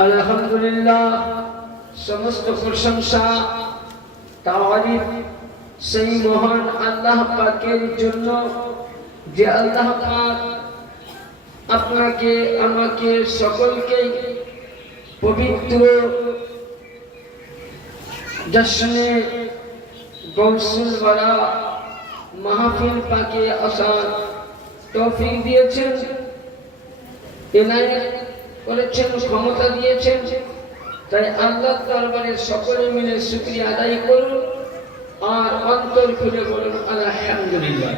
আলহামদুলিল্লাহ, সমস্ত প্রশংসা তারিফ সেই মহান আল্লাহ পাকের জন্য যে আল্লাহ পাক আপনাকে আমাকে সকলকে পবিত্র জশ্নে গৌসুল ওয়ালা মাহফিল পাকে আসার তৌফিক দিয়েছেন, ইনায়াত করেছেন, ক্ষমতা দিয়েছেন। তাই আল্লাহর দরবারে সকলে মিলে শুকরিয়া আদায় করুন আর অন্তর খুলে বলুন আলহামদুলিল্লাহ।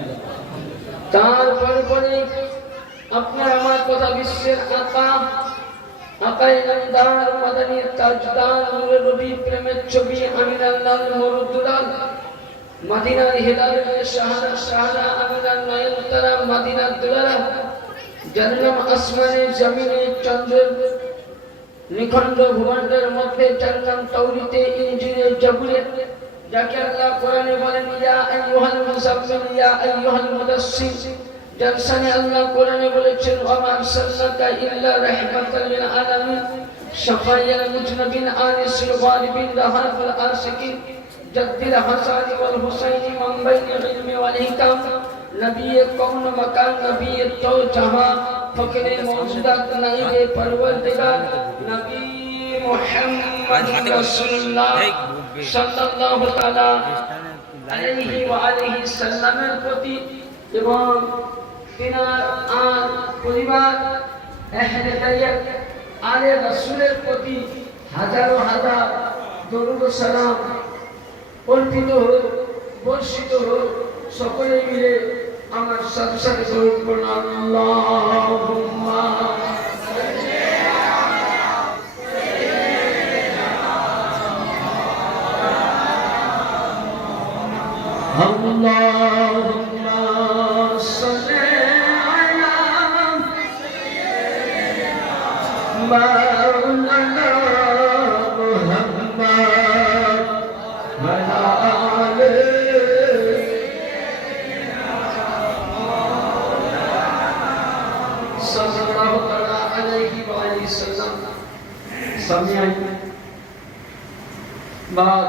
তারপরে আপনার আমার কথা বিশ্বের আকায়ে নামদার মাদানী তাজদার নূরে নবী প্রেমের ছবি আমিনার লাল মরুদুলাল মদিনার হিলাল শাহানা আমিনার নয়নতারা মদিনার দুলারা জন্ম আসমানে জমিনে চন্দ্রের নিখণ্ড ভুবনের মধ্যে জন্ম তৌরিতে ইনজিলে জাবুরে যাকে আল্লাহ কোরআনে বলেন ইয়া আইয়ুহাল মুযাম্মিল ইয়া আইয়ুহাল মুদাসসির, যার শানে আল্লাহ কোরআনে বলেছেন ওয়া মা আরসালনাকা ইল্লা রাহমাতাল লিল আলামিন শাফায়াল মুজনাবিন আনিসুল গালিবিন রাহাফুল আশিকিন জাদ্দিল হাসান ওয়াল হুসাইন মান বাইনা ইলমি ওয়াল হিকাম নবী কওন মাকান নবী তো জাহাঁ ফকরে মওজুদাত নাইবে পরওয়ারদিগার নবী মুহাম্মদ রাসূলুল্লাহ সাল্লাল্লাহু তাআলা আলাইহি ওয়া আলিহি সাল্লামের প্রতি এবং তিনার আর পরিবার আহলে বায়াত আলে রাসূলের প্রতি হাজারো হাজার দরুদ ও সালাম অর্পিত হোক, বর্ষিত হোক। সকলে মিলে আমার সাথে সাথে দরুদ পড়ুন আল্লাহুম্মা Allahumma salli ala Maulana Muhammad wa ala sallallahu alayhi wa alihi sallam. Samiyan বাদ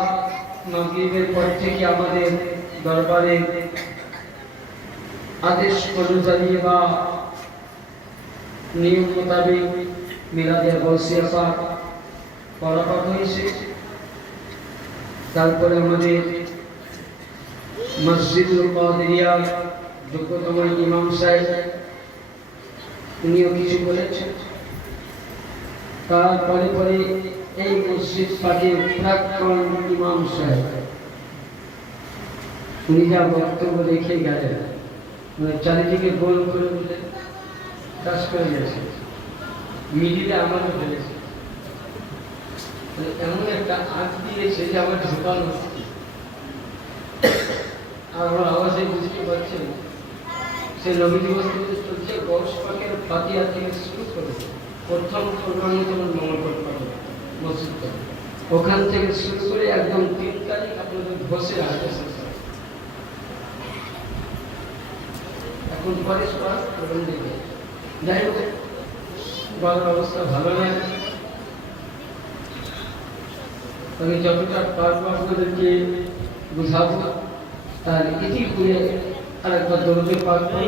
মাগরিবের পর থেকে আমাদের দরবারে আদেশ অনুযায়ী বা নিয়ম মোতাবেক মিলাদের বলসিয়া পাঠ পড়া হয়েছে। তারপরে আমাদের মসজিদুল কাদেরিয়া যোগ্যতম ইমাম সাহেব উনিও কিছু বলেছেন। তারপরে পরে এই মসজিদ পাকের প্রাক্তন ইমাম সাহেব উনি যা বক্তব্য রেখে গেলেন, চারিদিকে গোল করে বলে কাজ করে গেছে, মিডিলে আমাকে ফেলেছে, এমন একটা আঁচ দিয়েছে যে আমার ঢোকানো আর আমার আওয়াজে বুঝতে পারছেন সে নবী দিবস চলছে। গৌস পাকের ফাতিহা থেকে শুরু করে প্রথম প্রোগ্রামতম মঙ্গল পাঠ মসজিদ, ওখান থেকে শুরু করে একদম 3 তারিখ আপনাদের বসে আসবে। এখন পরে সবার প্রোগ্রাম দেবে। যাই হোক, গলার অবস্থা ভালো নয়, আমি যতটা পারবো আপনাদেরকে বুঝাবো। তার ইতি করে আরেকবার দরুদে পাঠ করি।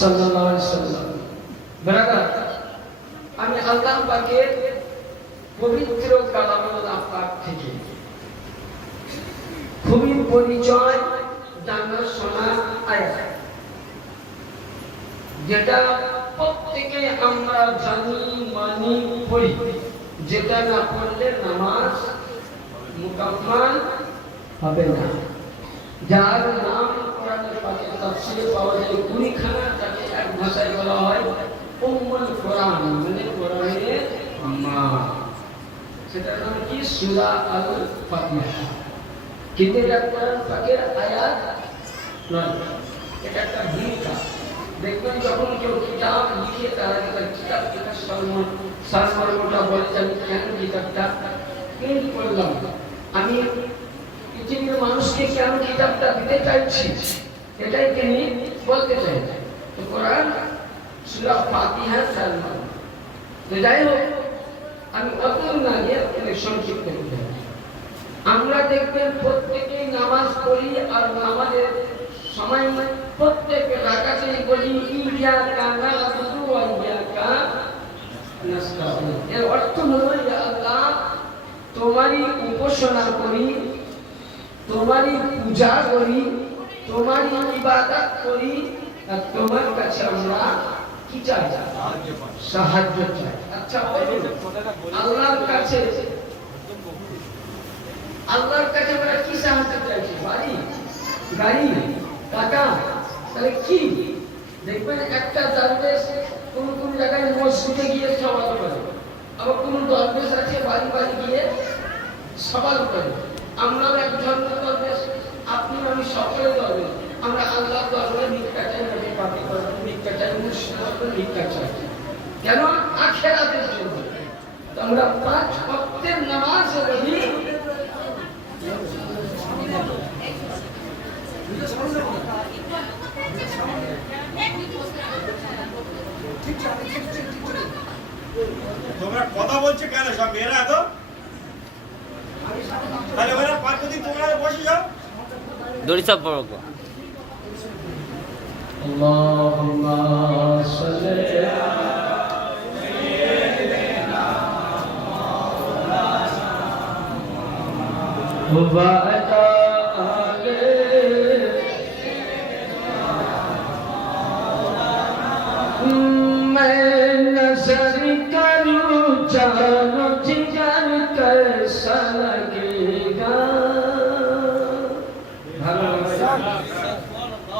সাল্লাল্লাহু আলাইহি ওয়াসাল্লাম। ব্রাদার, আমি আল্লাহ পাকের পবিত্র কালামুল্লাহ পাক থেকে খুবই পরিচয় জানা শোনা আয়াত, যেটা প্রত্যেকে আমরা জানি মানি পড়ি, যেটা না পড়লে নামাজ মুকাম্মাল হবে না। যার নাম কোরআনের পাকে তাফসীরে পাওয়া যায় 20 খানা, তাকে এক ভাষায় বলা হয় উম্মুল কোরআন, মানে কোরআনের মা। সেটার নাম কি? সূরা আল ফাতিহা। কিন্তু এটা কোরআন পাকের আয়াত নয়, এটা একটা ভূমিকা। দেখবেন যখন কেউ কিতাব লিখে তার আগে তার কিতাব লেখার সারমর্মটা বলে যে আমি কেন কিতাবটা প্রিন্ট করলাম, আমি পৃথিবীর মানুষকে কেন কিতাবটা দিতে চাইছি, এটাই তিনি বলতে চাই। তো কোরআন সূরা ফাতিহা সারমর্ম। তো যাই হোক, আমি অত না নিয়ে সংক্ষিপ্ত করতে হবে। আমরা দেখবেন প্রত্যেকেই নামাজ পড়ি, আর নামাজের সময় প্রত্যেকে রাকাতেই বলি ইয়্যাকা না'বুদু ওয়া ইয়্যাকা নাস্তাঈন। এর অর্থ হলো, ইয়া আল্লাহ, তোমারই উপাসনা করি, তোমারই পূজা করি, তোমারই ইবাদত করি, আর তোমার কাছে আমরা কি চাই? সাহায্য চাই। আচ্ছা, আল্লাহর কাছে আমরা কি সাহায্য চাইছি? বাড়ি, গাড়ি, টাকা, তাহলে কি? দেখবেন একটা দরবেশ কোন জায়গায় মসজিদে গিয়ে সওয়াল করে, আবার কোন দরবেশ আছে বাড়ি বাড়ি গিয়ে সওয়াল করে। আমরাও এক ধরনের দরবেশ, আপনি আমি সকলে দরবেশ। আমরা আল্লাহ দরবারে ভিক্ষা চাই, নবী পাকের দরবারে ভিক্ষা চাই, মুর্শিদ দরবারে ভিক্ষা চাই। কেন? আখিরাতের জন্য। তো আমরা 5 ওয়াক্তের নামাজ পড়ি, তোমরা কথা বলছো কেন সব মেয়েরা? তো তাহলে ওরা পার্বতী তোমরা বসে যাও, দড়ি সব বড় গো। আল্লাহুম্মা সাল্লি মুবারাকা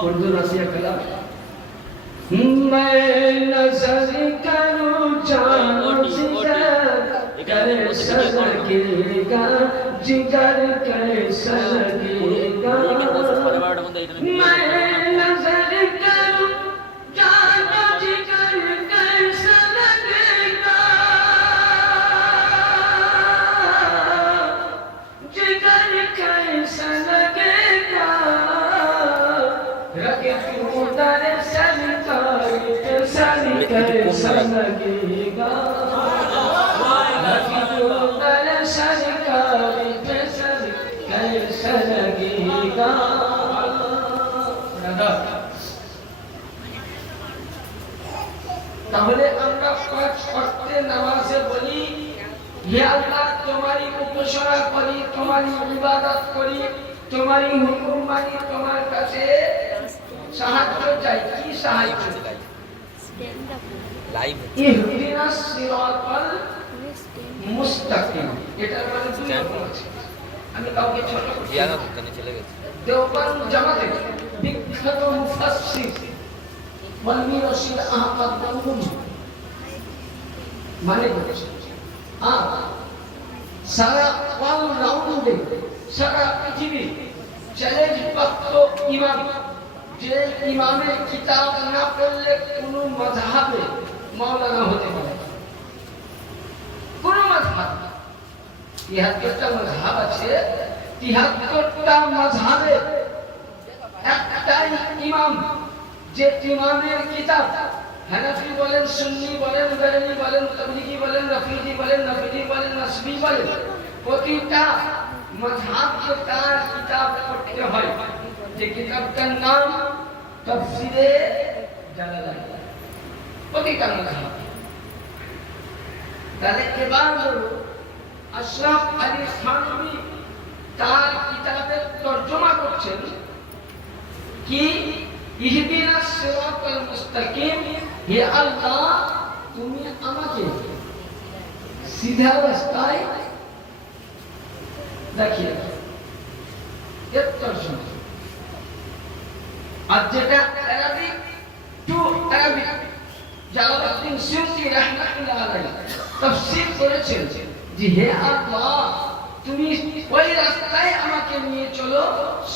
उर्दू रसिया कला मैं नजर करूं जानो जिगर कैसा लगेगा, जिगर कैसा लगेगा। मैं नजर करूं जानो जिगर कैसा लगेगा, जिगर कैसा लगेगा। रखे तू दर्शन कैसा लगेगा, रखे तू दर्शन कैसा लगेगा। তাহলে আমরা 5 ওয়াক্তের নামাজে বলি, হে আল্লাহ, তোমারই উপাসনা করি, তোমারই ইবাদত করি, তোমারই হুকুম মানি, তোমার কাছে সাহায্য চাই। কি সাহায্য চাই? লাইভ ইহদিনাস সিরাতাল মুস্তাকিম। এটা মানে দুই রকম আছে। আমি কাউকে ছোট করছি জিয়ানা দোকানে চলে গেছে। দেওবন্দ জামাতে বিখ্যাত মুফাসসির ওয়ালমি রশিদ আহমদ গঙ্গুহি মানে বলেছেন, সারা ওয়াল রাউন্ডে, সারা পৃথিবী চ্যালেঞ্জ প্রাপ্ত ইমাম, যে ইমামের কিতাব না পড়লে কোন মাযহাবে মাওলানা হতে পারে না। কোন মাযহাব, ৭৩টা মাযহাব আছে, ৭৩টা মাযহাবে একটাই ইমাম, যে ইমামের কিতাব হানাফি বলেন, সুন্নি বলেন, বেরেলি বলেন, তাবলিগি বলেন, রফিজি বলেন, নফিজি বলেন, নাসবি বলেন, প্রতিটা মাযহাবকে তার কিতাব পড়তে হয়। যে কিতাবটার নাম তাফসীরে জালালাইন, প্রতিটা মাযহাব। তাহলে এবার আশরাফ আলী থানভী তার কিতাবের তরজমা করছেন কি, ইহদিনাস সিরাতাল মুস্তাকিম, হে আল্লাহ, তুমি আমাকে সিধা রাস্তায় দেখিয়ে দাও। এর তরজমা। আর যেটা Arabic to Arabic, Jalaluddin Suyuti রাহমাতুল্লাহ আলাইহি তাফসীর করেছেন যে হে আল্লাহ, তুমি ওই রাস্তায় আমাকে নিয়ে চলো,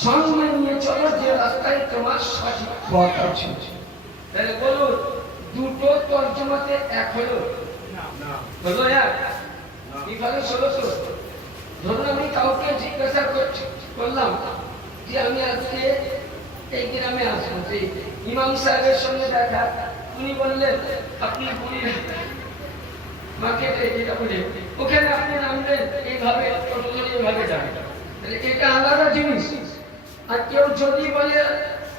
সঙ্গে নিয়ে চলো যে রাস্তায় তোমার সঠিক পথ আছে। তাহলে বলুন দুটো তর্জমাতে এক হলো হলো এক কি হলো 1600 ধরুন আমি কাউকে জিজ্ঞাসা করলাম যে আমি আজকে এই গ্রামে আসবো যে ইমাম সাহেবের সঙ্গে দেখা উনি বললেন আপনি পুরীর মার্কেটে যেটা বলে ওখানে আপনি নামলেন এইভাবে টোটো ধরে এইভাবে যাবেন তাহলে এটা আলাদা জিনিস আর কেউ যদি বলে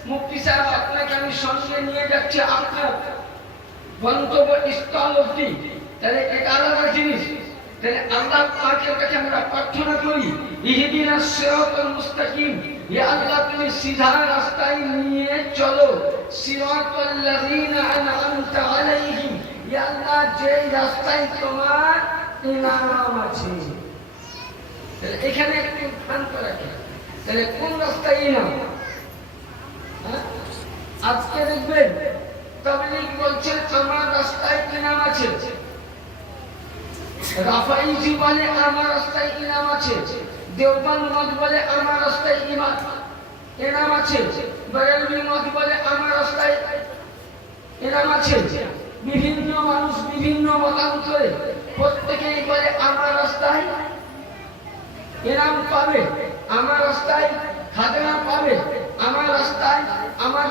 মুফতি সাহেব আপনাকে আমি সঙ্গে নিয়ে যাচ্ছি আপনার গন্তব্য স্থল অবধি তাহলে এটা আলাদা জিনিস তাহলে আল্লাহ পাকের কাছে আমরা প্রার্থনা করি ইহদিনাস সিরাতাল মুস্তাকিম ইয়া আল্লাহ তুমি সিধা রাস্তায় নিয়ে চলো সিরাতাল লাযিনা আনআমতা আলাইহিম ইয়া আল্লাহ যে রাস্তায় তোমার ইনাম আছে তাহলে এখানে একটু ধ্যান করা তাহলে কোন রাস্তায় ইনাম আজকে দেখবেন তাবলীগ বলছেন আমার রাস্তায় ইনাম আছে রাফাইজি বলে আমার রাস্তায় ইনাম আছে দেওবন্দ মত বলে আমার রাস্তায় ইনাম আছে বেরেলভি মত বলে আমার রাস্তায় ইনাম আছে বিভিন্ন মানুষ বিভিন্ন মতান্তরে প্রত্যেকেই বলে আমার রাস্তায় ইনাম পাবে আমার রাস্তায় খাজনা পাবে আমার রাস্তায় আমার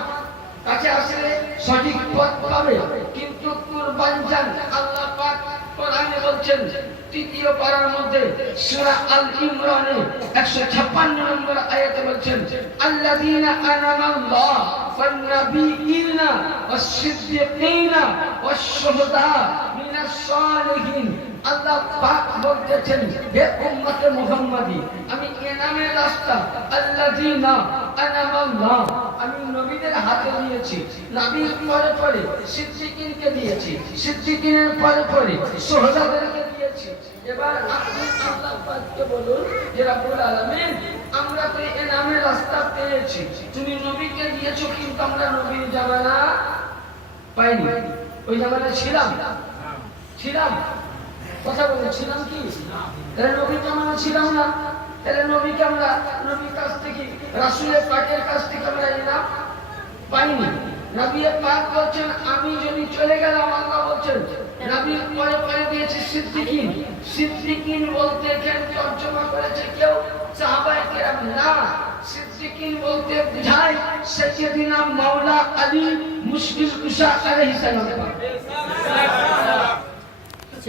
কাছে আসলে সঠিক পথ পাবে কিন্তু কুরবান জান আল্লাহ পাক কোরআনে বলছেন তৃতীয় পারার মধ্যে সূরা আল ইমরানে 156 নম্বর আয়াতে বলছেন আল্লাযীনা আনামাল্লাহ ওয়ান নাবিয়িনা ওয়াস সিদ্দিকিনা ওয়াস শুহাদা মিনাস সালিহিন আল্লাহ পাক বলতেছেন হে উম্মতে মুহাম্মাদি আমি ইনামের রাস্তা আল্লাযীনা আনামাল্লাহ আমি নবীদের হাতে দিয়েছি নবীর পরে পরে সিদ্দিকিনকে দিয়েছি সিদ্দিকিনের পরে পরে শুহাদাদেরকে দিয়েছি এবার আপনি আল্লাহ পাককে বলুন যে রব্বুল আলামিন আমরা তো ইনামের রাস্তা পেয়েছি তুমি নবীকে দিয়েছো কিন্তু আমরা নবীর জামানা পাইনি ওই জামানা ছিলাম কথা বলেছিলাম কি তাহলে নবীর জামানা ছিলাম না তাহলে নবীকে আমরা নবীর কাছ থেকে রাসূলের পাকের কাছ থেকে আমরা ইনাম পাইনি নবী পাক বলছেন আমি যদি চলে গেলাম আল্লাহ বলছেন নবীর পরে পরে দিয়েছে সিদ্দিকিন বলতে এখানে তর্জমা করেছে কেউ সাহাবায়ে কেরাম না সিদ্দিকিন বলতে বোঝায় সাইয়্যিদিনা মাওলা আলী মুশকিল কুশা আলাইহিস সালাম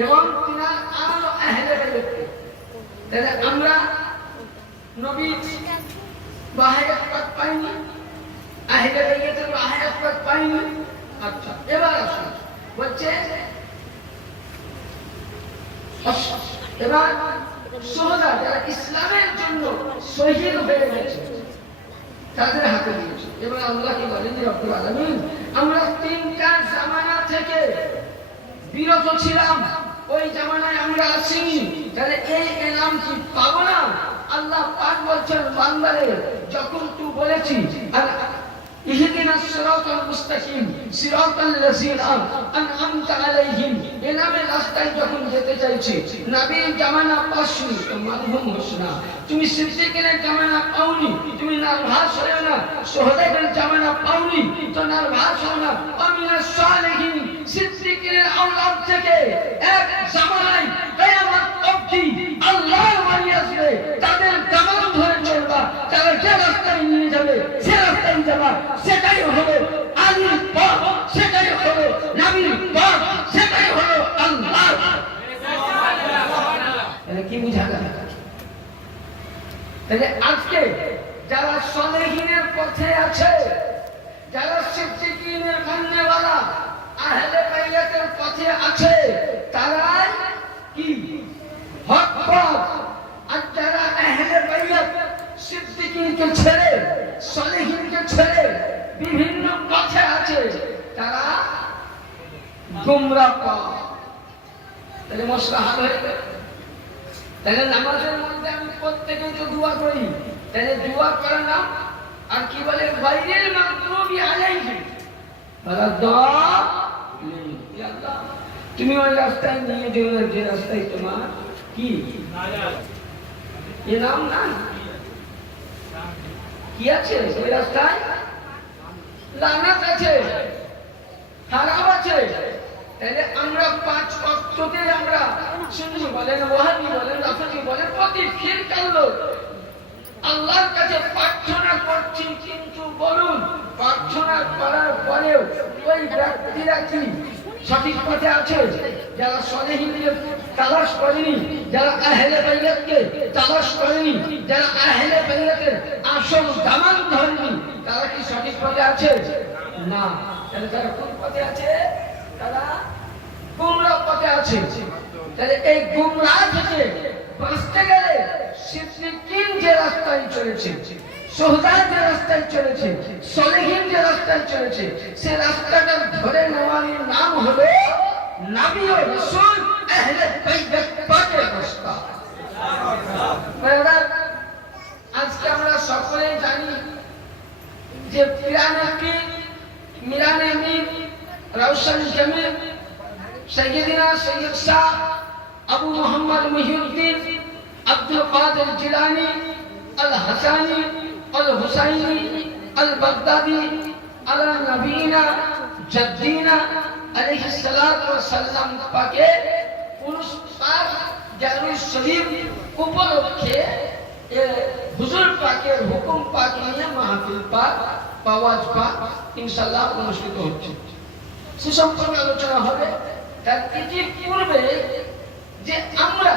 এবং তিনার আলো আহলে বাইত তাহলে আমরা নবীর বাহায়াত পাক পাইনি আহলে বাইতের বাহায়াত পাক পাইনি আচ্ছা এবার আসুন বলছে এবার শুহাদা যারা ইসলামের জন্য শহীদ হয়ে গেছে তাদের হাতে দিয়েছে এবার আল্লাহ কি বলেন রব্বুল আলামিন আমরা তিনটা জামানা থেকে বিরত ছিলাম ওই জামানায় আমরা আসিনি তাহলে এই ইনাম কি পাবো না আল্লাহ পাক বলছেন বান্দারে যখন তুই বলেছিস ইহদিনাস সিরাতাল মুস্তাকিম সিরাতাল লাযিনা আনআমতা আলাইহিম ইনামের রাস্তায় যখন যেতে চাইছি নবীর জামানা পাসনি তো মারহুম হোসনা তুমি সিদ্দিকের জামানা পাওনি তুমি নার্ভাস হয়ো না শুহাদাদের জামানা পাওনি তো নার্ভাস হও না আমিনাস সালিহিন সিদ্দিকের আওলাদ থেকে এক জামানায় কিয়ামত অবধি আল্লাহর ওলি আসবে তাদের জামান ধরে চলবা তারা যে রাস্তায় নিয়ে যাবে সে রাস্তায় যাবা সেটাই হলো আলীর পথ সেটাই হলো নবীর পথ সেটাই হলো আল্লাহ এটা কি বুঝা গেল তাহলে আজকে যারা সালেহিনের পথে আছে যারা সিদ্দিকিনের মাননেওয়ালা আহলে বাইতের পথে আছে তারা কি হক পথ আর যারা আহলে বাইত সিদ্দিকিনকে ছেড়ে সালেহিনকে ছেড়ে বিভিন্ন পথে আছে তারা গোমরাহ পথ তাহলে মশলা হাল হয়ে গেল তাহলে নামাজের মধ্যে আমি প্রত্যেকে তো দোয়া করি তাহলে দোয়া করে না আর কি বলে বাইরের মাগদুবি আলাইহিম তুমি ওই রাস্তায় নিয়ে যাও যে রাস্তায় তোমার কি ইনাম না কি আছে ওই রাস্তায় লানাত আছে হারাম আছে। তাহলে আমরা 5 ওয়াক্ততে আমরা সুন্নি বলেন, ওয়াহাবি বলেন, রাফিজি বলেন, প্রতি ফিরকার লোক আল্লাহর কাছে প্রার্থনা করছি, কিন্তু বলুন প্রার্থনা করার পরেও ওই ব্যক্তিরা কি সঠিক পথে আছে? যারা সলেহিনকে তালাশ করেনি, যারা আহলে বাইয়াতকে তালাশ করেনি, যারা আহলে বাইয়াতের আসল দামান ধরেনি, তারা কি সঠিক পথে আছে? না। তাহলে তারা কোন পথে আছে? তারা গুমরাহ পথে আছে। তাহলে এই গুমরাহ থেকে বাঁচতে গেলে সিদ্দিকীন যে রাস্তায় চলেছে, সুহদা যে রাস্তায় চলেছে, সলেহিন যে রাস্তায় চলেছে, সে রাস্তাটা ধরে নেওয়ার নাম হলো নবী ও রাসূল আহলে বাইত পাকের রাস্তা। আজকে আমরা সকলেই জানি যে মিরানে আমিন রওশন জামিল সৈয়দিনা সৈয়দ শাহ আবু মোহাম্মদ মুহিউদ্দিন আব্দুল কাদের জিলানী আল হাসানী আল হুসাইনী আল বাগদাদি আলা নবীনা জাদ্দিনা আলাইহিস সালাতু ওয়াস সালাম পাকে পুরুষ পাক জালুস শরীফ উপলক্ষে হুজুর পাকের হুকুম পাক নিয়ে মাহফিল পাক ওয়াজ পাক ইনশাআল্লাহ অনুষ্ঠিত হচ্ছে। সে সম্পর্কে আলোচনা হবে। তার পূর্বে যে আমরা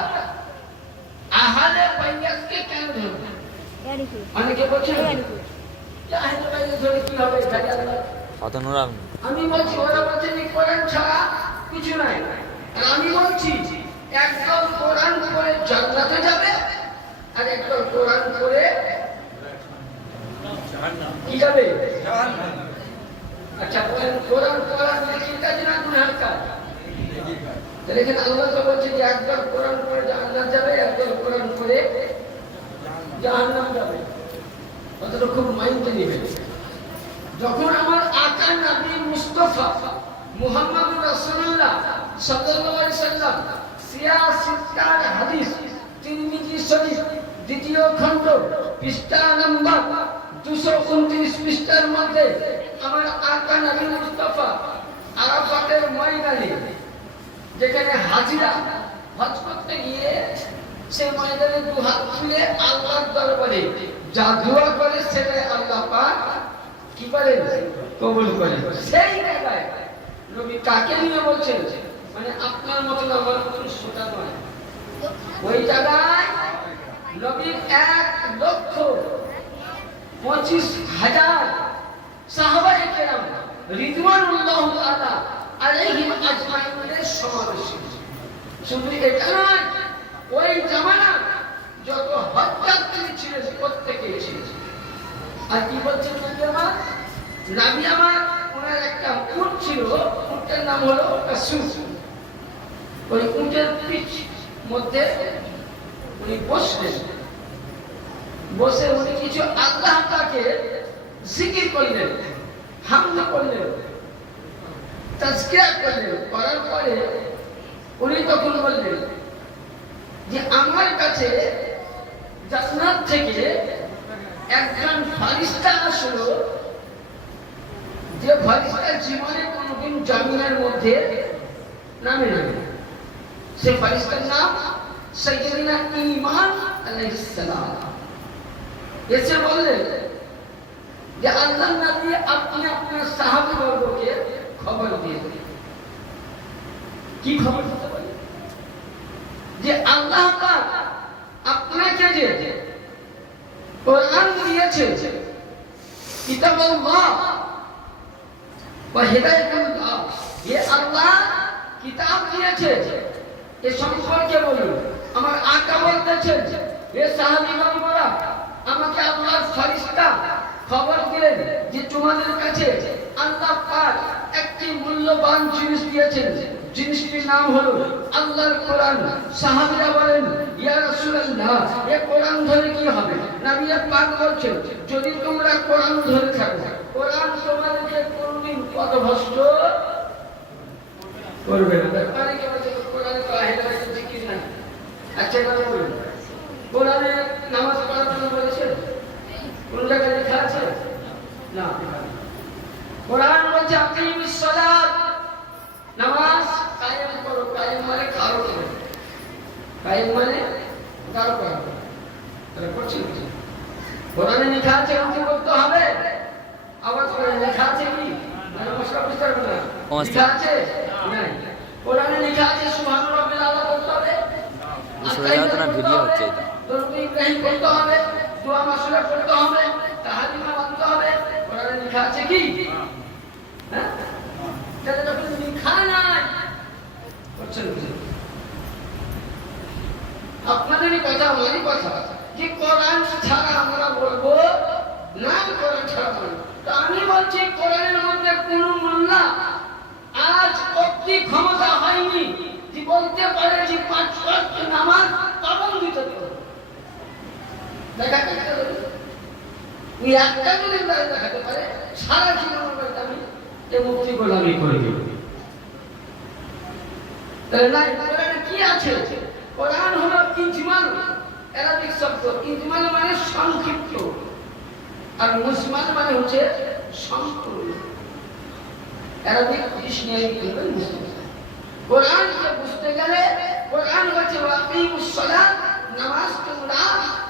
আহলে বাইয়াতকে কেন ধরব? অনেকে বলছেন যে আহলে বাইয়াত ধরে কি হবে? আমি বলছি ওরা বলছে যে কোরআন ছাড়া কিছু নাই। আর আমি বলছি একদল কোরআন পড়ে জান্নাতে যাবে, আর একদল কোরআন পড়ে কি যাবে? আচ্ছা, কোরআন পড়ার নেকির কাজ না গুনাহের কাজ? তাহলে এখানে আল্লাহ তো বলছে যে একদল কোরআন পড়ে জান্নাত যাবে, একদল কোরআন পড়ে জাহান্নাম যাবে। অতটা খুব মাইন্ডে নেবেন। যখন আমার আকা নবী মুস্তাফা মুহাম্মদুর রাসূলুল্লাহ সাল্লাল্লাহু আলাইহি সাল্লাম সিয়াসিতার হাদিস তিরমিজি শরীফ দ্বিতীয় খণ্ড পৃষ্ঠা নম্বর 229 পৃষ্ঠার মধ্যে আমার আকা নবী মুস্তাফা আরাফাতের ময়দানে যেখানে হাজিরা হজ করতে গিয়ে সেই ময়দানে দুহাত তুলে আল্লাহর দরবারে যা দোয়া করে সেটা আল্লাহ পাক কি করে? কবুল করে। সেই জায়গায় নবী কাকে নিয়ে বলছেন? মানে আপনার মতন আমার মতন শ্রোতা নয়। ওই জায়গায় নবী 1,25,000 সাহাবায়ে কেরাম রিদওয়ানুল্লাহ তাআলা আলাইহিম আজমাইনের সমাবেশ। শুধু এটা নয়, ওই জামানা যত হজযাত্রী ছিলেন প্রত্যেকেই ছিলেন। আর কি বলছেন নবী আমার ওনার একটা উট ছিল, উটের নাম হলো কাসুস। ওই উটের পিঠ মধ্যে উনি বসলেন, বসে উনি কিছু আল্লাহ তাকে জিকির করলেন, হামদ করলেন, তাজকিয়া করলেন। করার পরে উনি তখন বললেন যে আমার কাছে জান্নাত থেকে একজন ফারিস্তা আসলো, যে ফারিস্তা জীবনে কোনদিন জামিনের মধ্যে নামে না। সে ফারিস্তার নাম সাইয়্যিদুনা ঈমান আলাইহিস সালাম। এসে বললেন যে আল্লাহ নবী আপনি আপনার সাহাবীবর্গকে খবর দিয়ে দেন। কি খবর দিতে পারে? যে আল্লাহ পাক আপনাকে যে কোরআন দিয়েছে, কিতাবুল্লাহ ওয়া হিদায়াতুল্লাহ, এ আল্লাহ কিতাব দিয়েছে, এ সম্পর্কে বলুন। আমার আকা বলতেছেন এ সাহাবীগণরা আমাকে আল্লাহর ফেরেশতা খবর দিলেন যে তোমাদের কাছে আল্লাহ পাক একটি মূল্যবান জিনিস দিয়েছেন, জিনিসটির নাম হলো আল্লাহর কোরআন। সাহাবীরা বলেন ইয়া রাসূলুল্লাহ, এই কোরআন ধরে কি হবে? নবী পাক বলছেন যদি তোমরা কোরআন ধরে থাকো, কোরআন তোমাদেরকে কোনদিন পথভ্রষ্ট করবে না। তারপরে কি বলছে? কোরআনে তো আহলে বাইতের জিকির নাই। আচ্ছা কথা বলুন, কোরআনে নামাজ পড়ার জন্য বলেছে? কোন জায়গায় লেখা আছে? না। কোরআন বলছে আকিমিস সালাত নামাজ কায়েম করো, কায়েম মানে কারো করো, কায়েম মানে কারো করো, তারা করছে না। কোরআনে লেখা আছে কি করতে হবে, আবার কোরআনে লেখা আছে কি মানে মশলা বিস্তার করে লেখা আছে নাই। কোরআনে লেখা আছে সুবহান রাব্বিল আলা করতে হবে, ভিডিও হচ্ছে এটা, দরুদ ইব্রাহিম করতে হবে, দোয়া মাসুরা করতে হবে, তাহলিমা মানতে হবে। কোরআনে লেখা আছে কি? হ্যাঁ, তাহলে যখন লেখা নাই করছেন কি? আপনাদেরই কথা, আমারই কথা যে কোরআন ছাড়া আমরা বলবো না, কোরআন ছাড়া বলবো। তো আমি বলছি কোরআনের মধ্যে কোন মোল্লা আজ অব্দি ক্ষমতা হয়নি যে বলতে পারে যে 5 ওয়াক্ত নামাজ পাবন্দিত করো। দেখাতে পারে, ওই একটা যদি দেখাতে পারে সারা জীবন আমি যে মুক্তি গোলামি করে দেব। তাহলে না, কোরআনে কি আছে? কোরআন হলো ইজমাল, আরবিক শব্দ। ইজমাল মানে সংক্ষিপ্ত, আর মুজমাল মানে হচ্ছে সম্পূর্ণ। আরবিক ডিকশনারি বলবেন মুসলিম। কোরআনকে বুঝতে গেলে কোরআন হচ্ছে ওয়াকিমুস সালাত, নামাজ তোমরা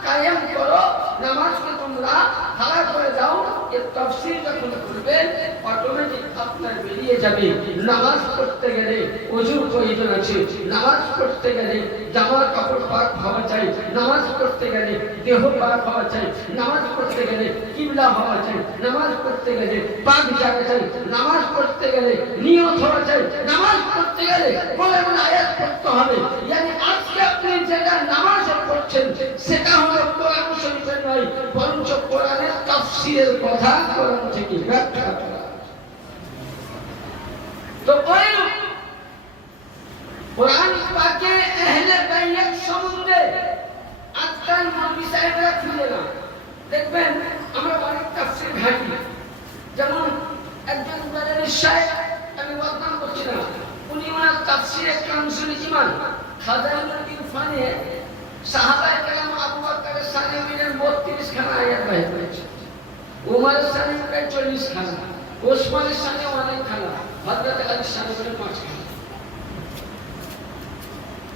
কায়েম করো, নামাজকে তোমরা হারা করে দাও। এর তাফসীর যখন করবেন অটোমেটিক আপনার বেরিয়ে যাবে নামাজ পড়তে গেলে ওযুর প্রয়োজন আছে, নামাজ পড়তে গেলে জামা কাপড় পাক হওয়া চাই, নামাজ পড়তে গেলে দেহ পাক হওয়া চাই, নামাজ পড়তে গেলে কিবলা হওয়া চাই, নামাজ পড়তে গেলে পাক জায়গা চাই, নামাজ পড়তে গেলে নিয়ত হওয়া চাই, নামাজ পড়তে গেলে কোরআনের আয়াত পড়তে হবে। মানে আজকে আপনি যেটা নামাজ পড়ছেন সেটা হলো কোরআন শরীফের নয়, বরঞ্চ কোরআনের তাফসীরের কথা কোরআন থেকে ব্যাখ্যা করা। তো ওই কোরআন পাকে আহলে বাইত সম্বন্ধে আজকাল মৌলভী সাহেবরা খুঁজে না, দেখবেন আমরা অনেক তাফসীর ঘাঁটি। যেমন একজন বাজারের সাহেব, আমি বদনাম করছি না, উনি ওনার তাফসীরে কানজুল ঈমান খাজাইনুল ইরফানে সাহাবায়ে কেরাম আবু বকরের শানে মিনের 32 খানা আয়াত বাইর করেছেন, উমরের শানে প্রায় 40 খানা, ওসমানের শানে অনেক খানা, হযরত আলীর শানে 5 খানা।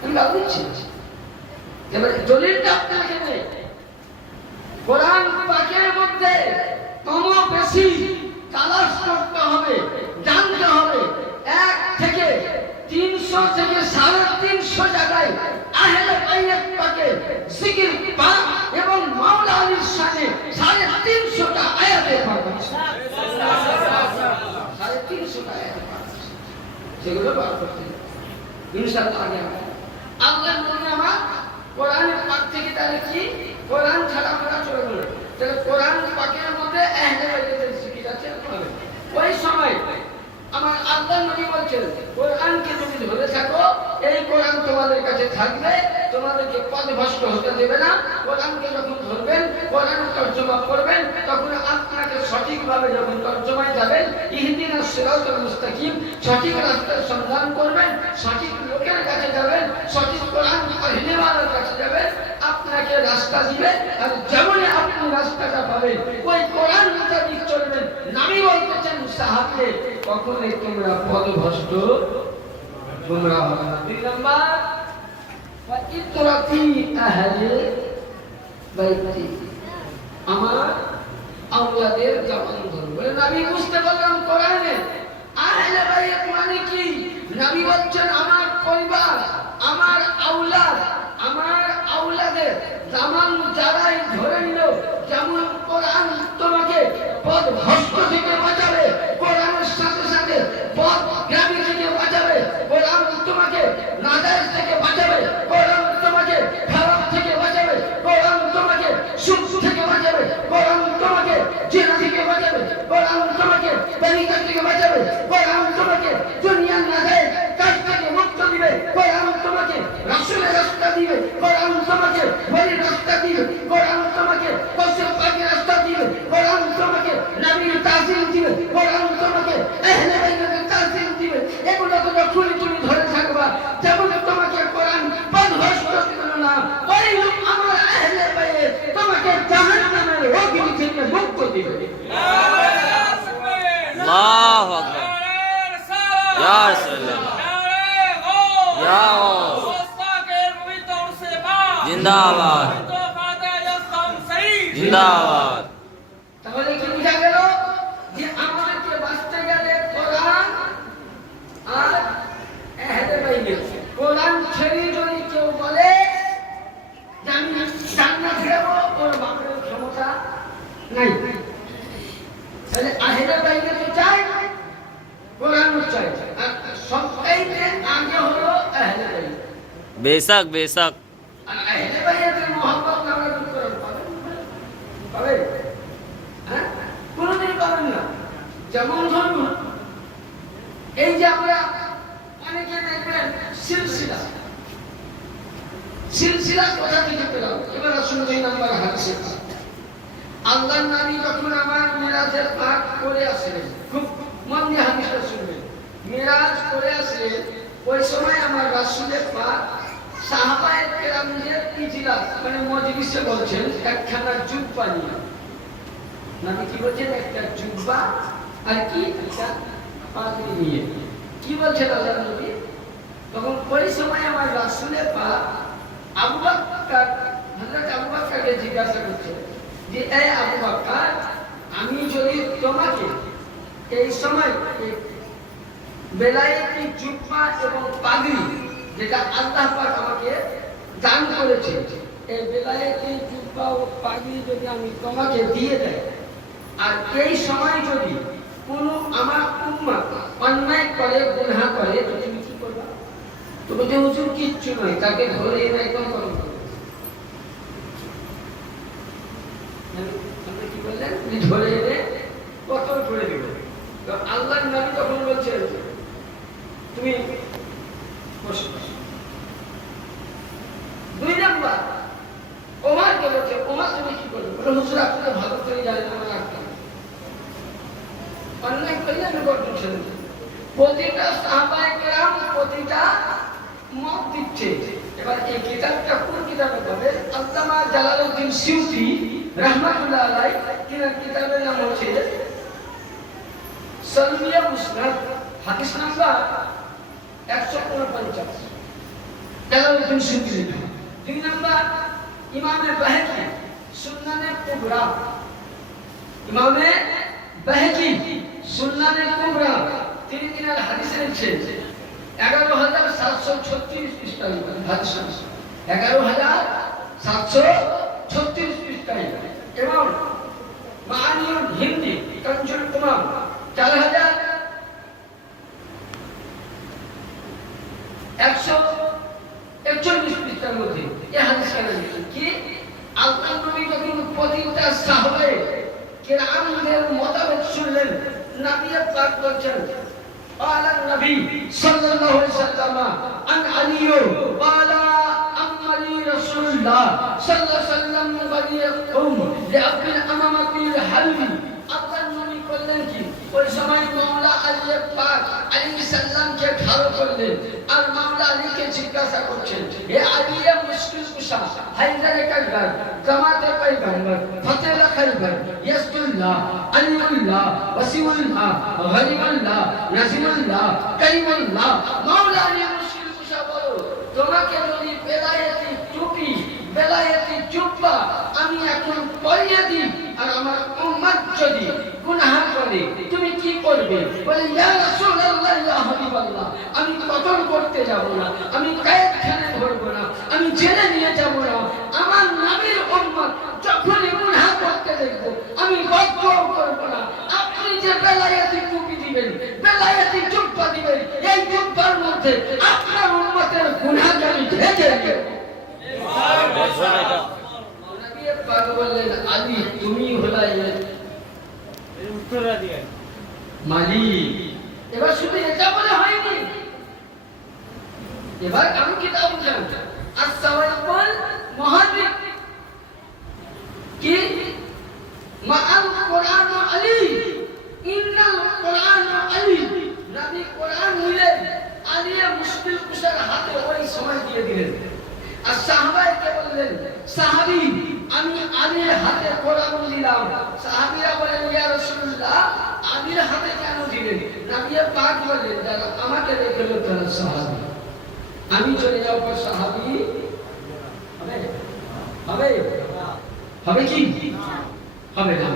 আমরা বুঝছি এবার দলিলটা আপনাকে নেই। কোরআন পাকের মধ্যে কম বেশি তালাশ করতে হবে, জানতে হবে। 1 থেকে 300 থেকে 350 জায়গায় আহলে বাইত পাকে জিকির পাক এবং মাওলা আলীর শানে 350টা আয়াতে পাক আছে, 350টা আয়াতে পাক আছে, সেগুলো বার করতে হবে ইনশাআল্লাহ। আগে আল্লাহ নবী আমার কোরআনের পাক থেকে তাহলে কি কোরআন ছাড়া আমরা চলবে না। তাহলে কোরআন পাকের মধ্যে আহলে বাইতের জিকির আছে। ওই সময় আমার আল্লাহ নবী বলছেন কোরআনকে তুমি ধরে থাকো, এই কোরআন তোমাদের কাছে থাকবে, তোমাদেরকে পথভ্রষ্ট হতে দেবে না। কোরআনকে যখন ধরবেন, কোরআন তর্জমা করবেন, তখন আপনাকে সঠিকভাবে যখন তর্জমায় যাবেন, ইহদিনাস সিরাতাল মুস্তাকিম, সঠিক রাস্তার সন্ধান করবেন, সঠিক লোকের কাছে যাবেন, সঠিক কোরআন পড়নেওয়ালার কাছে যাবেন, আপনাকে রাস্তা দিবে। আর যেমন আপনি রাস্তাটা পাবেন ওই কোরআন মোতাবেক চলবেন। নবী বলতেছেন সাহাবকে কখনোই তোমরা পথভ্রষ্ট তোমরা হবে না। 2 নাম্বার ওয়া ইতরাফি আহলে বাইতি, আমার আওলাদের জামান ধরো। বলে নবী বুঝতে পারলাম কোরআনে আহলে বাইত মানে কি? নবী বলছেন আমার পরিবার, আমার আওলাদ, আমার আওলাদের জামান যারাই ধরে নিল। যেমন কোরআন তোমাকে পথভ্রষ্ট থেকে বাঁচাবে, কোরআনের সাথে সাথে পথগামী থেকে বাঁচাবে, কোরআন তোমাকে নাজায়েজ থেকে বাঁচাবে, কোরআন তোমাকে খারাপ থেকে বাঁচাবে, কোরআন তোমাকে সুদ থেকে বাঁচাবে, কোরআন তোমাকে জিনা থেকে বাঁচাবে, কোরআন তোমাকে বেনিকার থেকে বাঁচাবে, কোরআন তোমাকে দুনিয়ার নাজায়েজ কাজ থেকে মুক্ত দিবে, কোরআন তোমাকে রাসূলের রাস্তা দিবে, কোরআন তোমাকে ওলির রাস্তা দিবে, কোরআন তোমাকে কসম পাকের রাস্তা দিবে, কোরআন তোমাকে নবীর তাজিম দিবে, কোরআন তোমাকে আহলে বাইতের তাজিম দিবে। এগুলো তো যখনই তুমি ধরে থাকবা, যেমন তোমাকে কোরআন পথভ্রষ্ট করবে না, ওই লোক আমার আহলে বাইত তোমাকে জাহান্নামের অগ্নি থেকে মুক্ত দিবে। আল্লাহু আকবার। ইয়া রাসূলুল্লাহ ইয়া জিন্দাবাদ জিন্দাবাদ। তাহলে কি বুঝা গেল যে আমাদেরকে বাঁচতে গেলে কোরআন আর আহলে বাইত। কোরআন ছেড়ে যদি কেউ বলে যে আমি জান্নাতে যাব, ওর বাপের ক্ষমতা নাই। তাহলে আহলে বাইত তো চাই, কোরআনও চাই, আর সবচাইতে আগে হলো আহলে বাইত। বেশক বেশক। আর আহলে বাইতের মহব্বত আমরা কি করে পাবে? হ্যাঁ, কোনদিন পাবেন না। যেমন ধরুন এই যে আমরা অনেকে দেখবেন সিলসিলা সিলসিলা কথা থেকে পেলাম। এবার আসুন 2 নম্বর হাদিসে, আল্লাহর নবী যখন আমার মেরাজের পাক করে আসলেন, খুব মন দিয়ে হাদিসটা শুনবেন। মেরাজ করে আসলেন, ওই সময় আমার রাসূলের পাক সাহাবায়ে কেরামদের ইজলাস মানে মজলিসে বলছেন একখানা জুব্বা নিয়ে। নবী কি বলছেন? একটা জুব্বা আর কি একটা পাগড়ি নিয়ে। কি বলছেন আল্লাহর নবী? তখন ওই সময় আমার রাসূলের পাক আবু বকর, হযরত আবু বকরকে জিজ্ঞাসা করছে যে এ আবু বকর, আমি যদি তোমাকে এই সময় বেলায়েতি জুব্বা এবং পাগড়ি যেটা আল্লাহ পাক আমাকে দান করেছে, এই বেলায়েতি জুব্বা ও পাগড়ি যদি আমি তোমাকে দিয়ে দেই, আর এই সময় যদি কোনো আমার উম্মত অন্যায় করে গুনাহ করে, তো তুমি কি করবে? তো বলছে হুজুর কিচ্ছু নয়, তাকে ধরে এনে একদম কলম করবে। আপনি কি বললেন? ধরে এনে কতল করে দেবে। তো আল্লাহর নবী তখন বলছেন তুমি বসো। 2 নম্বর ওমরকে বলছে, ওমর তুমি কি করবে? বলে হুজুর আপনি তো ভালো করে জানেন আমার আটকা অন্যায় করলে আমি গর্জন ছেড়ে দিই। প্রতিটা সাহাবায়ে কেরাম প্রতিটা মত দিচ্ছে। এবার এই কিতাবটা কোন কিতাবে পাবে? আল্লামা জালালউদ্দিন সিউতি রাহমাতুল্লাহ আলাইহি, তিনার কিতাবের নাম হচ্ছে সালমিয়া মুসনাদ, হাদিস নাম্বার 149, জালালউদ্দিন সিউতি লেখা। 2 নম্বর ইমামে বাহকি সুনানে কুবরা, ইমামে বাহকি সুনানে কুবরা, তিনি তিনার হাদিসে লিখছেন 11736 পৃষ্ঠায় হাদিস, 11736 পৃষ্ঠায়। এবং মাআনিউল হিন্দি কানজুল উমাম 4141 পৃষ্ঠার মধ্যে এই হাদিস কেন লিখছেন কি আল্লাহর নবী যখন প্রতিটা সাহাবায়ে কেরামদের মতামত শুনলেন, নবী পাক বলছেন قال النبي صلى الله عليه وسلم عن علي قال أما لي رسول الله صلى الله عليه وسلم بني قوم لأب الأمامة الحلبي। আল্লাহর নবী করলেন কি ওই সময় মাওলা আলী পাক আলাইহিস সালামকে ভালো করলেন, আর মাওলা আলীকে জিজ্ঞাসা করছেন হে আলী মুশকিল কুশা হায়দারে কালবার জামাতে পয়গম্বর ফতেলা খাইবার ইয়াসুল্লাহ আলিউল্লাহ ওয়াসিউল্লাহ গরিবুল্লাহ নাজিমুল্লাহ কারিমুল্লাহ। মাওলা আলী মুশকিল কুশা বলো, তোমাকে যদি বেলায়েতি টুপি বেলায়েতি জুব্বা আমি এখন পরিয়ে দিই, আর আমার উম্মত যদি গুনাহ করে তুমি কি করবে? বলে ইয়া রাসূলুল্লাহ ইয়া হাবিবাল্লাহ, আমি কতল করতে যাব না, আমি কায়েতখানে ধরব না, আমি জেলে নিয়ে যাব না। আমার নবীর উম্মত যখন গুনাহ করতে দেখব আমি বদদোয়া করব না। আপনি যে বেলায়েতি টুপি দিবেন, বেলায়েতি জুব্বা দিবেন, এই জুব্বার মধ্যে আপনার উম্মতের গুনাহকে আমি ঢেকে দেব। নবী পাক বললেন আলী তুমি হলা এর উত্তর দিয়ে মালিক। এবার শুধু এটা বলে হয়নি, এবার আমি কিতাব বুঝান as-sawa'iqul muharrik কি মাআল কোরআন আলী ইন্নাল কোরআন আলী। নবী কোরআন নিলেন, আলী মুশকিল কুশার হাতে ওই সময় দিয়ে দিলেন। আর সাহাবায়ে বললেন সাহাবী আমি আলীর হাতে কোরআন দিলাম। সাহাবীরা বলেন ইয়া রাসূলুল্লাহ আলীর হাতে কেন দিলেন? নবী পাক বললেন যারা আমাকে রেখে গেল তারা সাহাবী, আমি চলে যাওয়ার পর সাহাবী হবে হবে হবে কি হবে না?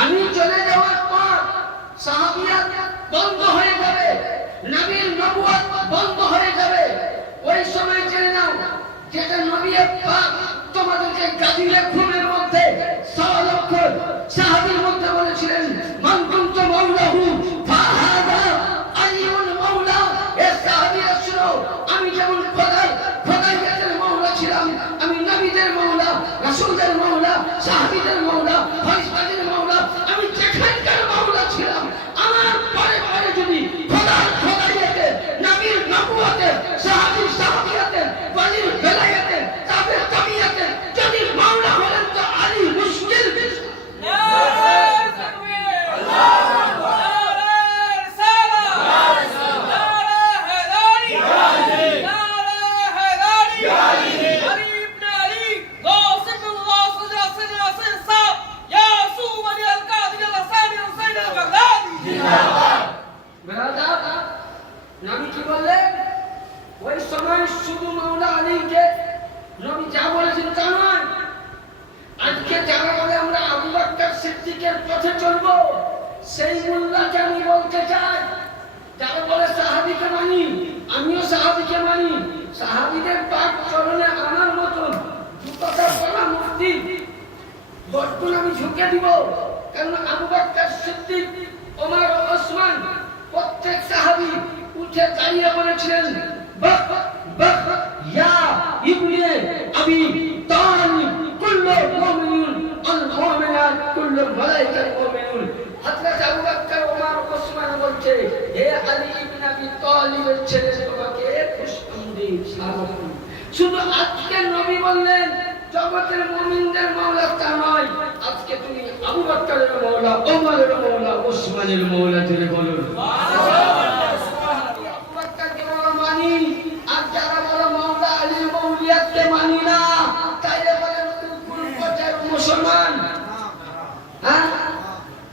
আমি চলে যাওয়ার পর সাহাবিয়াত বন্ধ হয়ে যাবে, নবীর নবুয়ত বন্ধ হয়ে যাবে। ওই সময় জেনে নাও যেটা নবী পাক তোমাদেরকে গাদিলে খুনের মধ্যে সালক্ষ সাহাবীর মধ্যে বলেছিলেন মান কুনতু মাওলাহু ফাহাদা আলিউন মাওলা। এ সাহাবীরা শুনো, আমি যেমন খোদাইয়াতের মাওলা ছিলাম, আমি নবীদের মাওলা, রাসূলদের মাওলা, সাহাবীদের মাওলা, ফেরেশতাদের মাওলা, আমি যেখানকার মাওলা ছিলাম। আমার পরে পরে যদি খোদাইয়াতে, নবীর নবুয়তে, সাহাবীর সাহাবিয়াতে, ওয়ালির বেলায়েতে, তাদের তাবিয়াতে যদি মাওলা হলেন তো আলী মুশকিল। নবী কি বললেন? ওই সময় শুধু মাওলা আলীকে নবী যা বলেছেন তা নয়। আজকে যারা বলে আমরা আবু বকর সিদ্দিকের পথে চলবো, সেই মোল্লাকে আমি বলতে চাই, যারা বলে সাহাবীকে মানি, আমিও সাহাবীকে মানি, সাহাবীদের পাক চরণে আমার মতন দুটা পড়া মুফতি বর্তমান আমি ঝুঁকে দিব। কারণ আবু বকর সিদ্দিক, ওমর, ওসমান প্রত্যেক সাহাবী উঠে দাঁড়িয়ে বলেছিলেন বাক বাক ইয়া ইবনে আবি তালিব কুল্লু মুমিনুন আল মুমিনাত কুল্লু মালাইকাত মুমিনুন। হযরত আবু বকর, ওমর, ওসমান বলছে হে আলী ইবনে আবি তালিবের ছেলে, তোমাকে খুশআমদীদ স্বাগত। শুধু আজকে নবী বললেন জগতের মুমিনদের মাওলা তা নয়, আজকে তুমি আবু বকরের মাওলা, ওমরের মাওলা, ওসমানের মাওলা তুমি বলো। আর যারা বলে মাওলা আলী মৌলিয়াতকে মানি না, তাইলে বলে কোন পর্যায়ের মুসলমান? হ্যাঁ,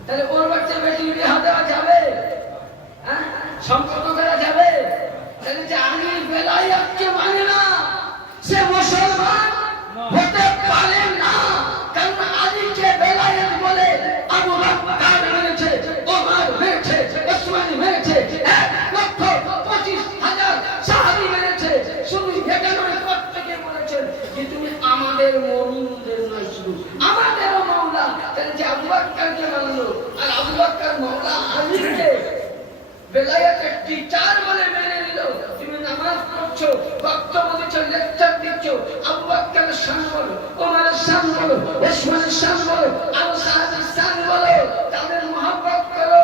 তাহলে ওর বাচ্চা বেটি বিয়ে দেওয়া যাবে? হ্যাঁ, সম্পর্ক করা যাবে? তাহলে যে আলী বেলায়েতকে মানে না, সে মুসলমান হতে পারে না। কারণ আলীকে বেলায়েত বলে আবু বকর মেরেছে, ওমর মেরেছে, ওসমান মেরেছে, 1,25,000 সাহাবী মেরেছে। শুধু এটা নয়, প্রত্যেকে বলেছেন যে তুমি আমাদের মুমিনদের নয়, শুধু আমাদেরও মাওলা। তাহলে যে আবু বকরকে মানলো আর আবু বকর মাওলা আলীকে বেলায়েতের টিচার বলে মেনে নিল। তুমি নামাজ পড়ছো, বক্তব্য দিচ্ছ, লেকচার দিচ্ছ, আবু বকরের শান বলো, ওমরের শান বলো, ওসমানের শান বলো, আবু সাহাবীর শান বলো, তাদের মহব্বত করো।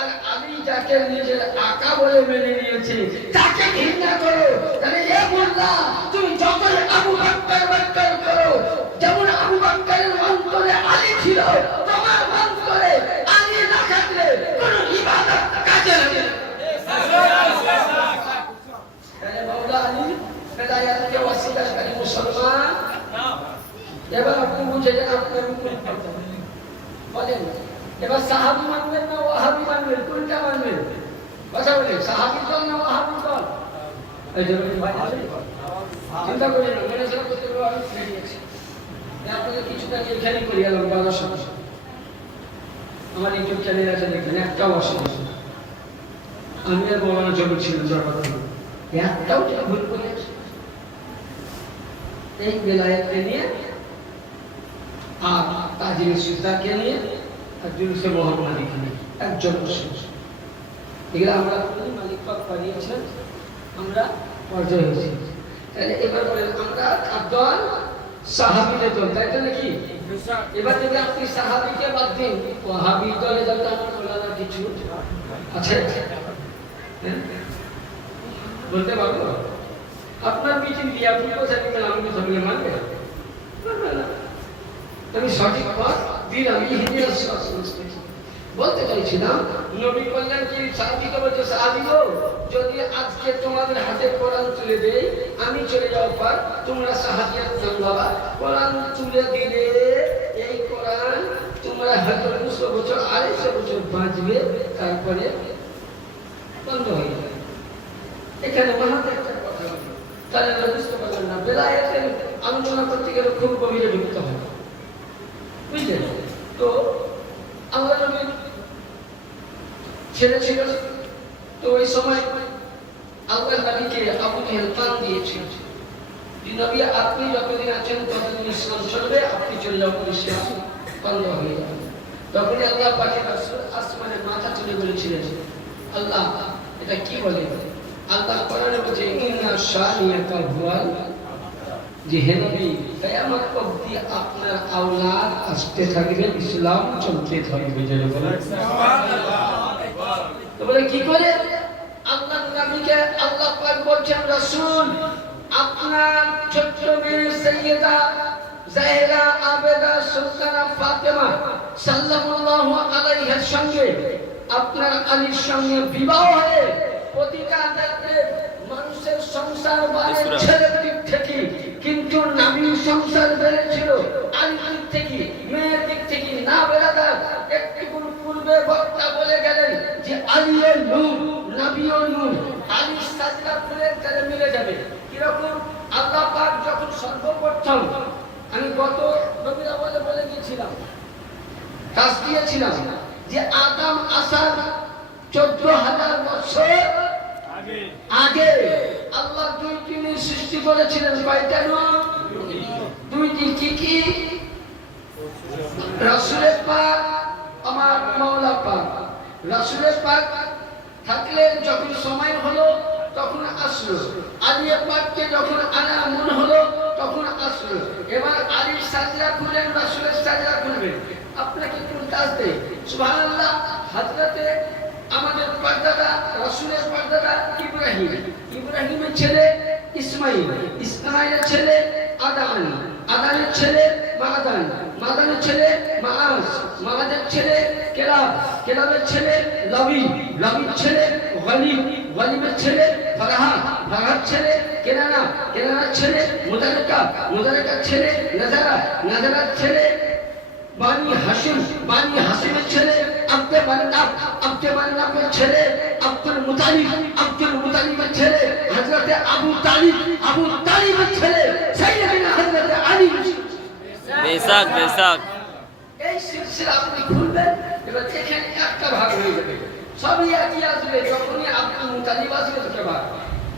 আর আলী যাকে নিজের আকা বলে মেনে নিয়েছে তাকে ঘৃণা করো। তাহলে এ মোল্লা, তুমি যতই আবু বকর করো, যেমন আবু বকরের অন্তরে আলী ছিল, তোমার অন্তরে আলী না থাকলে কোন ইবাদত কাজে লাগে না। তাহলে মাওলা আলী বেলায়েতকে ওয়াসিলাকারী মুসলমান। এবার আপনি বুঝে যান আপনার বলেন, এবার সাহাবী মানবেন না ওয়াহাবী মানবেন? কোনটা মানবেন? কথা বলে সাহাবী দল না ওয়াহাবী দল? এই যে চিন্তা করেন, মেনে সেটা করতে পারবো। আমি রেডি আছি, আপনাদের কিছুটা এখানে করি এলাম। বাজার সমস্যা আমার ইউটিউব চ্যানেল আছে, দেখবেন একটাও অসুবিধা। আমি আর বলানো জমি ছিল জগৎ, একটাও ভুল করেছি এই বেলায়েতকে নিয়ে আর তাজির সুলতানকে নিয়ে আর জুলুসে মোহাম্মদীকে নিয়ে একজন অসুবিধা। এগুলো আমরা মালিক পাক পাঠিয়েছেন, আমরা পর্যায়ে হয়েছি। তাহলে এবার বলেন আমরা দল সাহাবীদের দল, তাই তো নাকি? এবার যদি আপনি সাহাবীকে বাদ দিন, ওয়াহাবী দলে যাতে আমার বলার কিছু আছে বলতে পারবো? আপনার মিটিং দিয়ে আপনি কোথায় দিবেন, আমি কোথাও বলে মানবে না। আমি সঠিক পথ দিলাম, বলতে চাইছিলাম নবী বললেন কি সাহাবীকে বলছে, সাহাবী গো, যদি আজকে তোমাদের হাতে কোরআন তুলে দেই, আমি চলে যাওয়ার পর তোমরা সাহাবিয়াত নাম বাবা কোরআন তুলে দিলে এই কোরআন তোমরা হয়তো 200 বছর 250 বছর বাঁচবে, তারপরে এখানে মহাদের একটা কথা বলি, তাহলে বুঝতে পারবেন না। বেলায়েতের আলোচনা করতে গেলে খুব গভীরে ঢুকতে হবে, বুঝলেন? তো আল্লাহ নবীর ছেলে ছিল, তো ওই সময় আল্লাহ নবীকে আবু জেহেল প্রাণ দিয়েছিল যে নবী আপনি যতদিন আছেন ততদিন ইসলাম চলবে, আপনি চলে যাবেন ইসলাম বন্ধ হয়ে যাবে। তখনই আল্লাহ পাকের রাসূল আসমানে মাথা তুলে বলেছিলেন, আল্লাহ এটা কি বলে? আল্লাহ কোরআনে বলছে ইন্না শানিয়াকা হুয়াল, যে হে নবী কিয়ামত অবধি আপনার আওলাদ আসতে থাকবে, ইসলাম চলতে থাকবে। যেন বলেন সুবহানাল্লাহ। তো বলে কি করে? আল্লাহ নবীকে আল্লাহ পাক বলছেন, রাসূল আপনার ছোট্ট মেয়ে সাইয়্যিদা জাহরা আবেদা সুলতানা ফাতেমা সাল্লাল্লাহু আলাইহির সঙ্গে আপনার আলীর সঙ্গে বিবাহ হয়ে প্রতিটা ক্ষেত্রে মানুষের সংসার বাড়ে ছেলের দিক থেকে, কিন্তু নবীর সংসার বেড়েছিল আলীর দিক থেকে, মেয়ের দিক থেকে না বেড়াদার। একটু পূর্বে বক্তা বলে গেলেন যে আলীর নূর, নবীর নূর, আলীর সাজদা ফুলের কাছে মিলে যাবে। কিরকম? আল্লাহ পাক যখন সর্বপ্রথম, আমি গত রবিবার বলে গিয়েছিলাম, কাজ দিয়েছিলাম যে আদম আসার 14,000 বছর আগে আল্লাহ দুইটি নূর সৃষ্টি করেছিলেন। কয়টা নূর? দুইটি। কি কি? রাসূলের পাক, আমার মাওলা পাক। রাসূলের পাক থাকলেন, যখন সময় হলো তখন আসলো। আলীর পাককে যখন আনা মন হলো তখন আসলো। এবার আলীর সাজদা খুললেন, রাসূলের সাজদা খুলবেন। আপনাকে একটু কাজ দেই, সুবহানাল্লাহ। হযরতে আমাদের পর্দাদা, রাসূলের পর্দাদা ইব্রাহিম, ইব্রাহিমের ছেলে ইসমাঈল, ইসমাঈলের ছেলে আদান, আদানের ছেলে মাদান, মাদানের ছেলে মাআজ, মাআজের ছেলে কেলাব, কেলাবের ছেলে লবি, লবির ছেলে গলিব, গলিবের ছেলে ফারাহা, ফারাহার ছেলে কেনানা, কেনানার ছেলে মুদারিকা, মুদারিকার ছেলে নাজারা, নাজারার ছেলে বানি হাশিম, বানি হাশিমের ছেলে আব্দে মান্নাফ, আব্দে মান্নাফের ছেলে আব্দুল মুতালিব, আব্দুল মুতালিবের ছেলে হযরতে আবু তালিব, আবু তালিবের ছেলে সাইয়্যিদনা হযরতে আলী। বেশক বেশক। এই সিলসিলা আপনি খুলবেন, এবার এখানে একটা ভাগ হয়ে যাবে, সবই একই আসবে। যখনই আব্দুল মুতালিব আসবে একটা ভাগ।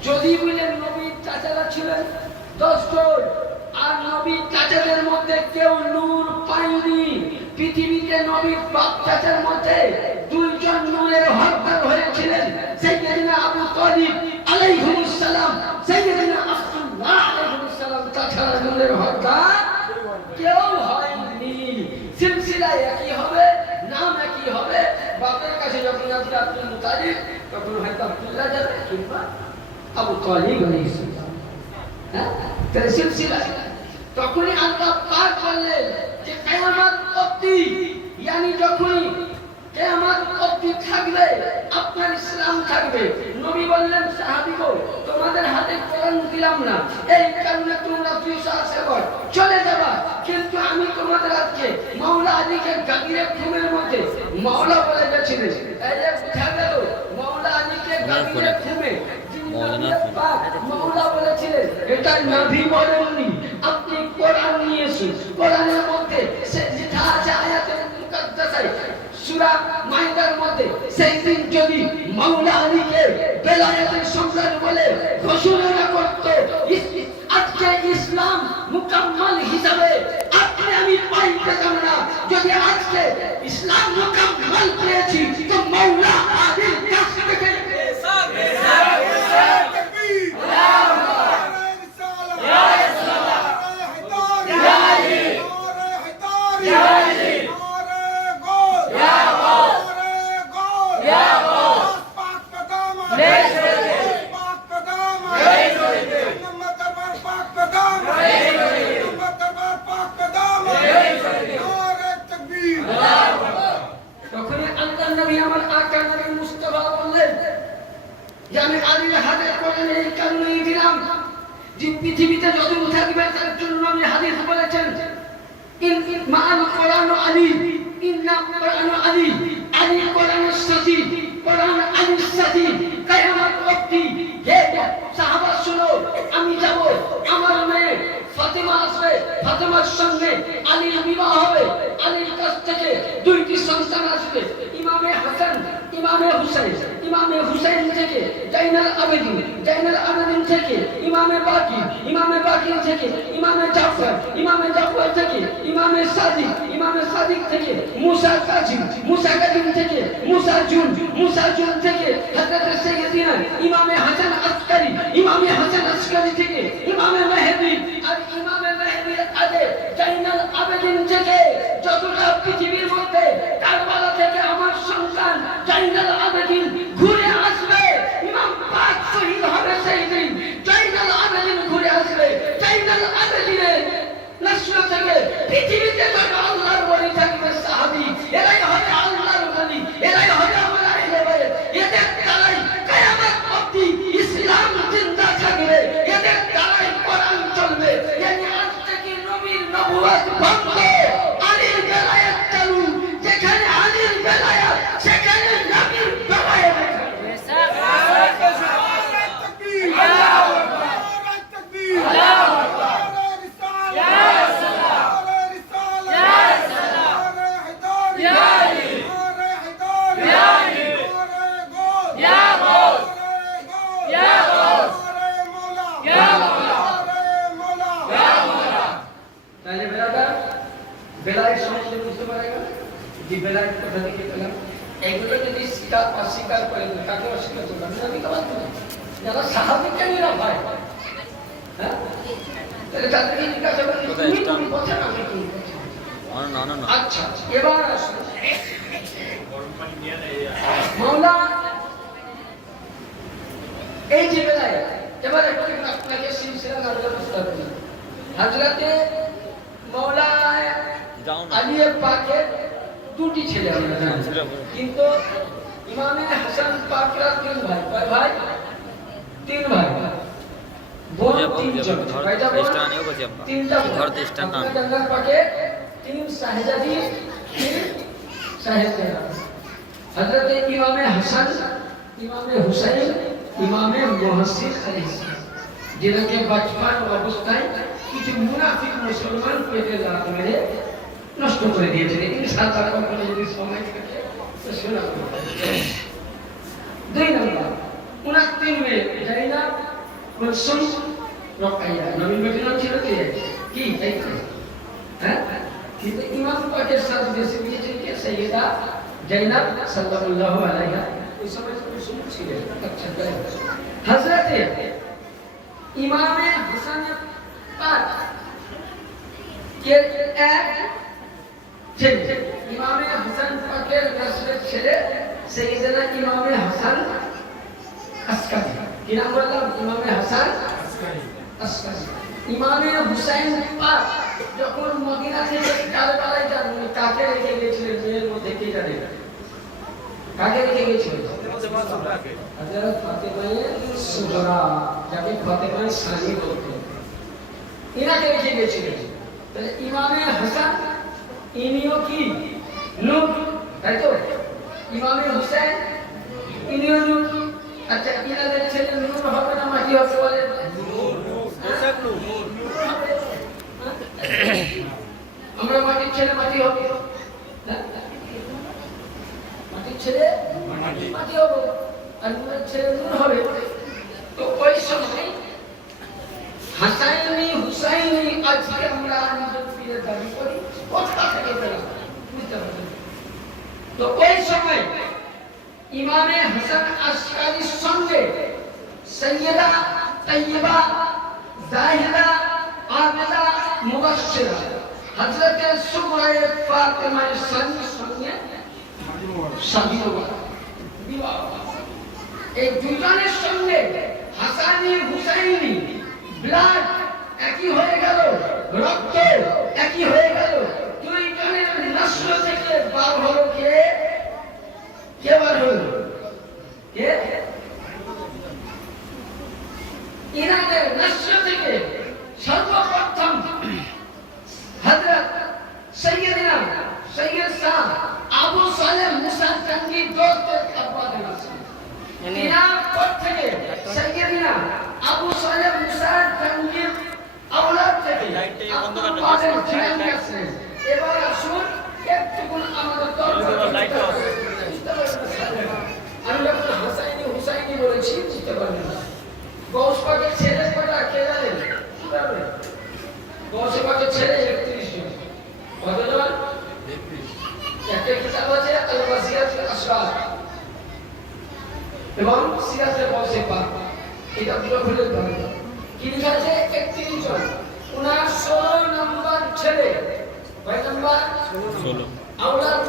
যদি বলেন নবীর চাচারা ছিলেন 10 জন, আর নবীর চাচাদের মধ্যে কেউ নূর পায়নি, পৃথিবীতে নবীর বাপ চাচার মধ্যে 2 জন নূরের হকদার হয়েছিলেন, সাইয়্যিদনা আবু তালিব আলাইহিস সালাম, সাইয়্যিদনা আব্দুল্লাহ আলাইহিস সালাম। তাছাড়া নূরের হকদার কেউ হয়নি। সিলসিলা একই হবে, নাম একই হবে। বাপের কাছে যখন আসবে আব্দুল মুতালিব, তখন হয়তো আব্দুল্লাহ যাবে কিংবা আবু তালিব আলাইহিস সালাম। হ্যাঁ, তাহলে সিলসিলা। তখনই আল্লাহ পাক বললেন যে কিয়ামত অবধি, yani যখনই কিয়ামত অবধি থাকবে আপনার ইসলাম থাকবে। নবী বললেন সাহাবীগো, তোমাদের হাতে কোরআন দিলাম না, এই কারণে তোমরা ফিসাসেবর চলে যাবা, কিন্তু আমি তোমাদের আজকে মাওলা আলীকে গাগিরে খুনের মধ্যে মাওলা বলে গেছিলেন। এই যে বুঝা গেল মাওলা আলীকে গাগিরে খুনে মাওলা বলেছিলেন, এটা নবী বলেননি, আপনি কোরআন নিয়েছেন। কোরআনের মধ্যে সে যেটা আছে আয়াতে মুকাদ্দাসায় সূরা মাইদার মধ্যে, সেই দিন যদি মাওলা আলীকে বেলায়েতের সম্রাট বলে ঘোষণা করত, আজকে ইসলাম মুকাম্মাল হিসাবে আপনি আমি পাইতাম না। যদি আজকে ইসলাম মুকাম্মাল পেয়েছি, তো মাওলা আলীর কাছ থেকে পৃথিবীতে যত থাকবে তার জন্য আমি হাদিস বলেছেন, মান কোরআন আলী, ইন্না কোরআন আলী, আলী কোরআনের সাথী, কোরআন আলীর সাথী। কিয়ামত অবধি হে আসবে ইমামে হাসান, ইমামে হুসাইন, ইমামে হুসাইন থেকে জাইনাল আবেদিন, জাইনাল আবেদিন থেকে ইমামে বাকির, ইমামে বাকির থেকে ইমামে জাফর, ইমামে জাফর থেকে ইমামে সাদিক, ইমামে সাদিক থেকে মুসা কাজিম, মুসা কাজিম থেকে মুসা জুন, মুসা জুন থেকে হযরত সাইয়্যিদিনা ইমামে হাসান আসকারী, ইমামে হাসান আসকারী থেকে ইমামে মেহেদী, আর ইমামে মেহেদীর আগে জাইনাল আবেদিন থেকে যতটা পৃথিবীর মধ্যে কারবালা থেকে আমার সন্তান জাইনাল আবেদিন ঘুরে আসবে, ইমাম পাক শহীদ হবে সেই দিন। জাইনাল আবেদিন ঘুরে আসবে, জাইনাল আবেদিনের নসল থেকে পৃথিবীতে যত আল্লাহর ওলি থাকবে সাহাবী, এরাই হবে আল্লাহর ওলি, এরাই হবে আমার আহলে বাইত। এদের দ্বারাই কিয়ামত অবধি ইসলাম জিন্দা থাকবে, এদের দ্বারাই কোরআন চলবে। yani আজ থেকে নবীর নবুয়ত বন্ধ, আলীর বেলায়েত চালু। যেখানে আলীর বেলায়েত সেখানে নবীর বেলায়েত। তাহলে বেরাদার বেলায়েত সম্বন্ধে বুঝতে পারা গেল যে বেলায়েত কোথা থেকে পেলাম। এগুলো যদি অস্বীকার করে কাকে অস্বীকার করলাম আমি তো বাধ্য না, যারা সাহাবিকারীরা হয় হ্যাঁ তাহলে তাদেরকে জিজ্ঞাসা করি তুমি কোন পথে আমি কোন পথে। আচ্ছা এবার আসুন মাওলা এই যে বেলায়েত, এবার একটু আপনাকে সিলসিলা নাজলা বুঝতে হবে। হযরতে মাওলা আলী পাকের দুটি ছেলে আমরা জানি, কিন্তু ইমামে হাসান পাকরা তিন ভাই। কয় ভাই? তিন ভাই। বোন তিনজন। কয়টা বোন? তিনটা বোন। জান্নাত পাকে তিন শাহজাদি, তিন শাহজাদা। হযরতে ইমামে হাসান, ইমামে হুসাইন, ইমামে মুহসিন আলাইহিস সালাম, যেটাকে বাচপান অবস্থায় কিছু মুনাফিক মুসলমান পেটে লাথ মেরে নষ্ট করে দিয়েছে। ইনশাআল্লাহ কখনো যদি সময় থাকে তো শোনাবো। দুই নম্বর উনার তিন মেয়ে জাইনাব, কুলসুম, রোকাইয়া। নবীন বেটির নাম ছিল কি তাই তো হ্যাঁ, কিন্তু ইমাম পাকের সাথে বেশি দিয়েছেন কে? সাইয়্যিদা জাইনাব সাল্লাল্লাহু আলাইহা। ওই সময় কুলসুম ছিলেন। আচ্ছা হযরতে ইমামে হাসান পাক কে এক ছেলে, ইমামে হাসান পাকের নসলের ছেলে সাইয়্যিদনা ইমামে হাসান আসকারী। কি নাম বললাম? ইমামে হাসান আসকারী। ইমামে হুসাইন পাক যখন মদিনা থেকে কারবালায় যান, কাকে রেখে গেছিলেন? মেয়ের মধ্যে কে জানে? কাকে রেখে গেছিলেন? হযরত ফাতেমায়ে সুগরা, যাকে ফাতেমায়ে সানি বলতেন, ইনাকে রেখে গেছিলেন। তাহলে ইমামে হাসান ইনিও কি নূর, তাই তো? ইমামে হুসাইন ইনিও নূর। আচ্ছা ইনাদের ছেলে নূর হবে না মাটি হবে? বলে আমরা মাটির ছেলে মাটি হবে, মাটির ছেলে মাটি হবে, আর নূরের ছেলে নূর হবে। তো ওই সময় হাসাইনি হুসাইনি আজকে আমরা নিজের পীরের দাবি করি, কোথা থেকে পেলাম বুঝতে পারছেন? তো ওই সময় ইমামে হাসান আসকারীর সঙ্গে সাইয়্যিদা তাইয়্যিবা, জাহিদা, আবেদা, মুবাশশিরা হযরতে সুগরায়ে ফাতেমায়ে সানির সঙ্গে শাদী বিবাহ। এই দুজনের সঙ্গে হাসানি হুসাইনি ব্লাড একই হয়ে গেল, রক্ত একই হয়ে গেল। দুইজনের নসল থেকে বার হলো কে? কে বার হলো? কে? ইনাদের নসল থেকে সর্বপ্রথম হযরত সাইয়্যিদিনা সৈয়দ শাহ আবু সালেহ মুসা জঙ্গি দোস্তের আব্বা দিয়েছেন। ইনার পর থেকে সাইয়্যিদিনা আবু সালেহ মুসা জঙ্গির আওলাদ থেকে এবার আসুন একটুকুন আমাদের আমি যখন হাসাইনি হুসাইনি বলেছি বুঝতে পারবেন না। গৌস পাকের ছেলে কটা কে জানেন? গৌস পাকের ছেলে 31 জন। কতজন? একটা কিতাব আছে আল ওয়াসিয়াতুল আসরার এবং সিরাতুল গৌসে পাক, এটা পুরো খুলে পড়ুন। কি লেখা আছে? 31 জন। উনার 16 নম্বর ছেলে, কয় নম্বর? 16 আওলাদ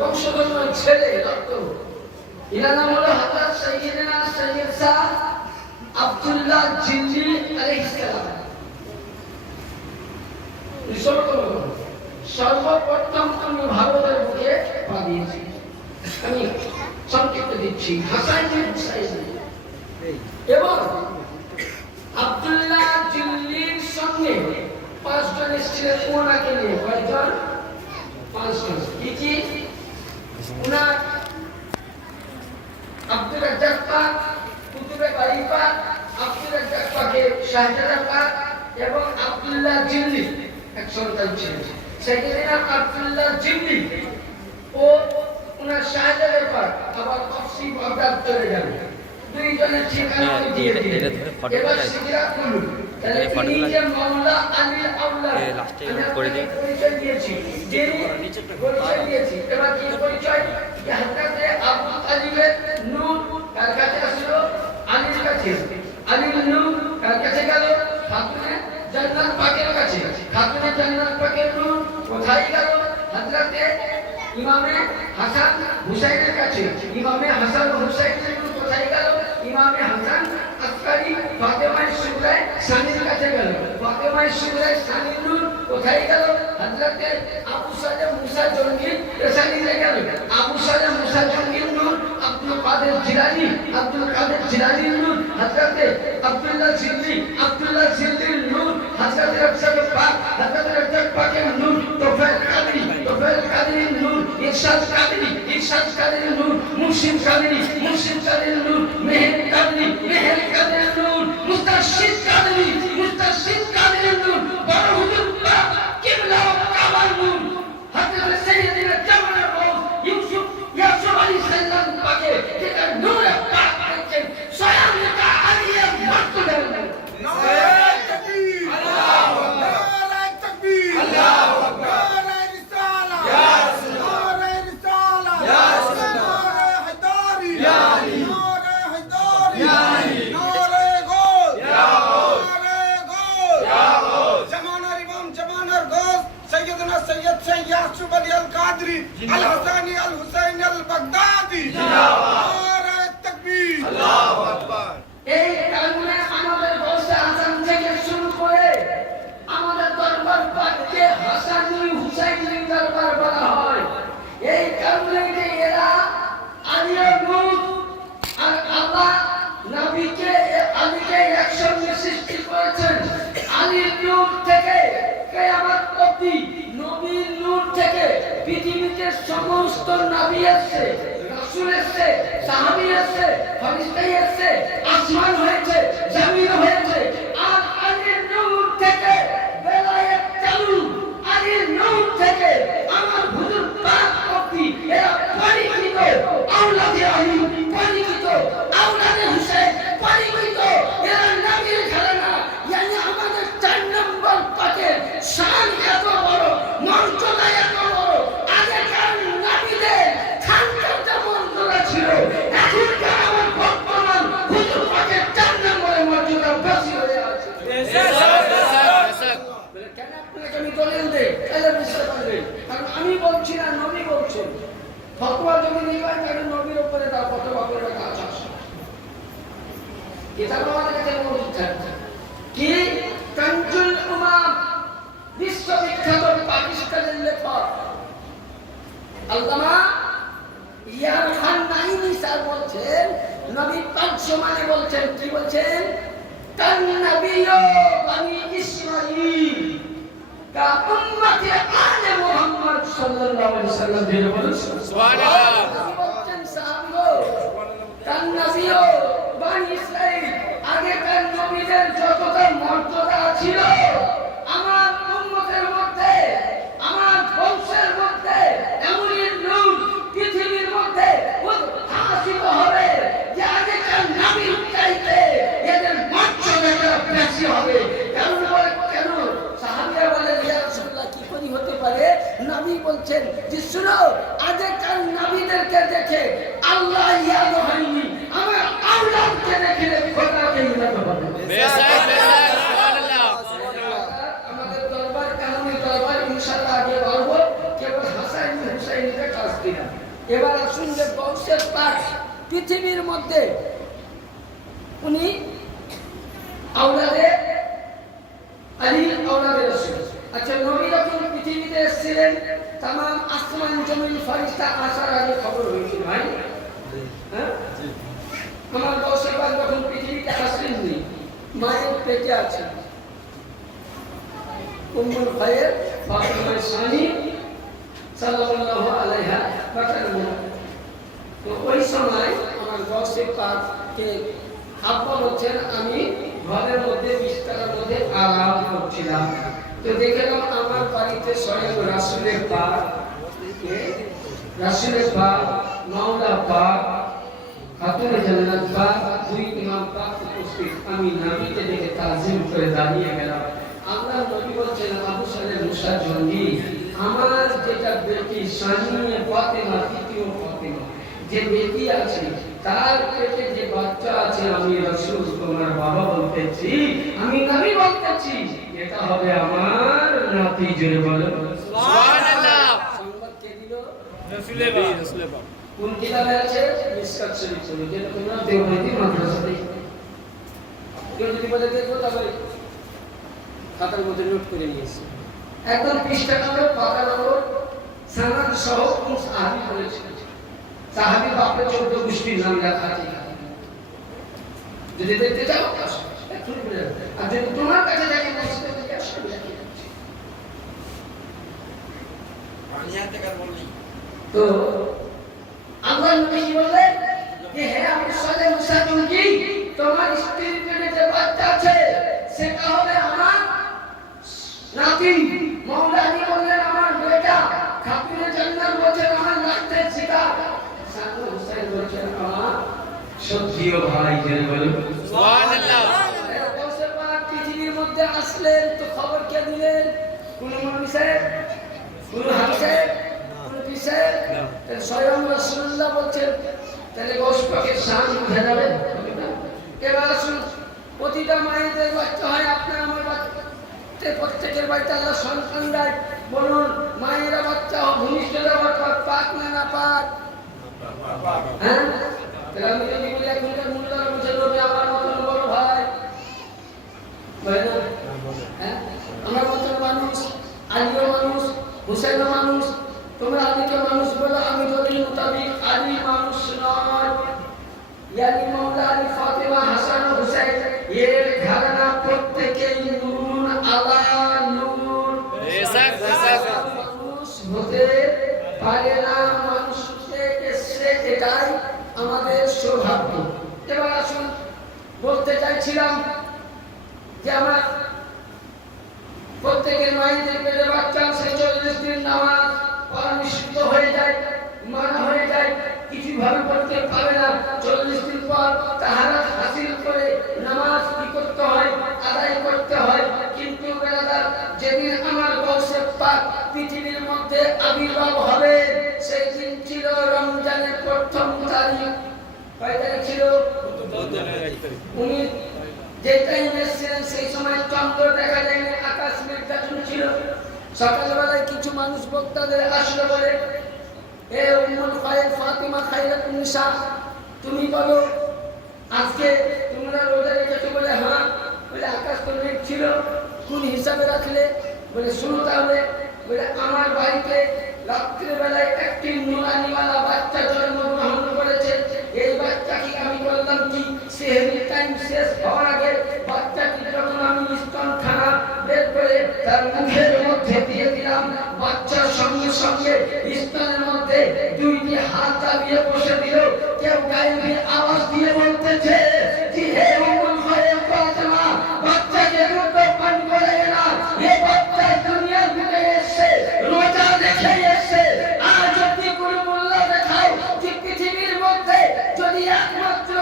বংশধর ছেলে রক্ত। এর নাম হলো হযরত সাইয়্যিদনা সৈয়দ শাহ আব্দুল্লাহ জিলজি আলাইহিস সালাম। সর্বপ্রথম আমি ভারতের বুকে পা দিয়েছি। আমি সংক্ষিপ্ত দিচ্ছি। হাসান বিন হুসাইন এবং আব্দুল্লাহ জিলজির সঙ্গে 5 জন এসেছিলেন ওনাকে নিয়ে। কয়জন? 5 জন। কি উনার আব্দুল রাজ্জাক পাক, কুতুবে বারী পাক, আব্দুল রাজ্জাক পাকের শাহজাদা পাক এবং আব্দুল্লাহ জিলজি এক সন্তান ছিলেন। সাইয়েদনা আব্দুল্লাহ জিলজি ও উনার শাহজাদা পাক আবার অফসি বাগদাদ চলে যান। দুইজনের ঠিকানা দিয়ে দিলেন। এবার সিগরা করুন। তাহলে তিনি যে মাওলা আলীর আওলাদ করে দিয়ে পরিচয় দিয়েছি, যে পরিচয় দিয়েছি। এবার কি পরিচয়? যে হযরত আবু তালিবের নূর কার কাছে আসলো? আলীর কাছে। আলীর নূর কার কাছে গেল? খাতুনে জান্নাত পাকের কাছে। খাতুনে জান্নাত পাকের নূর কোথায় গেল? হযরত ইমামে হাসান হুসাইনের কাছে। ইমামে হাসান হুসাইনের নূর কোথায় গেল? ইমামে হাসান আসকারি ফাতেমা সুগরা সানির কাছে গেল। ফাতেমা সুগরা সানির নূর কোথায় গেল? হযরত আবু সালেহ মুসা জঙ্গি সানিতে গেল। আবু সালেহ মুসা জঙ্গির নূর আব্দুল কাদের জিলানী, আব্দুল কাদের জিলানীর নূর হযরত আব্দুল্লাহ জিলজির নূর হযরত রাজ্জাক পাক, হযরত রাজ্জাক পাকের নূর তোফায়েল কাদেরীর নূর ইরশাদ কাদেরীর নূর মুর্শিদ কাদেরীর নূর মেহের কাদেরীর নূর মুস্তাশিদ কাদেরীর নূর বড় হুজুর পাক কিবলা ও কাবার নূর হযরত সাইয়্যিদনা জামানের গৌস ইউসুফ আলাইহিস সালাম পাকে যেটা নূরে পাক হয়েছে স্বয়ং নেতা আলিয়া মাকতুলের নূর। নারায়ে তাকবীর, আল্লাহু আকবার, নারায়ে তাকবীর, আল্লাহু আকবার, নারায়ে রিসালা, ইয়া রাসূলুল্লাহ, নারায়ে রিসালা, ইয়া রাসূলুল্লাহ, নারায়ে হায়দারি, ইয়া আলী, নারায়ে হায়দারি, ইয়া আলী, নারায়ে গৌস, ইয়া গৌস, নারায়ে গৌস, ইয়া গৌস, জামানার ইমাম জামানার গৌস সৈয়দনা সৈয়দ শাহ ইয়াসুফ আলী আল কাদরি আল হাসানি আল হুসাইনি আল বাগদাদি, জিন্দাবাদ, নারায়ে তাকবীর, আল্লাহু আকবার। এই কারণে আমাদের গৌসে আজম থেকে শুরু করে আমাদের দরবার পাককে হাসানি হুসাইনি দরবার বলা হয়। এই কারণে যে এরা আলিয়া নূর আর আল্লাহ নবীকে আলীকে একসঙ্গে সৃষ্টি করেছেন। আলীর নূর থেকে কিয়ামত অবধি নবীর নূর থেকে পৃথিবীতে সমস্ত নবী এসেছে, রাসূল এসেছে, সাহাবী এসেছে, ফেরেশতা এসেছে, আসমান হয়েছে, জমিন হয়েছে। আর আলীর নূর থেকে বেলায়েত চালু, আলীর নূর থেকে আমার হুজুর পাক অবধি এরা পরিচিত। আওলাদে আলী পরিচিত, আওলাদে হুসাইন পরিচিত। এরা নবীর ঘরানা, yani আমাদের 4 নম্বর পাকে শান এত বড়, মর্যাদা এত বড়। আগেকার নবীদের খানকার যে মর্যাদা ছিল, এখনকার আমার বর্তমান হুজুর পাকের 4 নম্বরের মর্যাদা বেশি হয়ে আছে। বলে কেন আপনাকে আমি দলিল দেই? তাহলে বিশ্বাস করবেন। কারণ আমি বলছি না, নবী বলছেন। ফতোয়া যদি নিবেন তাহলে নবীর উপরে তার ফতোয়া করবে কাজ আছে। এটা আমাদের কাছে মজুদ থাকছে। কি কানজুল উমাম, বিশ্ববিখ্যাত পাকিস্তানের লেখক আল্লামা ইয়ার খান নাইমি স্যার বলছেন, নবী পাক সমানে বলছেন, কি বলছেন? কান নবিয়্যু বনি ইসমাঈল কা উম্মতে আলে মুহাম্মদ সাল্লাল্লাহু আলাইহি ওয়াসাল্লাম। জেনে বলুন সুবহানাল্লাহ। বলছেন সাহাবীগো, কান নবিয়্যু বনি ইসরাঈল, আগেকার নবীদের যতটা মর্যাদা ছিল আমার উম্মতের মধ্যে, আমার বংশের মধ্যে পৃথিবীর মধ্যে উনি আওলাদে আলী আওলাদে রাসূল। আচ্ছা, নবী যখন পৃথিবীতে এসেছিলেন তাম আসমান জমিন ফেরেশতা আসার আগে খবর হয়েছিল, ভাই। হ্যাঁ, আমার বয়সের পর যখন পৃথিবীতে আসলেননি, মায়ের পেটে আছেন উম্মুল খায়ের ফাতিমা সানি সাল্লাল্লাহু আলাইহা ওয়াসাল্লাম। তো ওই সময় আমার বয়সের পাকে আব্বা বলছেন আমি ঘরের মধ্যে বিছানার মধ্যে আরাম করছিলাম। তো দেখলাম আমার বাড়িতে স্বয়ং রাসূলের পাক, রাসূলের পাক, মাওলা পাক, খাতুনে জান্নাত পাক, দুই ইমাম পাক উপস্থিত। আমি নবীকে দেখে তাজিম করে দাঁড়িয়ে গেলাম। আল্লাহ নবী বলছেন আবু সালেহ মুসা জঙ্গি, আমার যেটা বেটি সানিয়ে ফাতেমা, দ্বিতীয় ফাতেমা, যে বেটি আছে তার পেটে যে বাচ্চা আছে, আমি রাসূল তোমার বাবা বলতেছি, আমি নবী বলতেছি, এটা হবে আমার নাতি। জোরে বলো সুবহানাল্লাহ। সংবাদ কে দিল? রাসূলের বাবা। কোন কিতাবে আছে? মিশকাত শরীফ। যেটা তোমরা দেওবন্দি মাদ্রাসাতে কেউ যদি বলে দেখো তবে খাতার মধ্যে নোট করে নিয়েছি। একদম পৃষ্ঠা নম্বর 15 সানাদ সহ কোন সাহাবী বলেছেন। সাহাবী বাপে 14 গোষ্ঠীর নাম লেখা আছে। যদি দেখতে চাও একটু বলে, আর যদি তোমার কাছে দেখে বসতে যদি আসলে তো আল্লাহ নবী বললেন যে হে আবু সালেহ মুসা জঙ্গি, তোমার স্ত্রীর পেটে যে বাচ্চা আছে সেটা হবে আমার নাতি। মাওলা আলী বললেন আমার বেটা, খাতুনে জান্নাত বলছেন আমার নাতি সিতা, সাদু হুসাইন বলছেন আমার সত্যিও ভাই। জেনে বলুন সুবহানাল্লাহ। বসে পাক পৃথিবীর মধ্যে আসলেন তো খবর কে দিলেন? কোন মৌলভী সাহেব, কোন হাফেজ সাহেব, কোন পীর সাহেব? স্বয়ং রাসূলুল্লাহ বলছেন। তাহলে গোশপাকের শান বুঝা যাবে। এবার আসুন, প্রতিটা মায়েদের বাচ্চা হয়, আপনার আমার বাচ্চা, প্রত্যেকের বাড়িতে আল্লাহ সন্তান দেয়। বলুন মায়েরা বাচ্চা ভূমিষ্ঠরা বাচ্চা পাক না না পাক? হ্যাঁ, তাহলে আমি যদি বলি এখনকার মূল্যটা বুঝে নেবে আমার মতন বড় ভাই, হ্যাঁ, আমার মতন মানুষ, আলীও মানুষ, হুসাইনও মানুষ। তোমরা আলীকে মানুষ বলো, আমি দলিল মোতাবিক আলী মানুষ নয়। ইয়ানি মাওলা আলী, ফাতেমা, হাসান ও হুসাইন এর ঘরানা প্রত্যেকেই নূর আলা নূর। মানুষ হতে পারে না, মানুষকে এসে এটাই আমাদের সৌভাগ্য। এবার আসুন, বলতে চাইছিলাম যে আমরা প্রত্যেকের মায়েদের পেটে বাচ্চা সে 40 দিন নামাজ পড়া নিষিদ্ধ হয়ে যায়, মানা হয়ে যায়, কিছু ভাবে পড়তে পারে না। 40 দিন পর তাহারাত হাসিল করে নামাজ কি করতে হয়? আদায় করতে হয়। কিন্তু বেলাদার যেদিন আমার বংশের পাক পৃথিবীর মধ্যে আবির্ভাব হবে সেই দিন ছিল রমজানের প্রথম তারিখ। কয় তারিখ ছিল? উনি যে টাইমে এসেছিলেন সেই সময় চন্দ্র দেখা যায়নি, আকাশ মেঘাচ্ছন্ন ছিল। সকালবেলায় কিছু মানুষ বক্তাদের আসলে বলে, এ উম্মুল খায়ের ফাতিমা খায়রাতুন নিসা, তুমি বলো আজকে তোমরা রোজা রেখেছো? বলে হ্যাঁ। বলে আকাশ তো মেঘ ছিল, কোন হিসাবে রাখলে? বলে শুনো তাহলে। বলে আমার বাড়িতে রাত্রিবেলায় একটি নুরানিওয়ালা বাচ্চা জন্মগ্রহণ করেছে। এই বাচ্চাকে আমি বললাম কি সেহরির টাইম শেষ হওয়ার আগে বাচ্চাটি যখন আমি স্তনখানা বের করে তার মুখের মধ্যে দিয়ে দিলাম, বাচ্চার সঙ্গে সঙ্গে স্তনের মধ্যে 2টি হাত চালিয়ে বসে দিল। কেউ গায়েবী আওয়াজ দিয়ে বলতেছে যে হে উম্মুল খায়ের ফাতেমা, বাচ্চাকে দুধ পান করে না। এই বাচ্চা দুনিয়ার বুকে এসে রোজা দেখে এসে আজ যদি কোনো মূল্য দেখাও যে পৃথিবীর মধ্যে যদি একমাত্র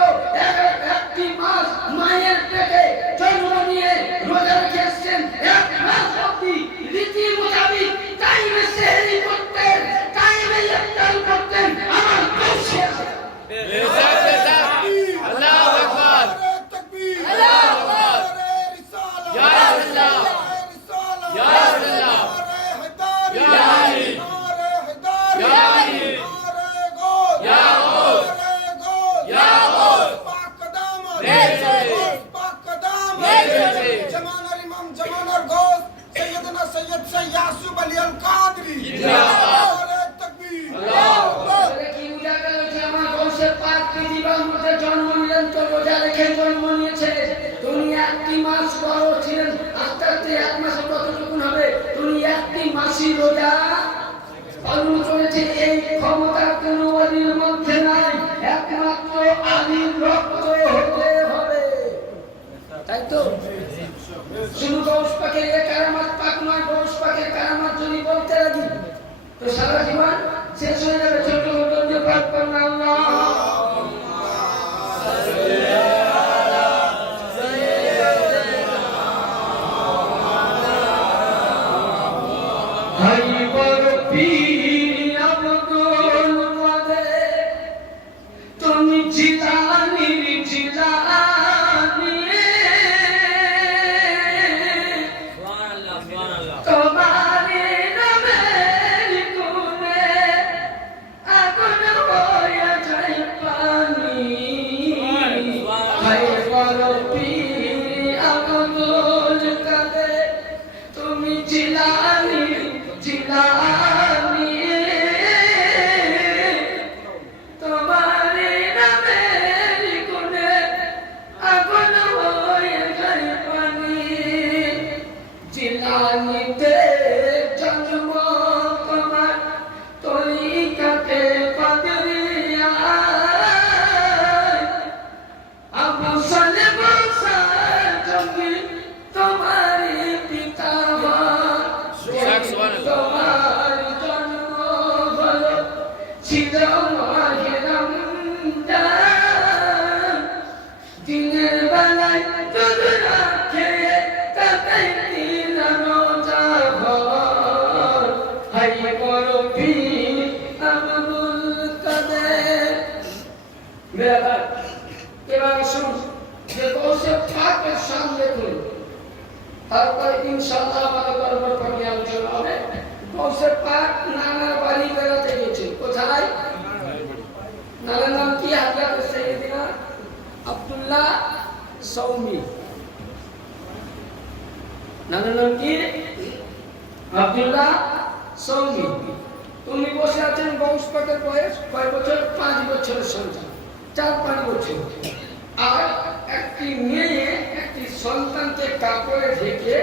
একটি মাস মায়ের পেটে জন্ম নিয়ে রোজা রেখে এসছেন, 1 মাস অবধি রীতি মোতাবিক টাইমে সেহরি করতেন, টাইমে ইফতার করতেন, আমার খুশি আছে। আল্লাহু রেখে জন্ম নিয়েছে। তুমি একটি মাস বড় ছিলেন, আস্তে আস্তে এক মাসে কতটুকুন হবে, তুমি একটি মাসই রোজা পালন করেছে। এই ক্ষমতা কোন ওলির মধ্যে নাই, একমাত্র আলীর রক্ত হতে হবে, তাই তো? শুধু গৌস পাকের কারামাত পাক নয়, গৌস পাকের কারামাত যদি বলতে লাগি তো সারা জীবন শেষ হয়ে যাবে। ছোট ছোট পাক করুন আল্লাহ। তারপরে ইনশাআল্লাহ আমাদের দরবার পানি আলোচনা হবে। গৌসে পাক নানার বাড়ি বেড়াতে গেছে। কোথায়? নানার নাম কি? হযরত সাইয়েদিনা আব্দুল্লাহ সৌমি। নানার নাম কি? আব্দুল্লাহ সৌমি। তুমি বসে আছেন, গৌস পাকের বয়স কয় বছর? 5 বছরের সন্তান, 4-5 বছর। আর একটি মেয়ে একটি সন্তানকে কাপড়ে ঢেকে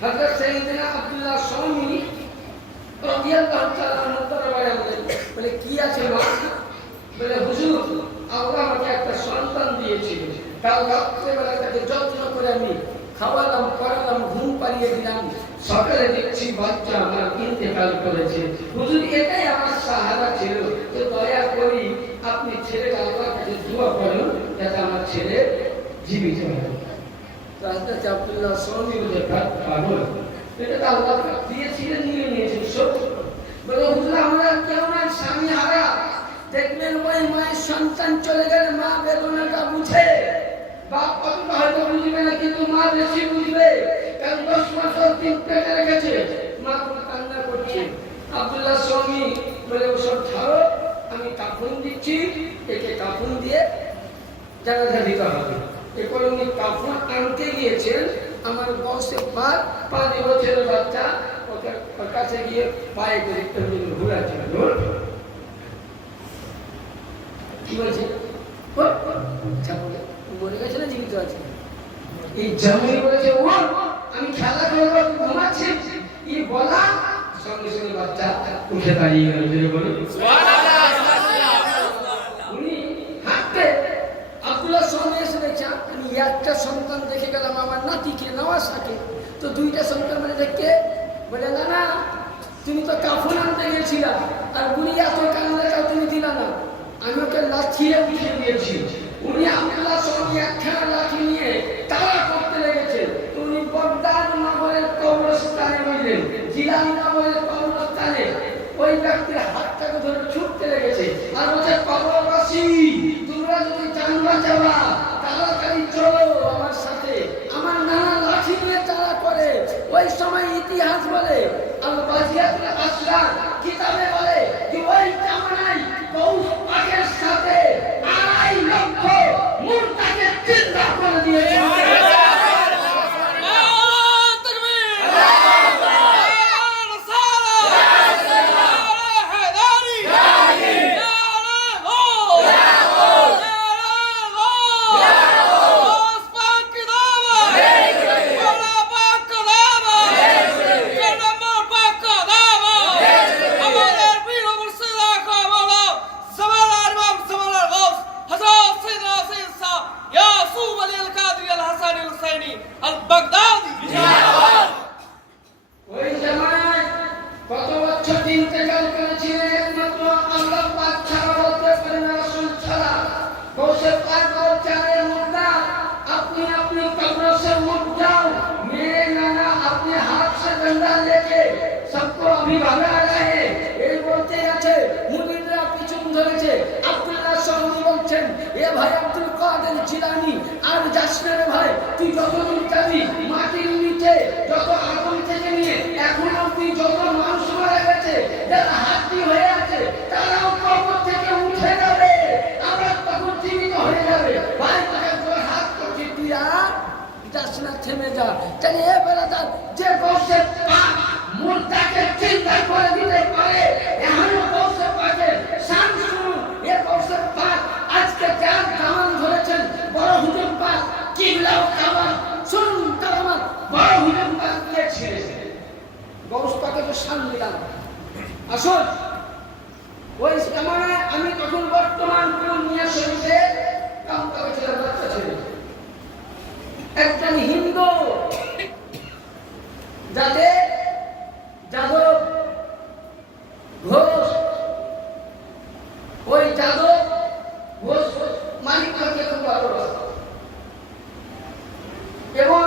হযরত সাইয়েদিনা আব্দুল্লাহ সৌমি রাদিয়াল্লাহু তাআলা আনহু দরবারে আসলেন। বলে কি আছে মা? বলে হুজুর, আল্লাহ আমাকে একটা সন্তান দিয়েছিল, কাল রাত্রেবেলা তাকে যত্ন করে আমি খাওয়ালাম, পড়ালাম, ঘুম পাড়িয়ে দিলাম, সকালে দেখছি বাচ্চা আমার ইন্তেকাল করেছে। হুজুর, এটাই আমার সাহারা ছিল, তো দয়া করি আপনি ছেলেটা আল্লাহর কাছে দোয়া করুন যাতে আমার ছেলে জীবিত হয়। তো হযরত আব্দুল্লাহ সৌমি বলে পাগল, এটা তো আল্লাহ দিয়েছিলেন, নিয়ে নিয়েছেন সত্য। বলে হুজুর, আমরা কেমন স্বামী হারা, দেখলেন ওই মায়ের সন্তান চলে গেলে মা বেদনাটা বুঝে, বাপ কতটা হয়তো বুঝবে না, কিন্তু মা বেশি বুঝবে, কারণ 10 বছর দিন পেটে রেখেছে, মা কোনো কান্না করছে। আব্দুল্লাহ সৌমি বলে ওসব ছাড়ো, আমি কাফন দিচ্ছি, একে কাফন দিয়ে জানাজা দিতে হবে। এরপর উনি কাফন আনতে গিয়েছেন, আমার বয়সে 5 বছরের বাচ্চা ওর কাছে গিয়ে পায়ে করে ঘুরাচ্ছে। কি বলছে? মরে গেছে না জীবিত আছে? এই জামাই বলেছে ও আমি খেলা করবো, ঘুমাচ্ছি, এই বলা সঙ্গে সঙ্গে বাচ্চা উঠে দাঁড়িয়ে গেল। উনি হাঁটতে আব্দুল্লাহ সৌমি এসে দেখছে আমি একটা সন্তান দেখে গেলাম আমার নাতিকে নওয়াজকে, তো 2টা সন্তান মানে দেখে বলে না না, তুমি তো কাফন আনতে গেছিলা, আর উনি এত কান্নাটাও তুমি দিলা না, আমি ওকে লাঠিয়ে উঠিয়ে দিয়েছি। উনি আব্দুল্লাহ সৌমি একখানা লাঠি নিয়ে তাড়া করতে লেগেছে। উনি বগদাদ নগরের কবরস্থানে বললেন, জিলানি নগরের কবরস্থানে ওই ব্যক্তির হাতটাকে ধরে ছুটতে লেগেছে, আর বলছে কবরবাসী তোমরা যদি জান বাঁচাবা তাড়াতাড়ি চলো আমার সাথে। আমার নানা লাঠি নিয়ে তাড়া করে। ওই সময় ইতিহাস বলে, আল বাজিয়াতুল আসরার কিতাবে বলে যে ওই জামানায় গৌস পাকের সাথে 2.5 লক্ষ মুরতাকে জিন্দা করে দিয়েছে। তুই যতদূর যাবি মাটির নিচে যত আগুন থেকে নিয়ে এখন অব্দি যত মানুষ মারা গেছে যারা হাতি হয়ে আছে তারাও কবর থেকে উঠে যাবে, আবার তখন জীবিত হয়ে যাবে। ভাই তাকে তোর হাত করছি, তুই আর যাস না, থেমে যা। তাহলে এ বেড়াদার যে বংশের পাপ মুর্দাকে চিন্তা করে দিতে পারে, এখনো বংশের পাকে শান শুনুন, এ বংশের পাক আজকে যার কামান ধরেছেন বড় হুজুর পাক কিবলাও কামান শুনুন, তার আমার বড় হুজুর পাক দিয়েছিলেন বংশ পাকে তো শান দিলাম। আসুন ওই জামানায় আমি তখন বর্তমান মিয়া শরীফে কাম করেছিলাম, বাচ্চা ছিল একজন হিন্দু যাতে যাদব ঘোষ, ওই যাদব ঘোষ মালিক আমাকে খুব ভালোবাসত এবং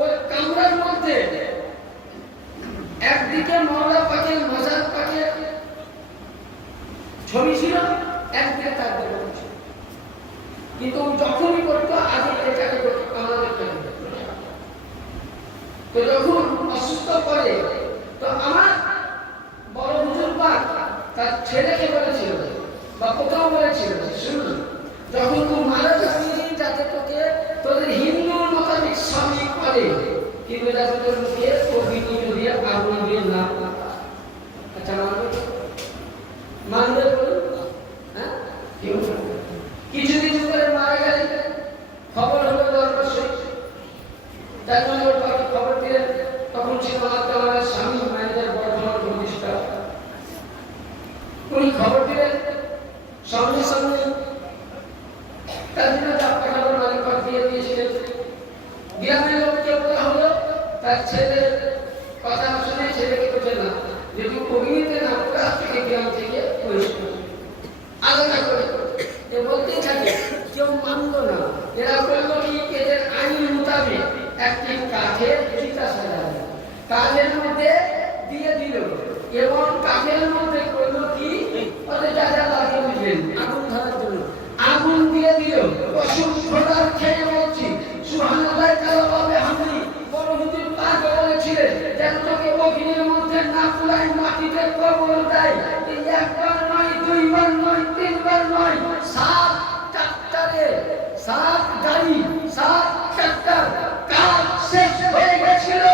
ওই কামরার মধ্যে একদিকে মওলা পাকের মাজার পাকের ছবি ছিল, একদিকে তার দেবতা ছিল। কিন্তু যখনই করতো আগে এটাকে করতো, আমাদের তো যখন অসুস্থ করে তো আমার বড় হুজুর পাক তার ছেলেকে বলেছিল বা কোথাও বলেছিল, শুনুন যখন তুই মারা যাবি যাতে তোকে তোদের হিন্দুর মোতাবেক স্বামী করে, কিন্তু যাতে তোর মুখে অগ্নি দিয়ে আগুন দিয়ে না। আচ্ছা মানবে বলুন, হ্যাঁ কিছু কিছু করে মারা গেলে খবর হলো দরবার শরীফ, তার জন্য খবর দিলেন। তখন ছিল আমার স্বামী মায়েদের বর্ধমান প্রতিষ্ঠা, উনি খবর দিলেন সঙ্গে সঙ্গে তার জন্য খবর মালিক দিয়ে দিয়েছিলেন। গ্রামের লোককে বলা হলো তার ছেলের কথা শুনে ছেলেকে বোঝে না, যদি অগ্নিতে না পড়ে থেকে গ্রাম থেকে পরিষ্কার আলাদা করে বলতেই থাকে, কেউ মানল না। এরা বললো কি এদের আইন মোতাবেক একটি কাঠের চিতা সাজাবে, কাঠের মধ্যে দিয়ে দিল এবং কাঠের মধ্যে করলো কি ওদের যা যা লাগিয়ে বুঝলেন আগুন ধরার জন্য আগুন দিয়ে দিল। অসুস্থতার খেয়ে বলছি সুবহানাল্লাহ তাআলা হামদি বড় হুজুর পাক বলেছিলেন যেন তোকে অগ্নির মধ্যে না পুরাই মাটিতে কবর দেয়। এই একবার নয়, দুইবার নয়, তিনবার নয়, 7 ট্রাক্টরে 7 গাড়ি 7 ট্রাক্টর কাজ শেষ হয়ে গেছিল।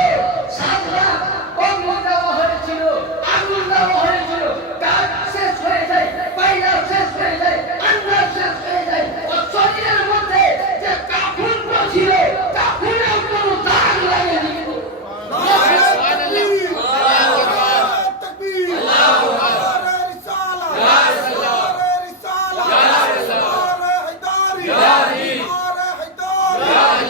7 লাখ অগ্নি দেওয়া হয়েছিল, আগুন দেওয়া হয়েছিল, কাজ শেষ হয়ে যায়, পায়রা শেষ হয়ে যায়, আন্ডা শেষ হয়ে যায়। ও শরীরের মধ্যে যে কাফন ছিল কাফনেও কোনো দাগ লাগেনি। Ya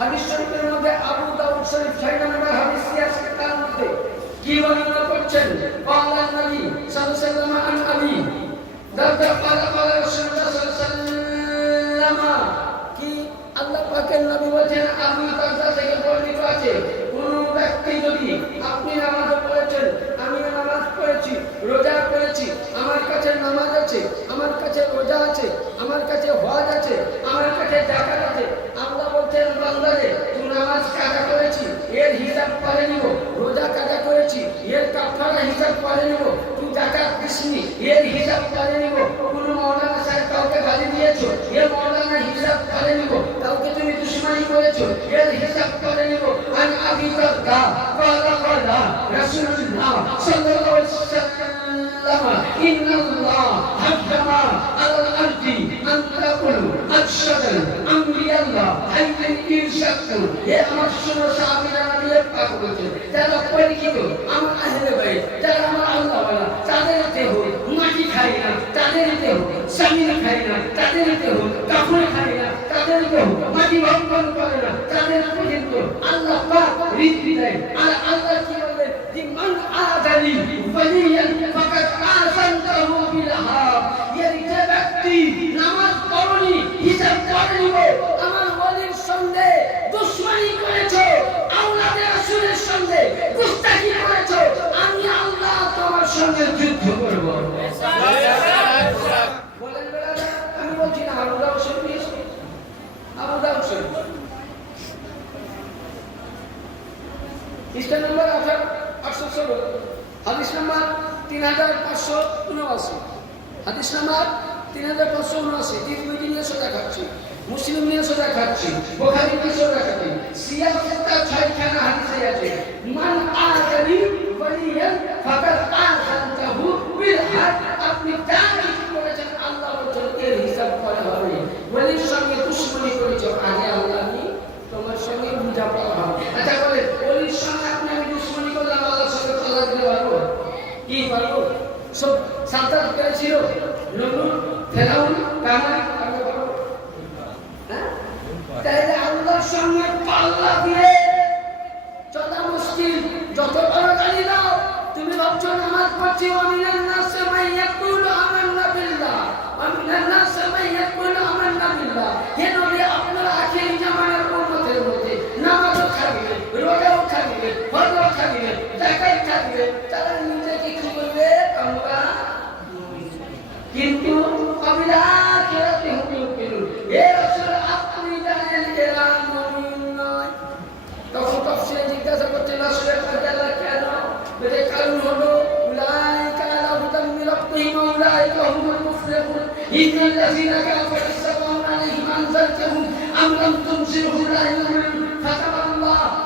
হাদিস শরীফের মধ্যে আবু দাউদ শরীফ 6 নম্বর হাদিস আছে, তার মধ্যে কি বর্ণনা করছেন? আল্লাহ নবী সাল্লাল্লাহু আলাইহি ওয়াসাল্লাম আন আলী দাদা পালা রাসূলুল্লাহ সাল্লাল্লাহু আলাইহি ওয়াসাল্লাম কি আল্লাহ পাকের নবী বলেন, আবু দাউদ থেকে বর্ণিত আছে, কোন ব্যক্তি যদি আপনি নামাজ পড়েছেন, আমি নামাজ পড়েছি, রোজা করেছি, আমার কাছে নামাজ আছে, আমার কাছে রোজা আছে, আমার কাছে হজ আছে, আমার কাছে যাকাত আছে, আল্লাহ বলছেন বান্দারে তুই নামাজ কাজা করেছি, এর হিসাব পরে নিব, রোজা কাজা করেছি, এর কাফারা হিসাব পরে নিব, তুই যাকাত দিসনি, এর হিসাব পরে নিব, কোন মাওলানা সাহেব কাউকে গালি দিয়েছো, এর মাওলানা হিসাব পরে নিব, কাউকে তুমি দুশমনি করেছো, এর হিসাব পরে নিব। আন আবি দারদা ক্বালা রাসূলুল্লাহ সাল্লাল্লাহু আলাইহি ওয়াসাল্লাম ইন্নাল্লাহ হাজ্জামা আলাল আরদি আন তাকুলু আশহাদু আম্বিয়াল্লাহ আইয়ান ইরশাদু। এ আমার শুনো সাহাবীরা নবীর পাক বলেছেন, যারা পরিচিত আমার আহলে বাইত, যারা আমার আল্লাহ ওয়ালা, তাদের দেহ মাটি খায় না, তাদের দেহ জমিন খায় না, তাদের দেহ কাফন খায় না, তাদের দেহ মাটি ভক্ষণ করে না, তাদের পর্যন্ত আল্লাহ পাক রিজকি দেয়। আর আল্লাহ কি বলেন, মান আযালি ওয়ালিয়ান ফাকাদ আযানতাহু বিল হাব। এই যে ব্যক্তি নামাজ পড়নি, হিসাব করে নিব, আমার ওয়ালির সঙ্গে দুশমনি করেছো, আওলাদে রাসূলের সঙ্গে গুস্তাখি করেছো, আমি আল্লাহ তোমার সঙ্গে যুদ্ধ করব। বলেন বেড়া, আমি বলছি না আবু দাউদ শরীফ, আবু দাউদ শরীফ পৃষ্ঠা নম্বর 816, হাদিস নাম্বার 3579, হাদিস নাম্বার 3579। তিন দুইটি নিয়ে সোজা খাচ্ছি, মুসলিম নিয়ে সোজা খাচ্ছি, বুখারী নিয়ে সোজা খাচ্ছি, সিয়াসতটা 6খানা হাদিসে আছে। মান আযালি ওয়ালিয়ান ফাকাদ আযানতাহু বিল হাদ। আপনি যা কিছু করেছেন আল্লাহ বলেছেন এর হিসাব করা হবে। ওয়ালির সঙ্গে দুশমনি করেছো, আগে আল্লাহ আমি তোমার সঙ্গে বুঝা পাওয়া হবে। আচ্ছা বলে ওলির সঙ্গে আপনি আমি দুশমনি করলাম, আল্লাহর সঙ্গে তালাক দিতে পারবো কি পারবো? সব সাতাত করেছিল নমরুদ, ফেরাউন, কামান, হ্যাঁ? তাইলে আল্লাহর সঙ্গে পাল্লা দিয়ে চলা মুশকিল। যত বড় গালি দাও, তুমি ভাবছো নামাজ পড়ছি, ওয়ামিনান নাসি মান ইয়াকুলু আমান্না বিল্লাহ, ওয়ামিনান নাসি মান ইয়াকুলু আমান্না বিল্লাহ। হে নবী, আপনারা আখির জামানার উম্মতের মধ্যে নামাজও থাকবে, রোজাও থাকবে, হজও থাকবে, যাকাত থাকবে, তারা নিজেকে কি বলবে? আমরা কিন্তু আখিরাতে হুম ইউকিনুন। হে রাসূল, আপনি জানেন এরা মুমিন নয়। তখন তাফসীরে জিজ্ঞাসা করতে রাসূলের কাছে আল্লাহ কেন? বলে কারণ হলো উলাইকা আলা হুদাম মির রাব্বিহিম ওয়া উলাইকা হুমুল মুফলিহুন। ইন্নাল্লাযীনা কাফারু সাওয়াউন আলাইহিম আনজারতাহুম আম লাম তুনজিরহুম লা ইউমিনুন। খাতামাল্লাহু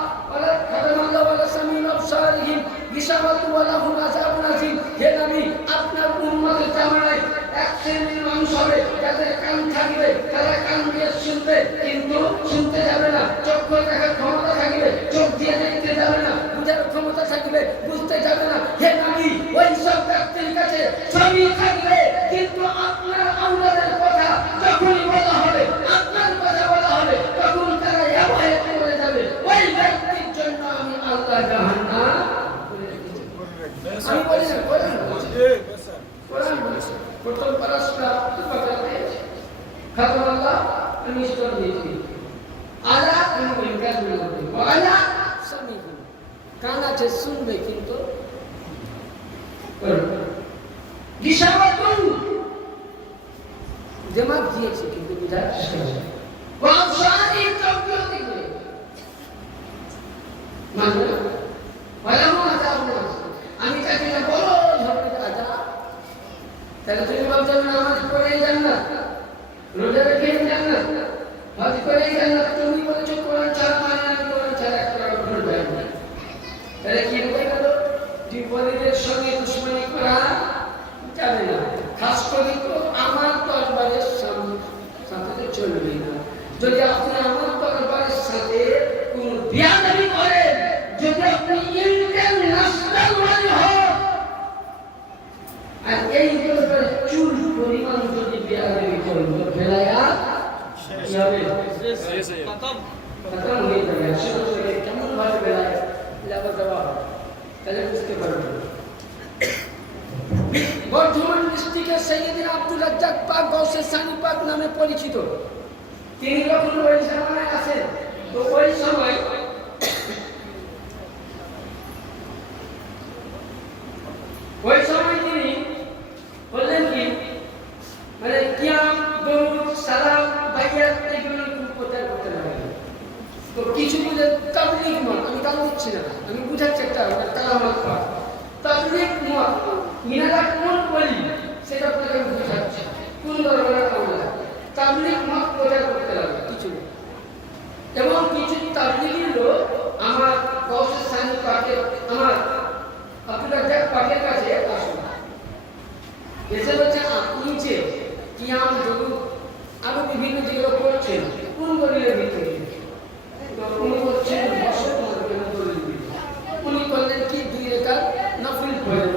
আলা সামি'ihim ওয়া আবসারিহিম গিশাওয়াতু ওয়া লাহুম আযাবুন আযীম। হে নবী, আপনার উম্মতের জামানায় এক শ্রেণীর মানুষ হবে যাদের কান থাকবে, তারা কান দিয়ে শুনবে কিন্তু শুনতে যাবে না, চক্ষু দেখার ক্ষমতা থাকবে, চোখ দিয়ে দেখতে যাবে না, বুঝার ক্ষমতা থাকবে, বুঝতে যাবে না। হে নবী, ওই সব ব্যক্তির কাছে সবই থাকবে, কিন্তু আপনার আওলাদের কথা যখনই বলা হবে, আপনার কথা বলা হবে, তখন তারা এভাবে করে যাবে। ওই ব্যক্তির জন্য আমি আল্লাহ জাহান্নাম আমি বলি না, বলেন কোরআন বলেছে। প্রথম পারাসটা কথা খাতামাল্লাহ আমি স্তর দিয়েছি, আলা আমি ইনকার করতে আলা সামিহু, কান আছে শুনবে কিন্তু গিশাওয়াতুন দিমাগ দিয়েছে কিন্তু বুঝার চেষ্টা করে, ওয়াবসারি তকবির দিবে মানে ওয়ালামু আযাবুন। আমি তাকে বড় ঝগড়া আযাব, তাহলে তুমি বলছো নামাজ পড়েই জান্নাত, রোজা রেখেই জান্নাত, হজ করেই জান্নাত। তুমি বলেছো কোরআন ছাড়া মানে আমি কোরআন ছাড়া একটা ভুল যায় না। তাহলে কি হয়ে গেল? বিপরীতের সঙ্গে দুশমনি করা যাবে না, খাস করে তো আমার দরবারের সাথে চলবে না। যদি আপনি আমার দরবারের সাথে কোন বিয়াদবি করেন, যদি আপনি ইন্টারন্যাশনাল ওয়ালি হন, আর এই দরবারে চুল পরিমাণ যদি বিয়াদবি করেন, তো ফেলায়া কি হবে? খতম হয়ে যাবে, 80 বছরে কেমন ভাবে বেড়ায় আবার দেওয়া হবে, তাহলে বুঝতে পারবে। বর্ধমান ডিস্ট্রিক্টের সৈয়দিনা আব্দুল রাজ্জাক পাক গৌসে সানি পাক নামে পরিচিত। তিনি যখন ওই জামানায় আসেন, তো ওই সময় তিনি বললেন কি, মানে কিয়াম, দরুদ, সালাম, বাইয়াত এগুলো খুব প্রচার করতে লাগলেন। তো কিছু বুঝে তাবলীগ মত, আমি কাল দিচ্ছি না, আমি বুঝাচ্ছি একটা কালামাত পাঠ। তাবলীগ মত মিনারা কোন বলি সেটা আপনাকে আমি বুঝাচ্ছি, কোন দরবারে কাউলা তাবলীগ মত প্রচার করতে লাগলো কিছু। এবং কিছু তাবলীগী লোক আমার গৌসে সানি পাকে, আমার আব্দুল রাজ্জাক পাকের কাছে আসুন, এসে বলছে আপনি যে কিয়াম, দরুদ আরো বিভিন্ন যেগুলো করছেন কোন দলিলের ভিত্তিতে? উনি বলছেন উনি করলেন কি, 2 রাকাত নফল পড়লেন,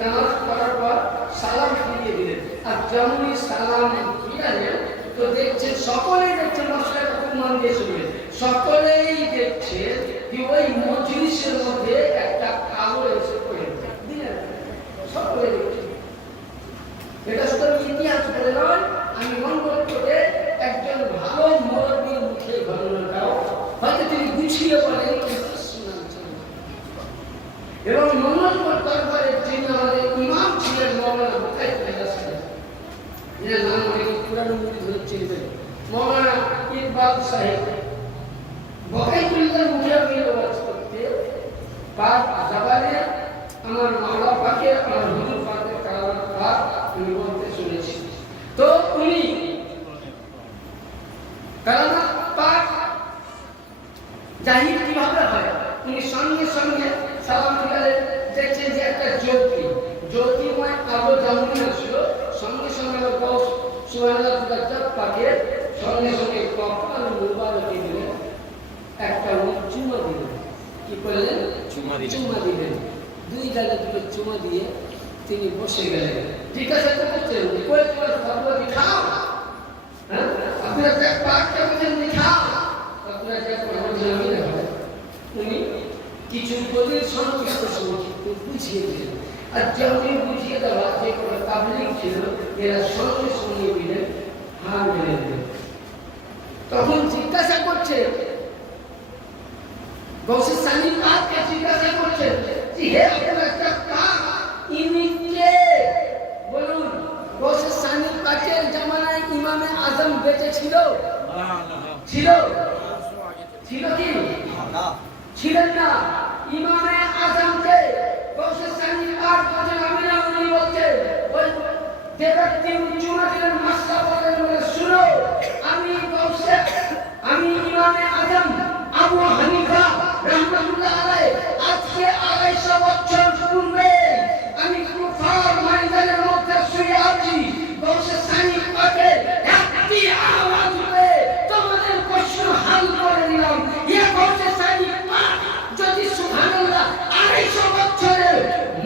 নামাজ পড়ার পর সালাম ফিরিয়ে দিলেন। আর যেমনই সালাম ফিরালেন, তো দেখছেন সকলেই দেখছেন, মশলাটা খুব মন দিয়ে শুনবেন, সকলেই দেখছেন যে ওই মজলিসের মধ্যে একটা কালো এসে পড়ে দিলেন, সকলে দেখছেন। এটা শুধু ইতিহাস বলে নয়, আমি মন করে একজন ভালো মুরব্বীর মুখে ঘটনাটাও হয়তো তিনি গুছিয়ে বলেন এবং মঙ্গলবার দরবারের যিনি আমাদের ইমাম ছিলেন মৌলানা বকাই সাহেব, এর নাম অনেক পুরানো মুড়ি ধরে চিনবে, মৌলানা ইকবাল সাহেব বকাইতুল্লাহর মুখে আমি ওয়াজ করতে পাক জবানে আমার মাওলা পাকে, আমার হুজুর পাকের কালাম পাক আমি বলতে শুনেছি। তো উনি কালাম পাক জাহির কিভাবে হয়, উনি সঙ্গে সঙ্গে সালাম ফিরালেন, দেখছেন যে একটা জ্যোতিময় আলো যেমনই আসলো, সঙ্গে সঙ্গে গৌস সুবহানাল্লাহ রাজ্জাক পাকের সঙ্গে সঙ্গে কপাল মুবারকে দিলেন, একটা চুমা দিলেন। কি করলেন? চুমা দিলেন। 2 জায়গায় 2 চুমা দিয়ে তিনি বসে গেলেন। ঠিক আছে, তো বলছেন কই তোমার ফতোয়া দিখাও, হ্যাঁ আপনারা যে পাকটা বলেন দিখাও, আপনারা যে বলেন আমি না, উনি কিছু দলিল সংক্ষিপ্ত সংক্ষিপ্ত বুঝিয়ে দিলেন। আর যেমন বুঝিয়ে দেওয়া যে কোনো তাবলীগ ছিল, এরা সঙ্গে সঙ্গে দিলেন, হার মেনে দিলেন। তখন জিজ্ঞাসা করছে, গৌসে সানি পাককে জিজ্ঞাসা করছে যে হে আব্দুল রাজ্জাক পাক, ইনি কে বলুন? গৌসে সানি পাকের জামানায় ইমামে আজম বেঁচে ছিল? ছিল কি? ছিলেন না। ইমামে আজমকে গৌসে সানি পাক বলেন আমি না, উনি বলছে ওই যে ব্যক্তি চুমা দিলেন মাসলা বলেন, শুনো আমি ইমামে আজম আবু হানিফা রাহমাতুল্লাহ আলাইহি আজকে 250 বছর পূর্বে আমি কুফার ময়দানের মধ্যে শুয়ে আছি, গৌসে সানি পাকে একটি আওয়াজ করে তোমাদের প্রশ্ন হাল করে দিলাম। ইয়া গৌসে সানি পাক যদি সুবহানাল্লাহ 250 বছরের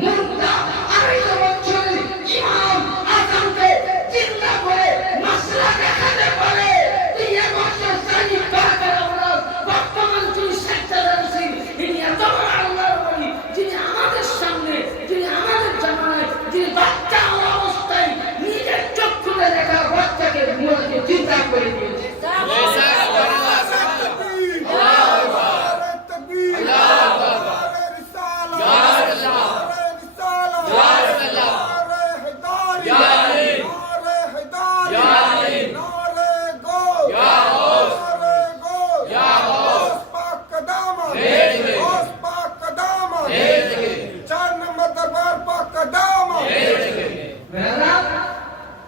মুর্দা 250 বছরের ইমাম আজমকে জিন্দা করে মাসলা দেখাতে পারে, ইয়া গৌসে সানি পাকের আওলাদ বর্তমান যিনি সেজদার আছেন, ইনি এত বড় আল্লাহর ওলি, যিনি আমাদের সামনে, যিনি আমাদের জামানায়, যিনি বাচ্চা অবস্থায় নিজের চক্ষুতে দেখা বাচ্চাকে মুখে চিন্তা করে দিয়েছে।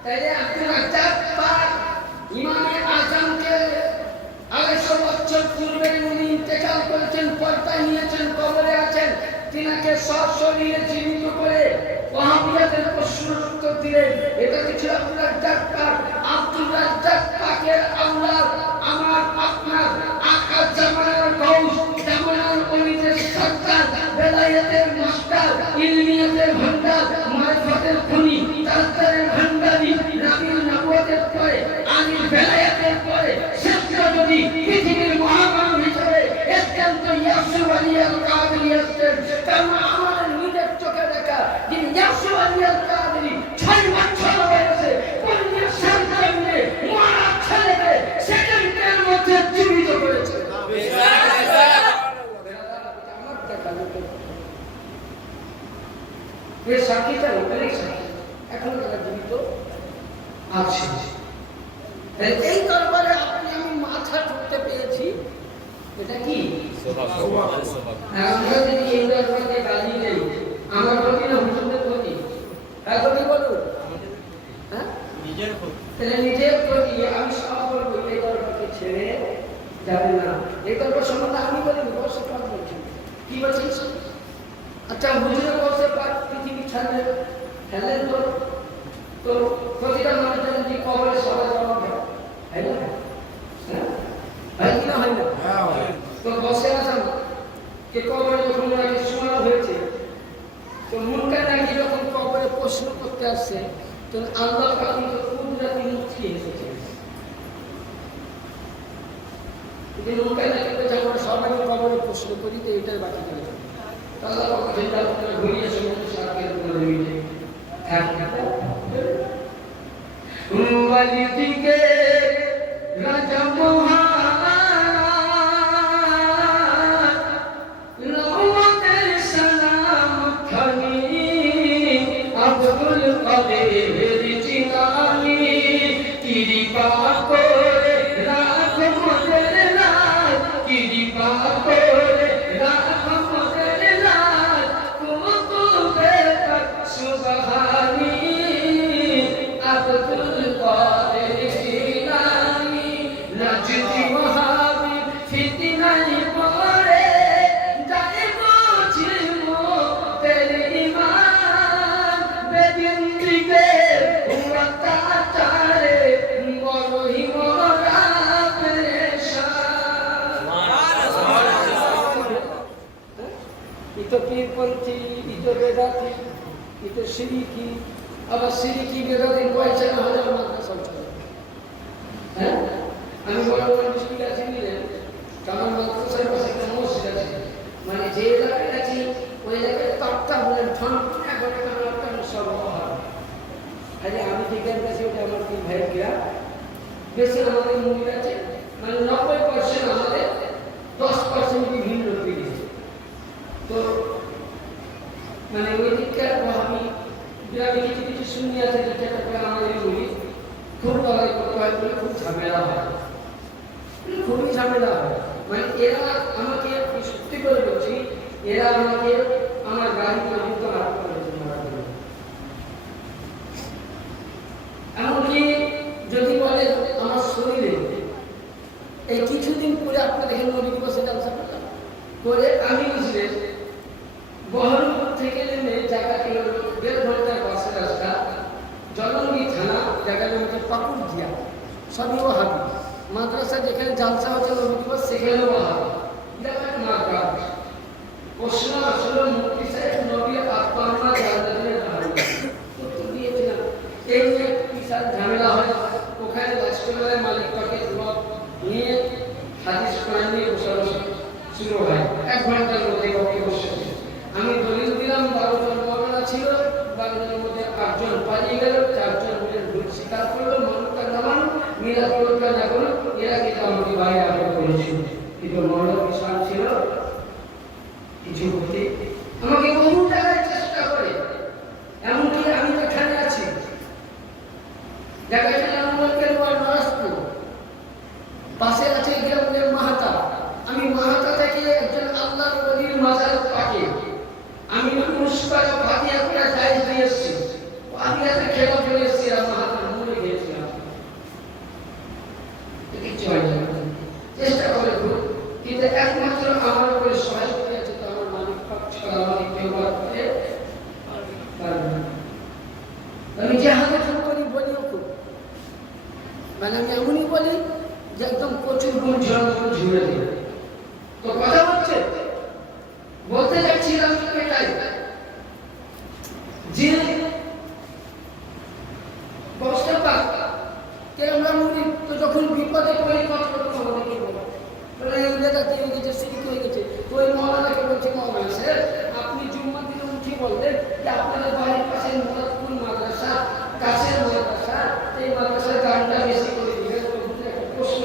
তাইলে আব্দুল রাজ্জাক পাক ইমামে আজমকে 250 বছর পূর্বে উনি ইন্তেকাল করেছেন, পর্দায় নিয়েছেন, কবরে আছেন, তিনাকে সশরীরে জীবিত করে ওয়াহাবিয়াদের প্রশ্নের উত্তর দিলেন। এটা কি ছিল আব্দুল রাজ্জাক পাক? আব্দুল রাজ্জাক পাকের আওলাদ আমার আপনার আকা জামানার গৌস, জামানার ওলিদের সরদার, বেলায়েতের মাস্টার, ইলমিয়াতের ভান্ডার, মারিফাতের খনি, তাজদারের ভান্ডারি, নবীর নবুয়তের পরে, আলীর বেলায়েতের পরে শ্রেষ্ঠ যদি পৃথিবীর এর সাক্ষীটা অনেক সাক্ষী এখন তারা জীবিত আছে। এই দরবারে আপনি আমি মাথা ঠুকতে পেয়েছি, এটা কি আমরা যদি এই দরবারে গালি দেই আমার প্রতি না হুজুরের প্রতি? এখন কি বলুন? হ্যাঁ, নিজের প্রতি আমি সব বলবো এই দরবারকে ছেড়ে যাবে না। এই দরবার সম্বন্ধে আমি বলিনি, বসে পাক বলছি। কি বলছিস? আচ্ছা হুজুরের বসে পাক পৃথিবী ছাড়লে ফেলেন তো প্রতিটা মানুষ জানেন যে কবরে সবাই জমা হয়, তাই না? হয় কি না হয় না? তো বসে আসাম যে কবরে যখন আগে শোনা হয়েছে, তো মুনকার নাকি যখন কবরে প্রশ্ন করতে আসছে, তো আল্লাহ পাক কিন্তু কুদরতি মুক্তি এসেছে। যদি মুনকার নাকি আমরা সবাই কবরে প্রশ্ন করি তো এটাই বাকি করে যাবে। আল্লাহ পাক যেটা ঘুরিয়ে সমস্ত সাকের করে দিবে। ওয়ালিদিকে রাজা আব্দুল কাদের জিলানী কৃপা করে রাখ মোদের লাল, কৃপা করে রাখ মোদের লাল, কুতুবে সুবহানী আব্দুল কাদের জিলানী নাজদি ওয়াহাবি ফিতনায় পড়ে যায় বুঝিমো তেরে ঈমান বেদিনদিকে ওয়াতাতারে বড়ই মোরা পেরেশান। ইতো পীরপন্থী, ইতো বেদাতি, ইতো শিরিকি, আবার শিরিকি বেদাতি কয়েছে না হাজার মাদ্রাসা চলে। হ্যাঁ, আমি বড় বড় মুশকিল আছে নিলেন, আমার মাদ্রাসার পাশে একটা মসজিদ আছে, মানে যে এলাকায় আছি ওই এলাকায় তক্তা বলেন ঠন এখন একটা সব হয়। আরে আমি যেখানে আছি ওটা আমার তিন ভাইয়ের গ্রাম, বেশি আমাদের মন্দির আছে, মানে 90% আমাদের, 10% বিভিন্ন পীর। তো মানে ওই দিককার আমি গ্রামে কিছু কিছু শুনি আছে যেটা করে আমাদের বলি খুব লড়াই করতে হয় বলে খুব ঝামেলা হয়, খুবই ঝামেলা হয়। মানে এরা আমাকে সত্যি করে বলছি, এরা আমাকে আমার গাড়ি পর্যন্ত আটক করেছে মারার জন্য। এমনকি যদি বলে আমার শরীরে এই কিছুদিন পরে আপনার দেখেন নদী দিবসে জালসা করলাম করে আমি বুঝলেন বহরমপুর থেকে নেমে জায়গা কিলো 1.5 ঘন্টার বাসের রাস্তা, জলঙ্গি থানা, জায়গার নাম হচ্ছে পাকুড় দিয়া, সবই ওয়াহাবি। মাদ্রাসা যেখানে জালসা হচ্ছে নদী দিবস সেখানে ওয়াহাবি। জায়গাটা মাদ্রাসা। প্রশ্ন আসলে মুফতি সাহেব নবীর আত্মা জান্নাতের বাড়ি উত্তর দিয়েছিলাম। এই নিয়ে বিশাল ঝামেলা হয়, ওখানে রাষ্ট্রবেলায় মালিক পাকে নিয়ে হাদিস কোরআন নিয়ে বসাবসি শুরু হয়। 1 ঘন্টার মধ্যে পক্ষে বসে আমি দলিল দিলাম, 12 জন মৌলানা ছিল, 12 জনের মধ্যে 8 জন পালিয়ে গেল, 4 জন মিলে ভুল স্বীকার করলো, মানুষটা না মানুষ মিলাদ করলো না করলো, এরা কিন্তু আমাকে বাইরে আটক করেছিল। কিন্তু মৌলানা বিশাল ছিল কিছু করতে, আমাকে বহু টাকায় চেষ্টা করে, এমনকি আমি এখানে আছি জায়গাটার নাম বলতে নরাজপুর, পাশে আছে গ্রামের মাহাতা। আমি মাহাতা থেকে একজন আল্লাহর ওলির মাজার পাকে আমি পুরস্কার ফাতিহা করে জায়েজ দিয়ে এসেছি, ফাতিহাতে খেলা ফেলে এসেছি, আর মাহাতার মনে গিয়েছিলাম। কিছু হয় না, চেষ্টা করে খুব, কিন্তু একমাত্র আমার উপরে সহায় করে আছে তো আমার মালিক পাক ছাড়া আমাকে কেউ করতে পারবে না। আমি যে হাতে খুব করি বলিও খুব, মানে আমি এমনই বলি যে একদম প্রচুর গুণ ঝুড়ে দিই। তো কথা হচ্ছে বলতে যাচ্ছিলাম এটাই যে বসতে পাক কে আমরা মুড়ি তো যখন বিপদে পড়ে কথা বলতে আমাদেরকে বলো বলে এই জায়গাতে হয়ে গেছে, সিরিক হয়ে গেছে। তো ওই মৌলানাকে বলছে, মৌলানা স্যার আপনি জুম্মা দিনে উঠি বললেন যে আপনাদের বাড়ির পাশে মুরাদপুর মাদ্রাসা, কাছের মাদ্রাসা, এই মাদ্রাসার গানটা বেশি করে দিবেন। প্রশ্ন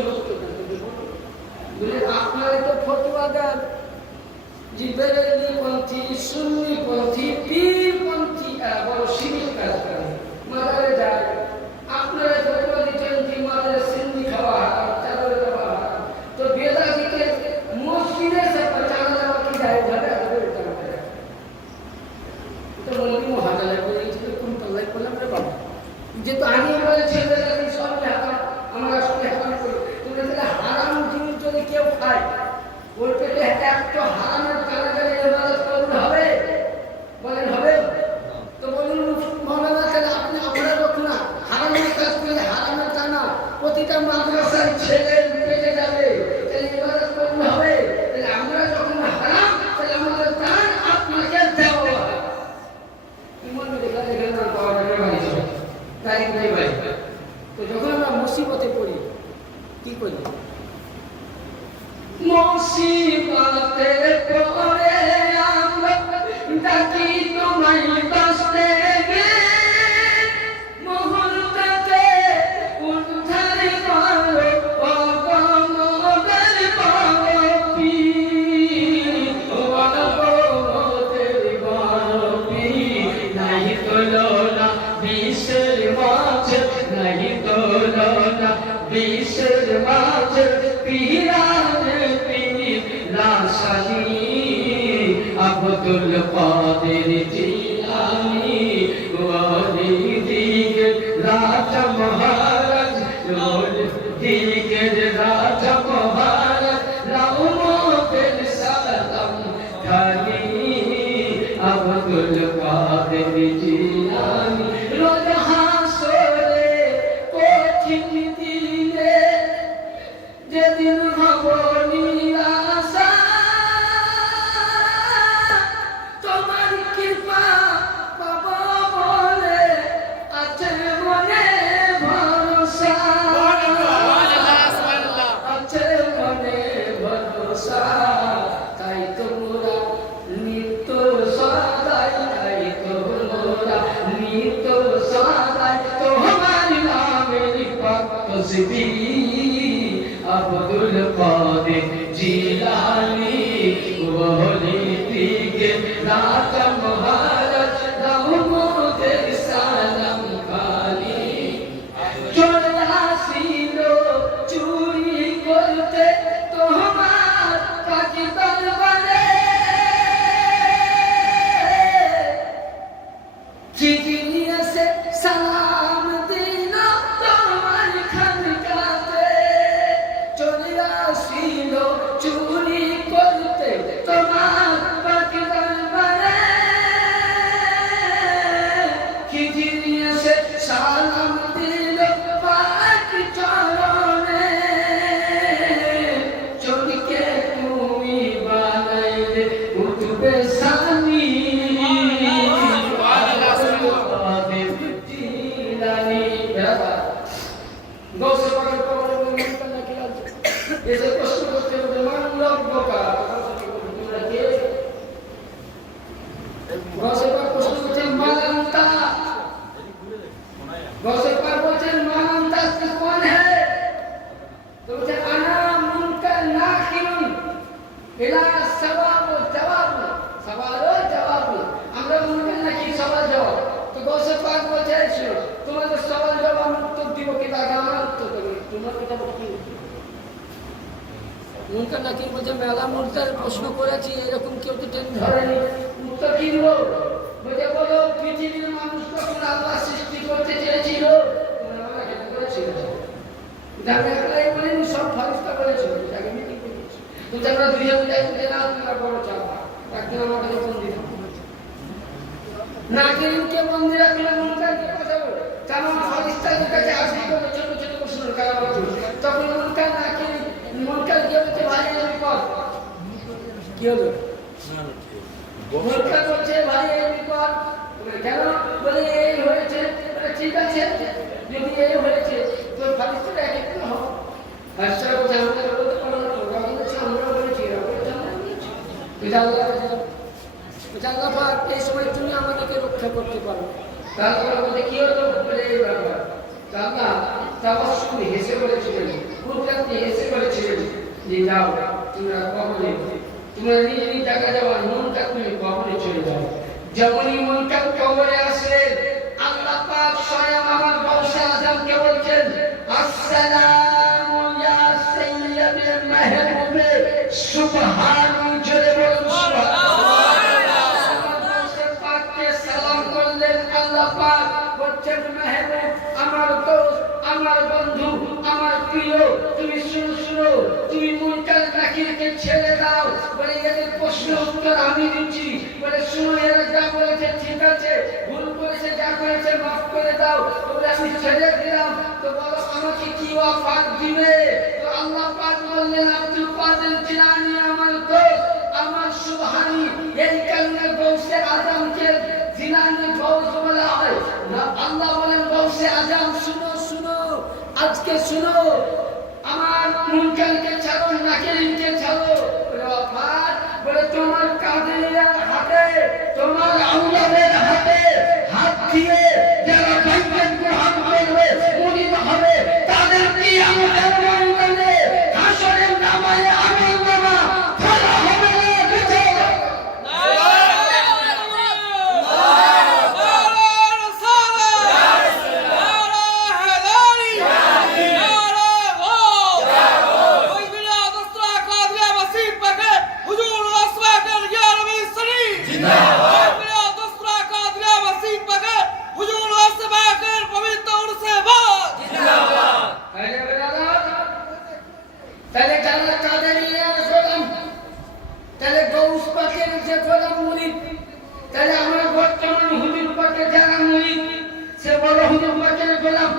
বলে আপনারা তো ফতোয়া দেন জিবেরেলি পন্থী, সুন্নি পন্থী, পীর পন্থী একটু হারামের কারণে ইবাদত করতে হবে? বলেন হবে? তো বলুন মৌলানা কেন আপনি আমরা লোক না, হারামের কাজ করলে হারামের জানা প্রতিটা মাদ্রাসার ছেলে পেটে যাবে, তাহলে ইবাদত করতে হবে। তাহলে আমরা যখন হারাম, তাহলে আমাদের প্রাণ আপনাকে দেওয়া হবে। ইমান দেখা দেখে না পাওয়া যাবে ভাই, তাই কি ভাই? তো যখন আমরা মুসিবতে পড়ি কি করি? মুসিবতে পড়ে আমরা ডাকি তোমায় বাঁচতে গে, মুহূর্তে উদ্ধার করো অগমদের পাপী, অগমদের পাপী। নাই তুলনা বিশ্বের মাঝে, নাই তুলনা বিশ্বের মাঝে, পীরানে পীর লাশানি আব্দুল কাদের জিলানী, ওলি দিগের রাজা মহারাজ, ওলি দিগের রাজা মহারাজ, রহমতের সালাম খানি আব্দুল কাদের জিলানী। রোজ হাসরে কঠিন দিনে যেদিন হব নিরাশা, তোমার কৃপা পাব বলে আছে মনে ভরসা, আছে মনে ভরসা। তাই তোমরা নিত্য সদাই, তাই তোমরা নিত্য সদাই তোমার নামের পাক তসবিহ আব্দুল কাদের জিলানী, ওলি দিগের রাজা মহারাজ, রহমতের সালাম খানি। চলে আসিল চুরি করতে তোমার কাকি তরবারে, চিঠি নিয়ে এসে সালাম দিল তোমার খানকাতে। চলে আসিল চুরি করতে তোমার কাকি তরবারে, চিঠি নিয়ে এসে সালাম দিল পাক চরণে। চোরকে তুমি বানাইলে উঠবে সানি, গৌসে পাকের কবরে মনটা নাকি আছে, এসে প্রশ্ন করতে হবে মান লব্বকা, তোমরা কে? গৌসে পাক প্রশ্ন করছেন মান আনতা, গৌসে পাক বলছেন মান আনতা তুই কোন है? তো বলছে আনা মুনকার নাকিরুন ইলা সওয়াব জবাব, সওয়াল ও জবাব। আমরা মুনকার নাকি সওয়াল জবাব। তো গৌসে পাক বলছে শুনো, তোমাদের সওয়াল জবাব উত্তর দিব কি তাকে আমার উত্তর দেবে, তোমার কথা কি? মুনকার নাকির বলছে মেলা মুর্দার প্রশ্ন করেছি, এরকম কেউ তো টেন ধরেনি, উত্তর কি দিব? বলছে বলো পৃথিবীর মানুষ তখন আল্লাহ সৃষ্টি করতে চেয়েছিল, তোমরা আমাকে কেন করেছিল? যাকে একলাই বলিনি, সব ফারিস্তা করেছিল, যাকে মিটিং করেছিল। তো তোমরা দুইজন যাইতে না, তোমরা বড় চাপা একদিন আমাকে বন্দি নাকিরকে বন্দি রাখলে মুনকারকে কথা বলে, কারণ ফারিস্তাদের কাছে আসি করে ছোট ছোট প্রশ্ন করা হতো। তখন মুনকার নাকির মুনকার কি বলছে ভাই এই বিপদ কি হলো? মুনকার বলছে ভাই এই বিপদ কেন? বলে এই হয়েছে। ঠিক আছে, যদি এই হয়েছে তো ফারিস্তারা এক একটা হোক। ফারিস্তারা বলছে আমাদের বলতে পারো না, ওরা বলেছে আমরা বলেছি, এরা বলেছে আমরা বলেছি। আল্লাহ পাক এই সময় তুমি আমাদেরকে রক্ষা করতে পারো। তারপরে বলতে কি হতো? বলে এই ব্যাপার আল্লাহ তাবাসসুম হেসে বলেছিলেন, প্রকৃতি হেসে বলেছিলেন যে যাও তোমরা কবরে, তোমরা নিজ নিজ জায়গা যাওয়া, মুনকার তুমি কবরে চলে যাও। যেমনই মুনকার কবরে আসে, আল্লাহ পাক স্বয়ং আমার বংশে আজমকে বলছেন আসসালামু ইয়া সাইয়্যিদে মাহবুবে সুবহান, জোরে বলুন সুবহানাল্লাহ। বংশের পাককে সালাম করলেন আল্লাহ পাক, বলছেন মাহবুব আমার দোস্ত, আমার বন্ধু, আমার প্রিয়, তুমি শুনো শুনো, তুমি মুনকার জাকিরকে ছেড়ে দাও। বলে এদের প্রশ্ন উত্তর আমি দিচ্ছি। বলে শুনো, এরা যা বলেছে ঠিক আছে, ভুল করেছে, যা করেছে মাফ করে দাও। বলে আমি ছেড়ে দিলাম। তো বলো আমাকে কি ওয়াফাত দিবে? তো আল্লাহ পাক বললেন, আব্দুল কাদের জিলানী আমার দোস্ত, আমার সুবহানি। এই কারণে গৌসে আজমকে জিলানী গৌস বলা হয়। আল্লাহ বলেন গৌসে আজম শুনো শুনো, আজকে শুনো, আমার মুনকারকে ছাড়ো, নাকিরকে ছাড়ো। বলে ওয়াফাত, বলে তোমার কাদেরিয়ার হাতে, তোমার আউলাদের হাতে হাত দিয়ে যারা বাইবেল গ্রহণ করবে, মুরিদ হবে, তাদের কি আমাদের ময়দানে হাসরের নামায়ে আমলনামা খোলা হবে না? বেঁচে তাহলে যারা কাদেরিয়ার গোলাম, তাহলে গৌস পাকের যে গোলাম মুরিদ, তাহলে আমরা বর্তমান হুজুর পাকের যারা মুরিদ, সে বড় হুজুর পাকের গোলাম,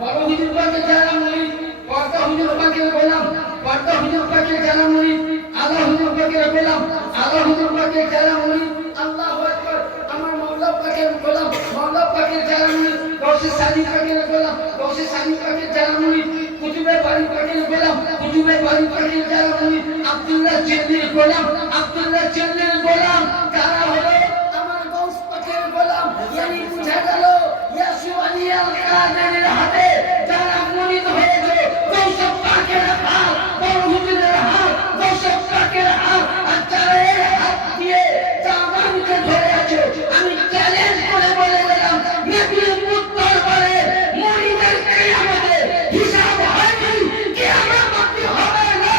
বড় হুজুর পাকের যারা মুরিদ, পর্দা হুজুর পাকের গোলাম, পর্দা হুজুর পাকের যারা মুরিদ, আলা হুজুর পাকের গোলাম, আলা হুজুর পাকের যারা মুরিদ, আল্লাহু আকবার, আমার মাওলা পাকের গোলাম, মাওলা পাকের যারা মুরিদ, গৌসে সাদি পাকের গোলাম, গৌসে সাদি পাকের যারা মুরিদ, কুতুবে বাড়ি পাকের গোলাম, কুতুবে বাড়ি পাকের যারা মুরিদ, আব্দুল্লাহ জিন্নির গোলাম, আব্দুল্লাহ জিন্নির গোলাম, তারা হলো আমার গৌস পাকের গোলাম। ইয়ানি বুঝা গেল ইয়াসু আলী আল কাদেরের হাতে যারা মুরিদ হয়েছে, গৌস পাকের হাত, বড় হুজুরের হাত, গৌস পাকের হাত, আর যারা এই হাত দিয়ে জামানকে ধরে আছে, আমি চ্যালেঞ্জ করে বলে গেলাম, মেদিনীপুর দরবারে মুরিদের কিয়ামতের হিসাব হয়নি, কিয়ামত বাকি হবে না।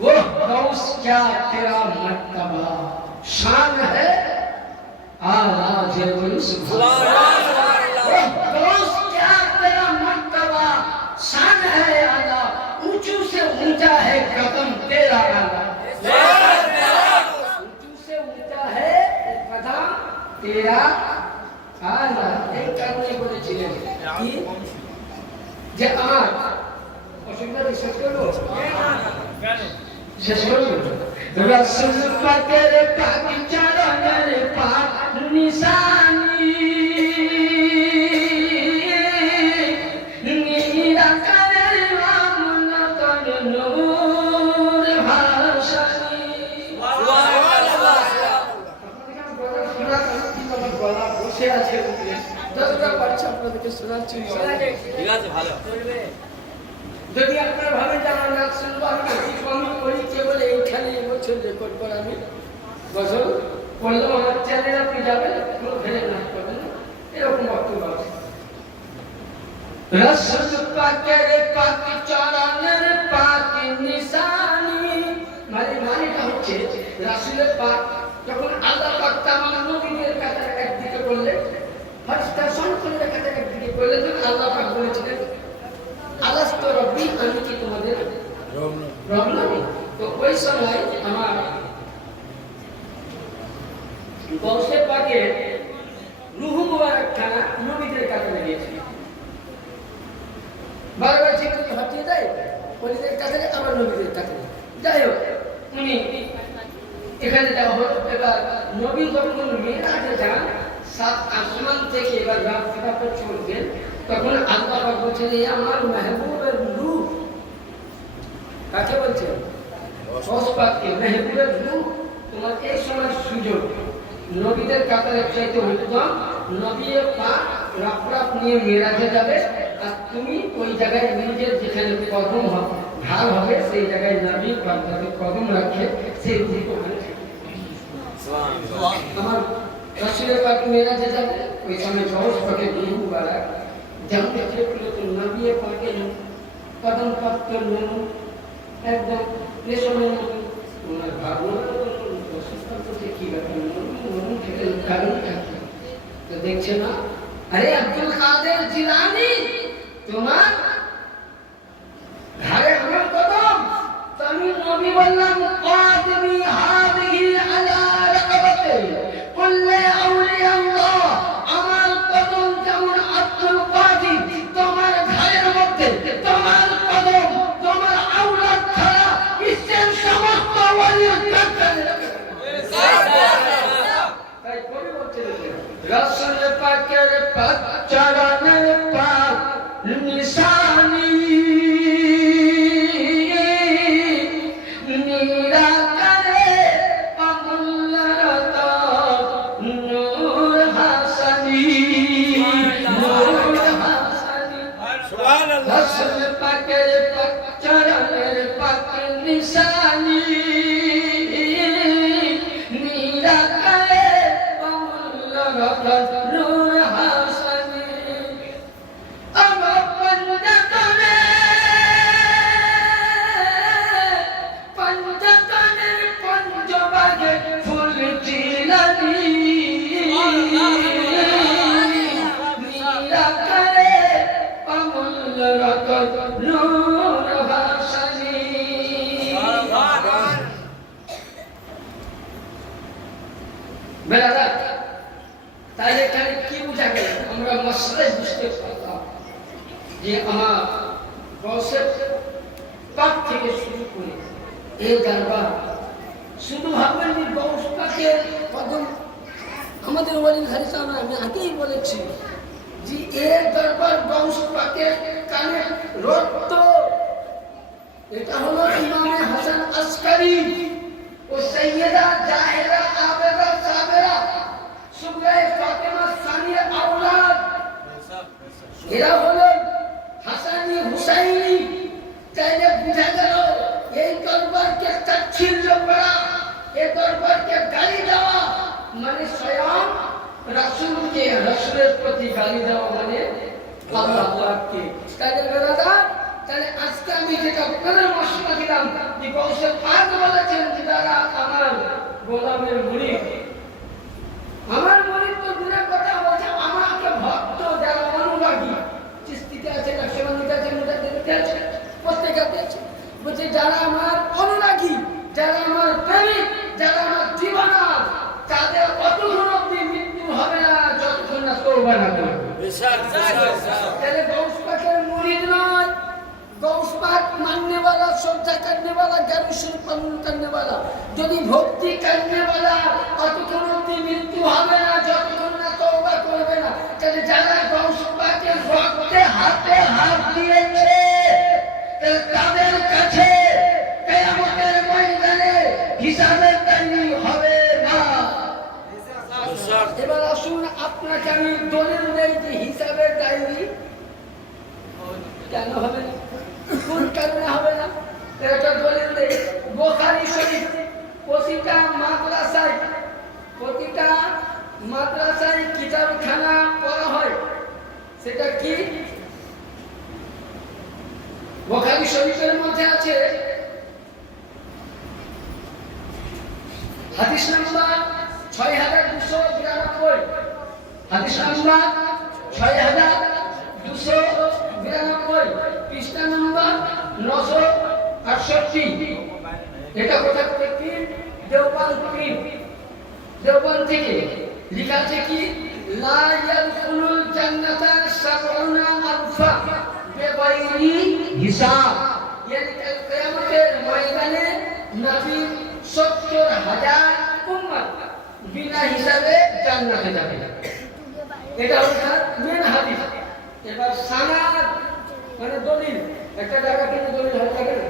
वो गौस क्या तेरा मर्तबा, शान है आला जबल सुभान अल्लाह। गौस क्या तेरा मर्तबा, शान है आला, ऊंचू से ऊंचा है कदम तेरा आला, ऊंचू से ऊंचा है कदम तेरा आला। एक কারণে বলেছিলেন কি যে আমার অসুবিধা শেষ করবো, শেষ করবো। রাসূল পাকের পাক চরণের পাক নিশানি, নিরাকারের আমনতন নূর ভাসানি। গলা বসে আছে, যতটা পারছি আপনাদেরকে শোনাচ্ছি। ঠিক আছে, ভালো। যদি আপনারা ভাবেন যে আমার নাচ শুনবো, আমি করি কেবল এইখানে এবছর রেকর্ড করা, আমি বছর বললাম আমার চ্যানেল আপনি যাবেন, কোনো ফেলে নাচ করবেন না, এরকম বক্তব্য আছে। রাসূল পাকের পাক চরণের পাক নিশানি, মানেটা হচ্ছে রাসূলের পাক যখন আল্লাহ পাক তামাম নবীদের কাতারে একদিকে করলেন, ফেরেশতা সন্তানের কাতারে একদিকে করলেন, তখন আল্লাহ পাক বলেছিলেন আলাস্তু রব্বি, আমি কি তোমাদের রব নই? তো ওই সময় আমার গৌসে পাকের রূহ মুবারক খানা নবীদের কাতারে গিয়েছিল। বারবার জিকির হটিয়ে দেয়, ওলিদের কাতারে আবার নবীদের কাতারে। যাই হোক, উনি এখানে যাওয়া হলো। এবার নবী যখন মেরাজে যান, সাত আসমান থেকে এবার রাস্তা পথ চলছেন, তখন আল্লাহ পাক বলছেন এই আমার মেহবুবের রূহ। কাকে বলছেন? গৌস পাককে, মেহবুবের রূহ। তোমার এই সময় সুযোগ, নবীদের কাতারে চাইতে উত্তম, নবী পাক রাফরাফ নিয়ে মেরাজে যাবে, আর তুমি ওই জায়গায় নিজের যেখানে কদম হবে, ঢাল হবে, সেই জায়গায় নবী পাক যাতে কদম রাখে, সেই দিকে ওখানে আমার রাসূলের পাক মেরাজে যাবে। ওই সময় গৌস পাকের রূহ মুবারক জানতে চেয়েছিল তো নবী দিয়ে পাকে কদম পাক করলেন একদম রেশমের মতো ওনার ভাবনা অসুস্থ করতে কি ব্যাপার মরুন থেকে কারণ থাকে তো দেখছে না আরে আব্দুল কাদের জিলানী তোমার ঘরে আমার কদম তো আমি নবী বললাম কাদমি হাদিহি আলা রাকাবাতি কুল্লি আউলিয়া আল্লাহ আমার কদম যেমন আব্দুল কাদের তোমার ঘরের মধ্যে তোমার কদম তোমার আওলাদ ছাড়া বিশ্বের সমস্ত ওলির কাছে তাই কবি বলছেন রাসূল পাকের পাক চরণের পাক নিশানি নিরাকারে অমূল্যরত নূর হাসানি নূর হাসানি সুবহানাল্লাহ রাসূল পাকের পাক চরণের পাক নিশানি নিরাকারে অমূল্যরত নূর হাসানি আমার পঞ্চতনের পঞ্চভাগে ফুল চিলানি নিরাকারে অমূল্য রতন নূর হাসানি বেলাদা তাহলে এখানে কি বোঝা গেল আমরা মশলাই বুঝতে পারলাম যে আমার বংশের পাক থেকে শুরু করে এই দরবার শুধু ভাববেন যে গৌস পাকের কদম আমাদের ওয়ালিদ হারিস আমি আগেই বলেছি যে এই দরবার গৌস পাকের কানে রক্ত এটা হলো ইমামে হাসান আসকারি ও সৈয়দা জাহেরা আবেদা সাবেরা সুবরায়ে ফাতেমা সানিয়া আওলাদ এরা হলো হাসানি হুসাইনি তাইলে বুঝা গেল এই দরবারকে তাচ্ছিল্য করা এই দরবারকে গালি দেওয়া মানে স্বয়ং রাসূলকে রাসূলের প্রতি গালি দেওয়া মানে আল্লাহ পাককে তাহলে দাদা তাহলে আজকে আমি যেটা আপনাদের মশলা দিলাম যে গৌসে পাক বলেছেন যে তারা আমার গোলামের মুরিদ আমার মুরিদ তো দূরের কথা বলছে আমাকে ভক্ত যারা অনুরাগী চিস্তিতে আছে নকশবন্দিতে আছে মুজাদ্দিদে আছে প্রত্যেকটাতে আছে বলছে যারা আমার অনুরাগী যারা আমার প্রেমিক যারা আমার দিওয়ানা তাদের অতক্ষণ অব্দি মৃত্যু হবে না যতক্ষণ না তওবা না করবে তাহলে গৌস পাকের মুরিদ নয় गौस पाक मानने वाला श्रद्धा करने वाला ज्ञान स्वरूप पालन करने वाला यदि भक्ति करने वाला अतुकरती मृत्यु হবে না যতক্ষণ না তওবা করবে না তাহলে যারা গৌস পাকের রক্তে হাতে হাত দিয়েছে তাদের কাছে কিয়ামতের ময়দানে হিসাবের দায়ী হবে না এবার আসুন আপনাকে আমি দলিল দেই যে হিসাবের দায়ী কেন হবে না কোন কারণে হবে না এটা দলিল দেই বুখারী শরীফ প্রতিটা মাদ্রাসায় কিতাবখানা পড়া হয় সেটা কি বুখারী শরীফের মধ্যে আছে হাদিস নাম্বার 6292 হাদিস নাম্বার 6292 পৃষ্ঠা নাম্বার 968 এটা কোথা থেকে দেওবন্দ থেকে লেখা আছে কি লা ইয়াদখুলুল জান্নাতা সাবউনা আলফা বিগাইরি হিসাব ইয়ানি কিয়ামতের ময়দানে নবী 70000 উম্মত বিনা হিসাবে জান্নাতে যাবে এটা হলো মেন হাদিস এবার সানাদ মানে দলিল একটা জায়গা থেকে দলিল হয়ে থাকে না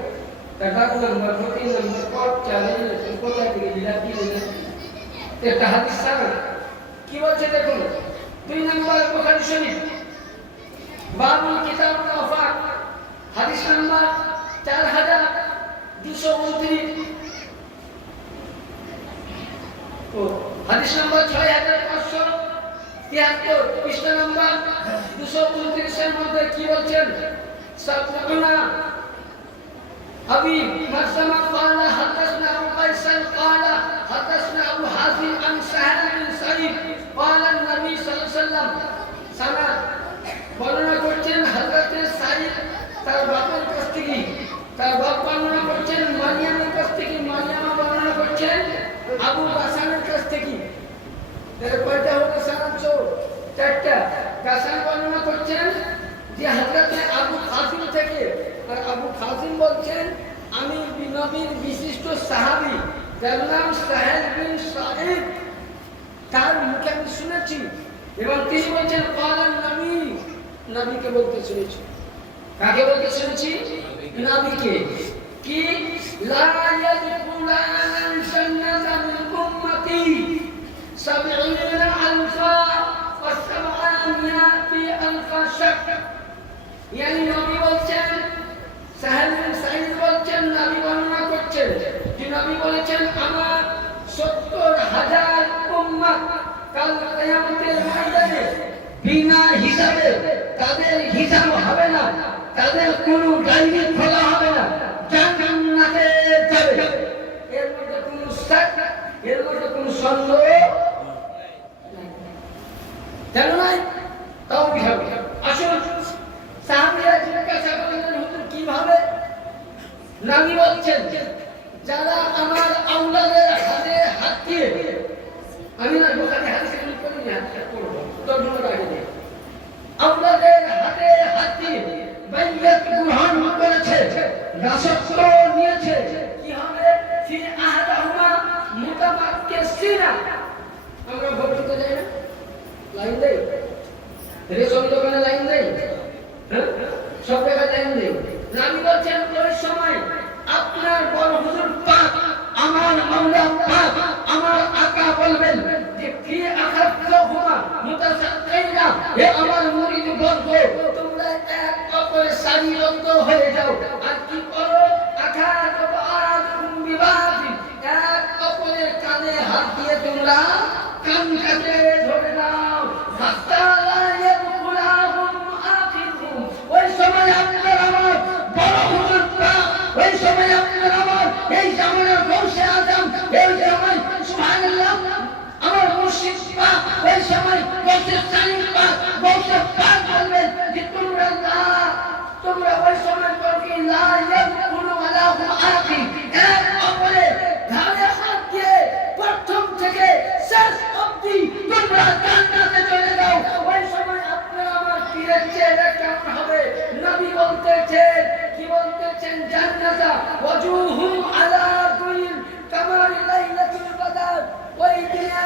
তার নাম্বার প্রতি নাম্বার পদ চ্যালেঞ্জ কোথা থেকে দিলা কি দিলা একটা হাদিস সানাদ কি বলছে দেখুন 2 নাম্বার বুখারী শরীফ বাবুল কিতাবুল ওয়াফাত হাদিস নাম্বার 4229 ও হাদিস নাম্বার 6500 73 পৃষ্ঠা নাম্বার 229 এর মধ্যে কি বলছেন? সাবনা أبي مسلمة قال حدثنا أبو قيس قال حدثنا أبو حازم عن سهل بن سعيد قال النبي صلى الله عليه وسلم سنة বর্ণনা করছেন হযরত সাঈদ তার বাবার কাছ থেকে, তার বাপ বর্ণনা করছেন মারিয়ামের কাছ থেকে, মারিয়ামা বর্ণনা করছেন আবু গাসানের কাছ থেকে। এর কয়টা হলো সারাংশ? চারটা। গাসান বর্ণনা করছেন যে হযরত আবু কাসিম থেকে, আর আবু কাসিম বলছেন আমি নবীর বিশিষ্ট সাহাবী যার নাম সাহেল বিন সাঈদ, তার মুখে আমি শুনেছি। এবং তিনি বলছেন কালান নবী, নবীকে বলতে শুনেছি। কাকে বলতে শুনেছি? নবীকে। কি লা ইয়াদখুলান জান্নাতা মিন উম্মতি 70 আলফা ওয়া 700 আলফা শাক। yani নবী বলছেন, সাহেল বিন সাঈদ বলছেন, নবী বর্ণনা করছেন যে নবী বলেছেন আমার 70,000 উম্মত কাল কিয়ামতের ময়দানে বিনা হিসাবে তাদের হিসাব হবে না, তাদের কোনো ডায়েরি খোলা হবে না, জান্নাতে যাবে। এর মধ্যে কোনো শাক, এর মধ্যে কোনো সন্দেহ নাই। জানো নাই? তাও হবে। আসুন সাহাবীরা জিজ্ঞাসা করলেন হুজুর কিভাবে? নবী বলছেন যারা আমার আওলাদের হাতে হাত দিয়ে, আমি না বুখারী হাদিসে উল্লেখ করি না, পড়ব তর্জমা আগে দিয়ে, আওলাদের হাতে হাত দিয়ে বাইয়াত গ্রহণ করেছে, রাসূল নিয়েছে, কি হবে? ফি আহাদাহুমা মুতামাক্কিসিনা। আমরা ভোট দিতে যাই না, লাইন দেই, রেশন দোকানে লাইন দেই, সব জায়গায় লাইন দেই। নবী বলছেন ওই সময় আপনার বড় হুজুর পাক, আমার মাওলা পাক, আমার আকা বলবেন যে কি আখাতুহুমা মুতাসাক্কিনা, হে আমার মুরিদ বর্গ তোমরা এক অপরের সারিবদ্ধ হয়ে যাও আর কি করো? আখাতু বা'দুকুম বিবাদি, এক অপরের কানে হাত দিয়ে তোমরা কান কাটে ধরে নাও। হাত্তা লা ইয়াদখুলাহুম আখিরুহুম, ওই সময় আপনার আমার বড় হুজুর পাক, ওই সময় আপনার আমার এই জামানার গৌসে আজম, এই সময় সুবহানাল্লাহ আমার মুর্শিদ পাক, ওই সময় গৌসে সালিম পাক, গৌসে পাক বলবেন যে তোমরা ওই সময় করবি লা ইয়াদখুলু আলাহুম আখির, এক অপরের ঘাড়ে হাত দিয়ে প্রথম থেকে শেষ অবধি তোমরা জান্নাতে চলে যাও। ওই সময় আপনার আমার পীরের চেহারা কেমন হবে? নবী বলতেছেন, কি বলতেছেন? জান্নাতা ওয়াজুহুম আলা দুইল কামাল লাইলাতুল বদর। ওই দিনে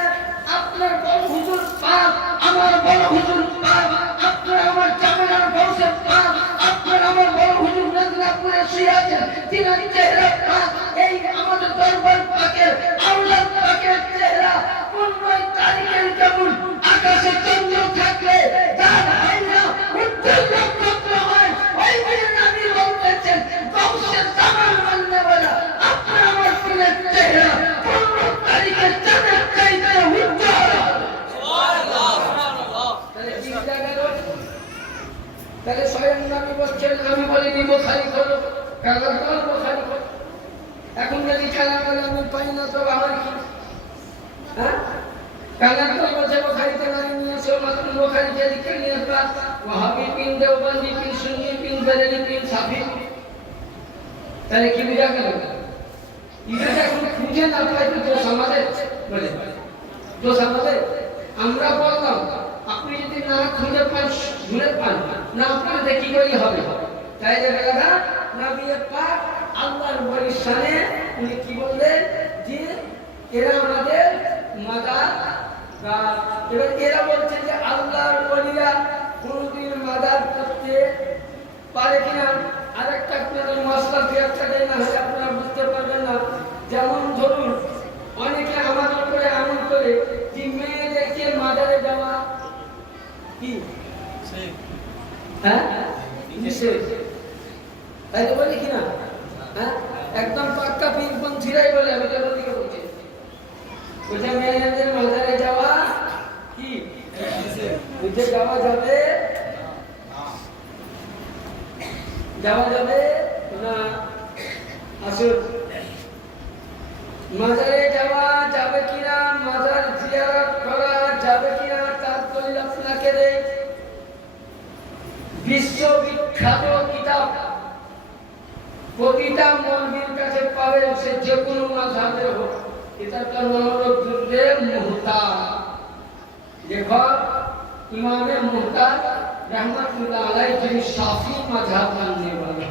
আপনার বড় হুজুর পাক, আমার বড় হুজুর পাক, আপনার আমার জামানার গৌসে পাক, আপনার আমার বড় হুজুর নাজরাপুরে শুয়ে আছেন, তিনার চেহারা পাক, এই আমাদের দরবার পাকের আওলাদ পাকের চেহারা 15 তারিখের যেমন আকাশে চন্দ্র থাকলে যার হয় না উজ্জ্বল নক্ষত্র হয়, ওই দিনে নবী বলতেছেন গৌসে জামান মাননে वाला আপনার আমার পীরের চেহারা 15 তারিখের চাঁদের চাইতে উজ্জ্বল। সুবহানাল্লাহ, সুবহানাল্লাহ। তাহলে কি জায়গা গো? তাহলে স্বয়ং নবী বলছেন, আমি বলিনি বুখারী খোলো, কাগজ দাও বুখারী খোলো। এখন যদি কালাম আমি পাই না তো আমার কি? হ্যাঁ, কালাম তো বলছে বুখারীতে নারী নিয়ে এসো, মাত্র বুখারীতে লিখে নিয়ে আসবা। ওয়াহাবি পিন, দেওবন্দি পিন, সুন্নি পিন, বেরেলি পিন, সাফি। তাহলে কি বুঝা গেল? এটা এখন খুঁজে না পাই তো দোষ আমাদের, বলে দোষ আমাদের। আমরা বললাম আপনি যদি না খুঁজে পান, ঘুরে পান না, আপনাদের কি করে হবে? তাই যে বেলা নবী পাক আল্লাহর ওলির শানে উনি কি বললেন যে এরা আমাদের মাদার। এবার এরা বলছে যে আল্লাহর ওলিরা কোনদিন মাদার করতে পারে কিনা। আরেকটা আপনাদের মশলা দু একটা দেয় না হলে আপনারা বুঝতে পারবেন না। যেমন ধরুন অনেকে আমাদের উপরে এমন করে যে মেয়েদেরকে মাদারে দেওয়া কি, হ্যাঁ, তাই তো বলি কিনা? হ্যাঁ, একদম পাক্কা পীরপন্থীরাই বলে, আমি তো ওদিকে বলছি ওইটা মেয়েদের মাদারে যাওয়া কি বুঝে যাওয়া যাবে না? আসুন, মাজারে যাওয়া যাবে কিনা, মাজার জিয়ারত করা যাবে কিনা তার দলিল আপনাকে দেই। বিশ্ববিখ্যাত কিতাব প্রতিটা মৌলবীর কাছে পাবেন, সে যে কোনো মাযহাবের হোক। কিতাবটার নাম হলো দুররে মুহতাজ, লেখক ইমামে মুহতাজ রাহমাতুল্লাহ আলাইহি, যিনি শাফি মাযহাব মাননে वाला।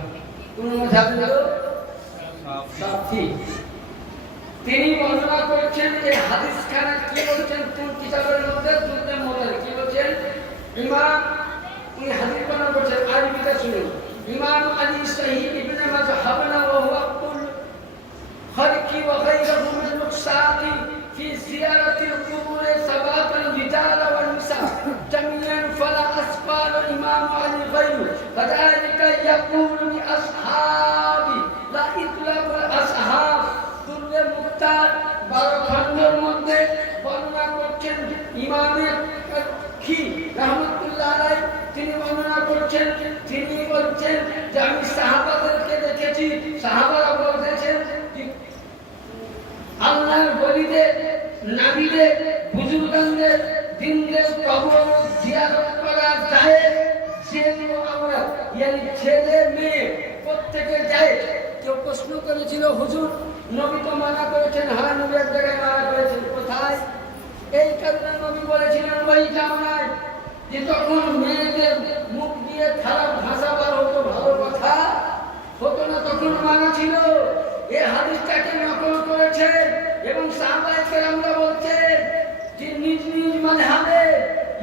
কোন মাযহাব হলো শাফি। তিনি বর্ণনা করেছেন এই হাদিস খানা কি বলছেন কোন কিতাবের মধ্যে, দুররে মুহতাজ কি বলছেন ইমাম, উনি হাদিস বর্ণনা করেছেন আরবিতে শুনুন। ইমাম আলী সাহিব ইবনে মাযহাবনা ওয়া হুয়া কুল খলকি ওয়া গায়রুহু মিন নুকসাতি ফি জিয়ারাতিল কুবুর সাবাতাল রিজাল ওয়ান নিসা জামিয়ান ফালা আসফাল ইমাম আলী গায়রু ফাযালিকা ইয়াকুলু লি আসহাবি লা ইতলাকুল আসহাব। দুররে মুহতাজ 12 খণ্ডের মধ্যে বর্ণনা করছেন ইমামে কি রাহমাতুল্লাহ আলাইহি, তিনি বর্ণনা করছেন, তিনি বলছেন যে আমি সাহাবাদেরকে দেখেছি, সাহাবারা বলতেছেন আল্লাহর ওলিদের, নবীদের, বুজুর্গদের, দিনদের কবর জিয়ারত করা যায়, সেগুলো আমরা ইয়ানি ছেলে মেয়ে প্রত্যেকে যায়। কেউ প্রশ্ন করেছিল হুজুর নবী তো মানা করেছেন, হ্যাঁ নবী এক জায়গায় মানা করেছেন, কোথায়? এই কারণে নবী বলেছিলেন ওই জামানায় যে তখন মেয়েদের মুখ দিয়ে খারাপ ভাষা বার হতো, ভালো কথা হতো না, তখন মানা ছিল। এই হাদিসটাকে নকল করেছে এবং সাহাবায়ে কেরামরা বলছেন যে নিজ নিজ মাযহাবে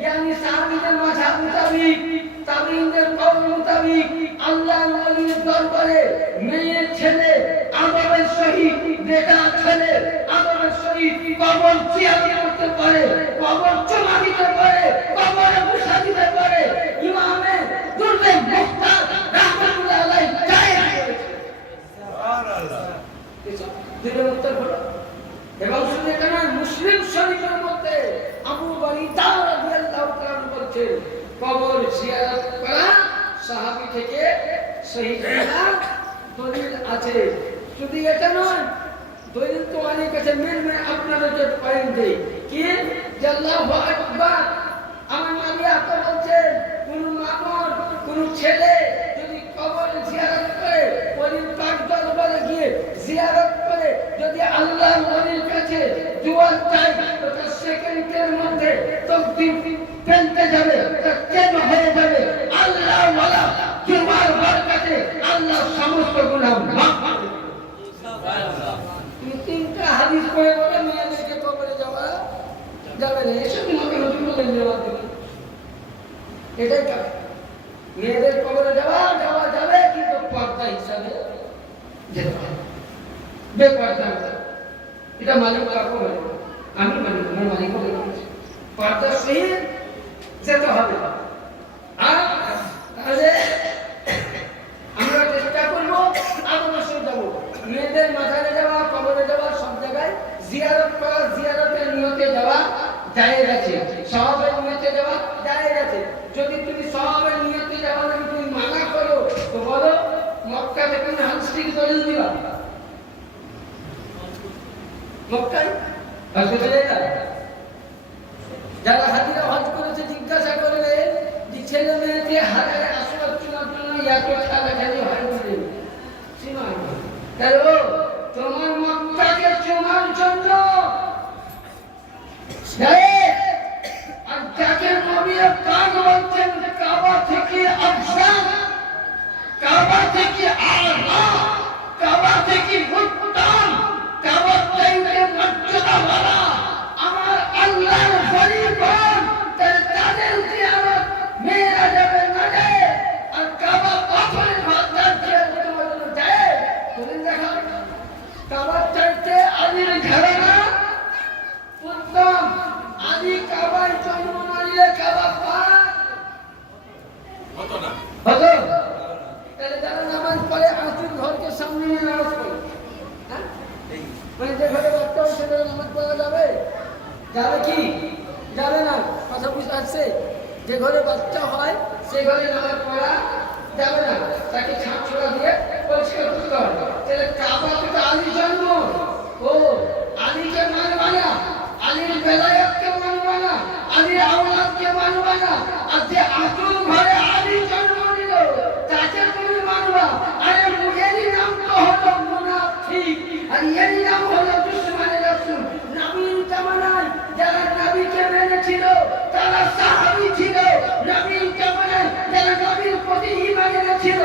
ইয়ানি সাহাবীদের মাযহাব মোতাবিক, তাবিঈনদের কওল মোতাবিক আল্লাহর ওলির দরবারে মেয়ে ছেলে আদবের সহিত, বেটা ছেলে আদবের সহিত কবর জিয়ারত করতে পারে, কবর চুমা দিতে পারে, কবরে মুসা দিতে পারে। ইমামে দুররে মুহতাজ রাহমাতুল্লাহ আলাইহি জায়েজ করেছে। সুবহানাল্লাহ। দুররে মুহতাজ হলো এবং শুনে কেন মুসলিম শরীফের মধ্যে আবু বারিদা রাদিয়াল্লাহু তাআলা বলছেন কবর জিয়ারত করা সাহাবী থেকে সহিহ দলিল আছে। শুধু এটা নয়, দলিল তো অনেক আছে। মেন আপনাদেরকে পয়েন্ট দেই কি যে আল্লাহু আকবার। আমার নবী আপনি বলছেন কোন মামুর কোন ছেলে যদি কবর জিয়ারত করে, ওলির পাক দরবারে গিয়ে জিয়ারত করে, যদি আল্লাহর ওলির কাছে দোয়া চায় তো তার সেকেন্ডের মধ্যে তাকদীর ফেলতে যাবে, তার চেঞ্জ হয়ে যাবে। আল্লাহ ওয়ালা তোমার বরকতে আল্লাহ সমস্ত গুনাহ মাফ করে দেবে। সুবহানাল্লাহ। তুমি তিনটা হাদিস পড়ে বলে মেয়েদেরকে কবরে যাওয়া যাবে না, এসব তোমাকে নতুন বলে নেওয়া দেবে। এটাই কাজ। মেয়েদের কবরে যাওয়া যাবে কিন্তু পর্দা হিসাবে যেতে হবে, বেপর্দা হবে। এটা মালিক কাকু বলে, আমি মানি, আমার মালিক বলে পর্দা সহিত যেতে হবে। আর তাহলে আমরা চেষ্টা করবো আদর্শ যাবো, মেয়েদের মাজারে যাওয়া, কবরে যাওয়া, সব জায়গায় জিয়ারত করা, জিয়ারতের নিয়তে যাওয়া জায়েজ আছে, সওয়াবের নিয়তে যাওয়া জায়েজ আছে। যদি তুমি সওয়াবের নিয়তে যাওয়া নাকি তুমি মানা করো তো বলো মক্কা থেকে হাদিস থেকে দলিল দিবা, মক্কায় হজ চলে যায়। যারা হাজিরা হজ করেছে জিজ্ঞাসা করলে যে ছেলে মেয়েকে হাজারে আসওয়াদ চুনার জন্য এত ছাড়াছাড়ি হয় বলে সীমা কেন তোমার মক্কাকে চুনার জন্য আর যাকে নবী পাক বলছেন কাবা থেকে আফসান, কাবা থেকে আলা, কাবা থেকে উত্তম, কাবা থেকে মর্যাদা वाला আমার আল্লাহর ফরিবন তাদের জিয়ারত মেরা যাবে না যায়। আর কাবা পাথরের ভাতার জিয়ারত যায় বলেন দেখা কাবা চাইতে আলীর ঘরানা উত্তম। আলী কাবার জন্ম না নিলে কাবা পাক হতো না, হতো। তাহলে যারা নামাজ পড়ে আসুন ঘরকে সামনে নিয়ে নামাজ পড়ে, হ্যাঁ মানে যে ঘরে বাচ্চা হচ্ছে নামাজ পড়া যাবে? যাবে কি যাবে না? কথা বুঝতে আসছে? যে ঘরে বাচ্চা হয় সে ঘরে নামাজ পড়া যাবে না, তাকে ছাঁচড়া দিয়ে পরিষ্কার করতে হবে। তাহলে কাবা তো আলীর জন্ম, ও আলীকে মানবা না, আলীর বেলায়াতকে মানবা না, আলীর আওলাদকে মানবা না, আর যে আসল ঘরে আলীর জন্ম নিল তাকে তুমি মানবা। আরে এরই নাম তো হলো মুনাফিক, আর এরই নাম হলো দুশমনে রাসূল। নবীর জামানায় যারা নবীকে মেনেছিল তারা সাহাবী ছিল, নবীর জামানায় যারা নবীর প্রতি ঈমান এনেছিল